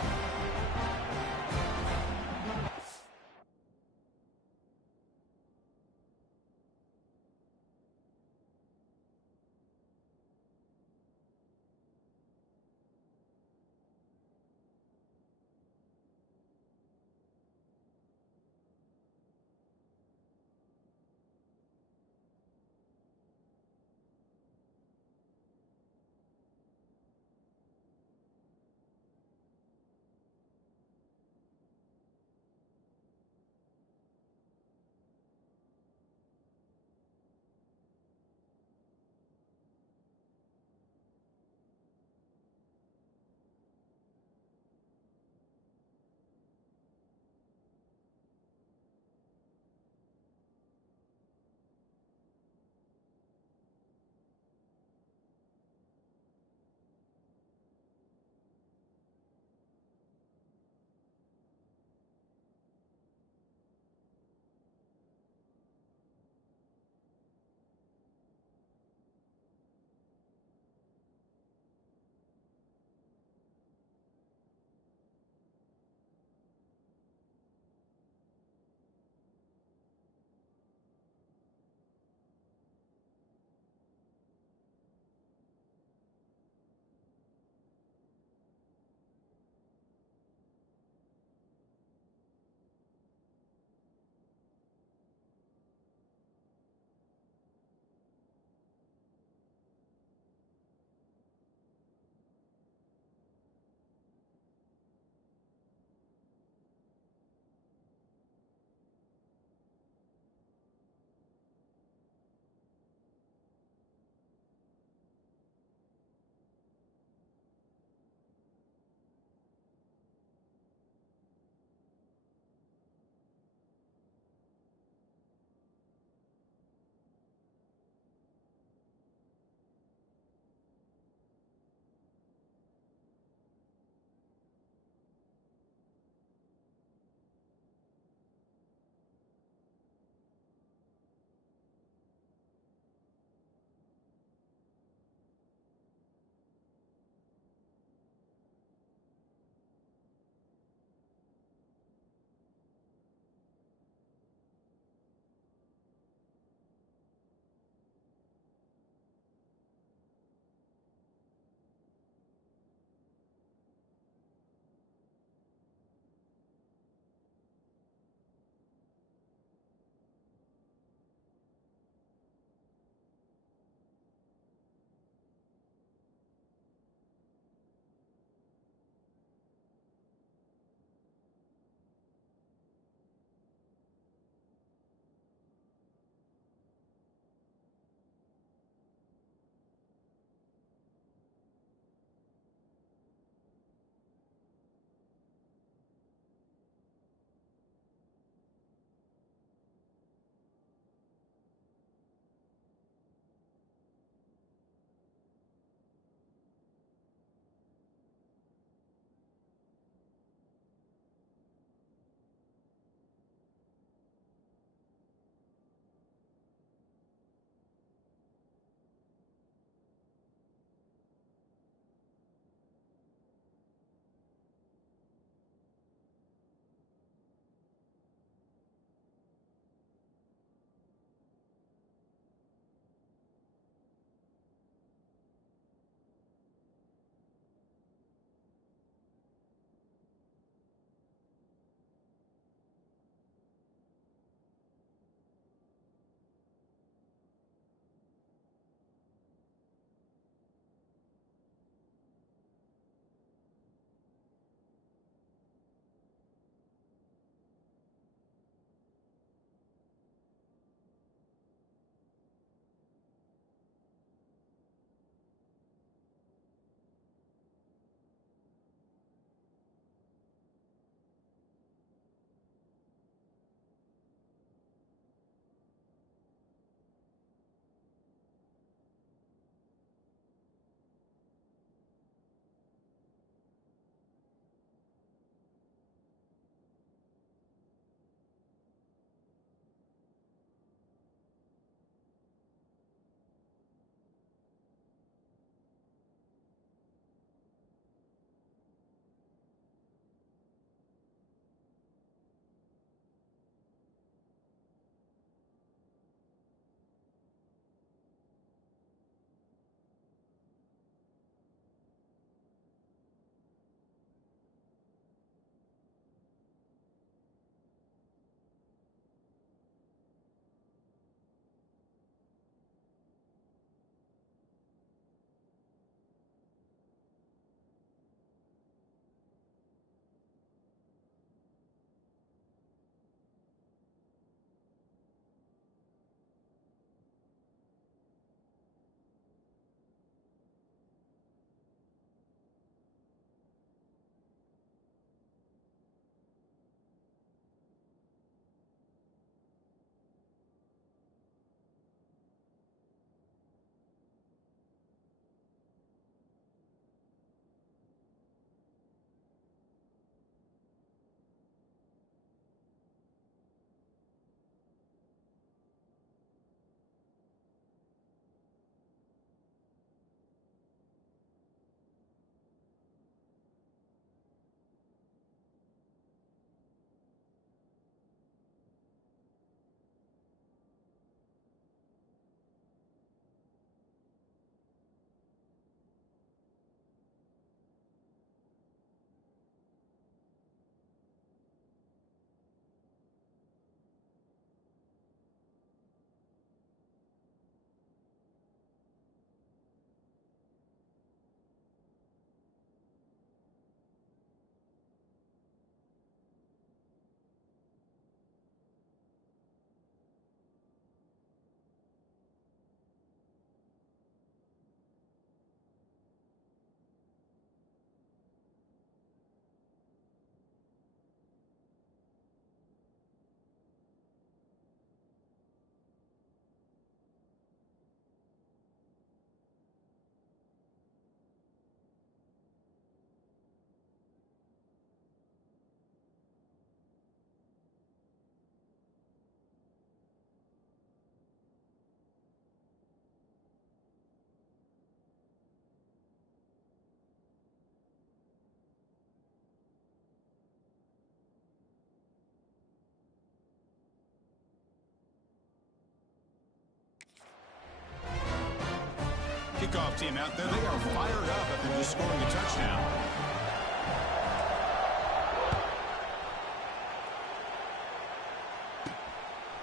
kickoff team out there. They are fired up after just scoring a touchdown.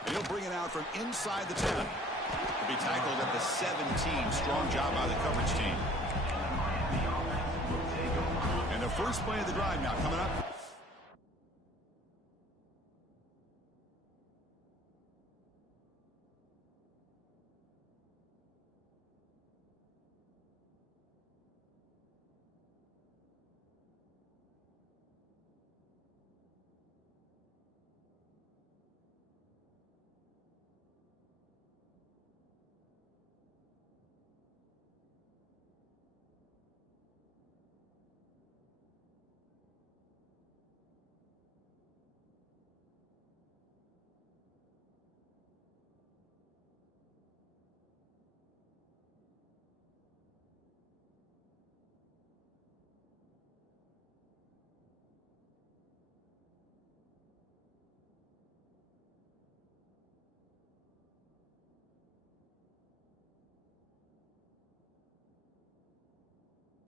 He'll bring it out from inside the 10. He'll be tackled at the 17. Strong job by the coverage team. And the first play of the drive now coming up.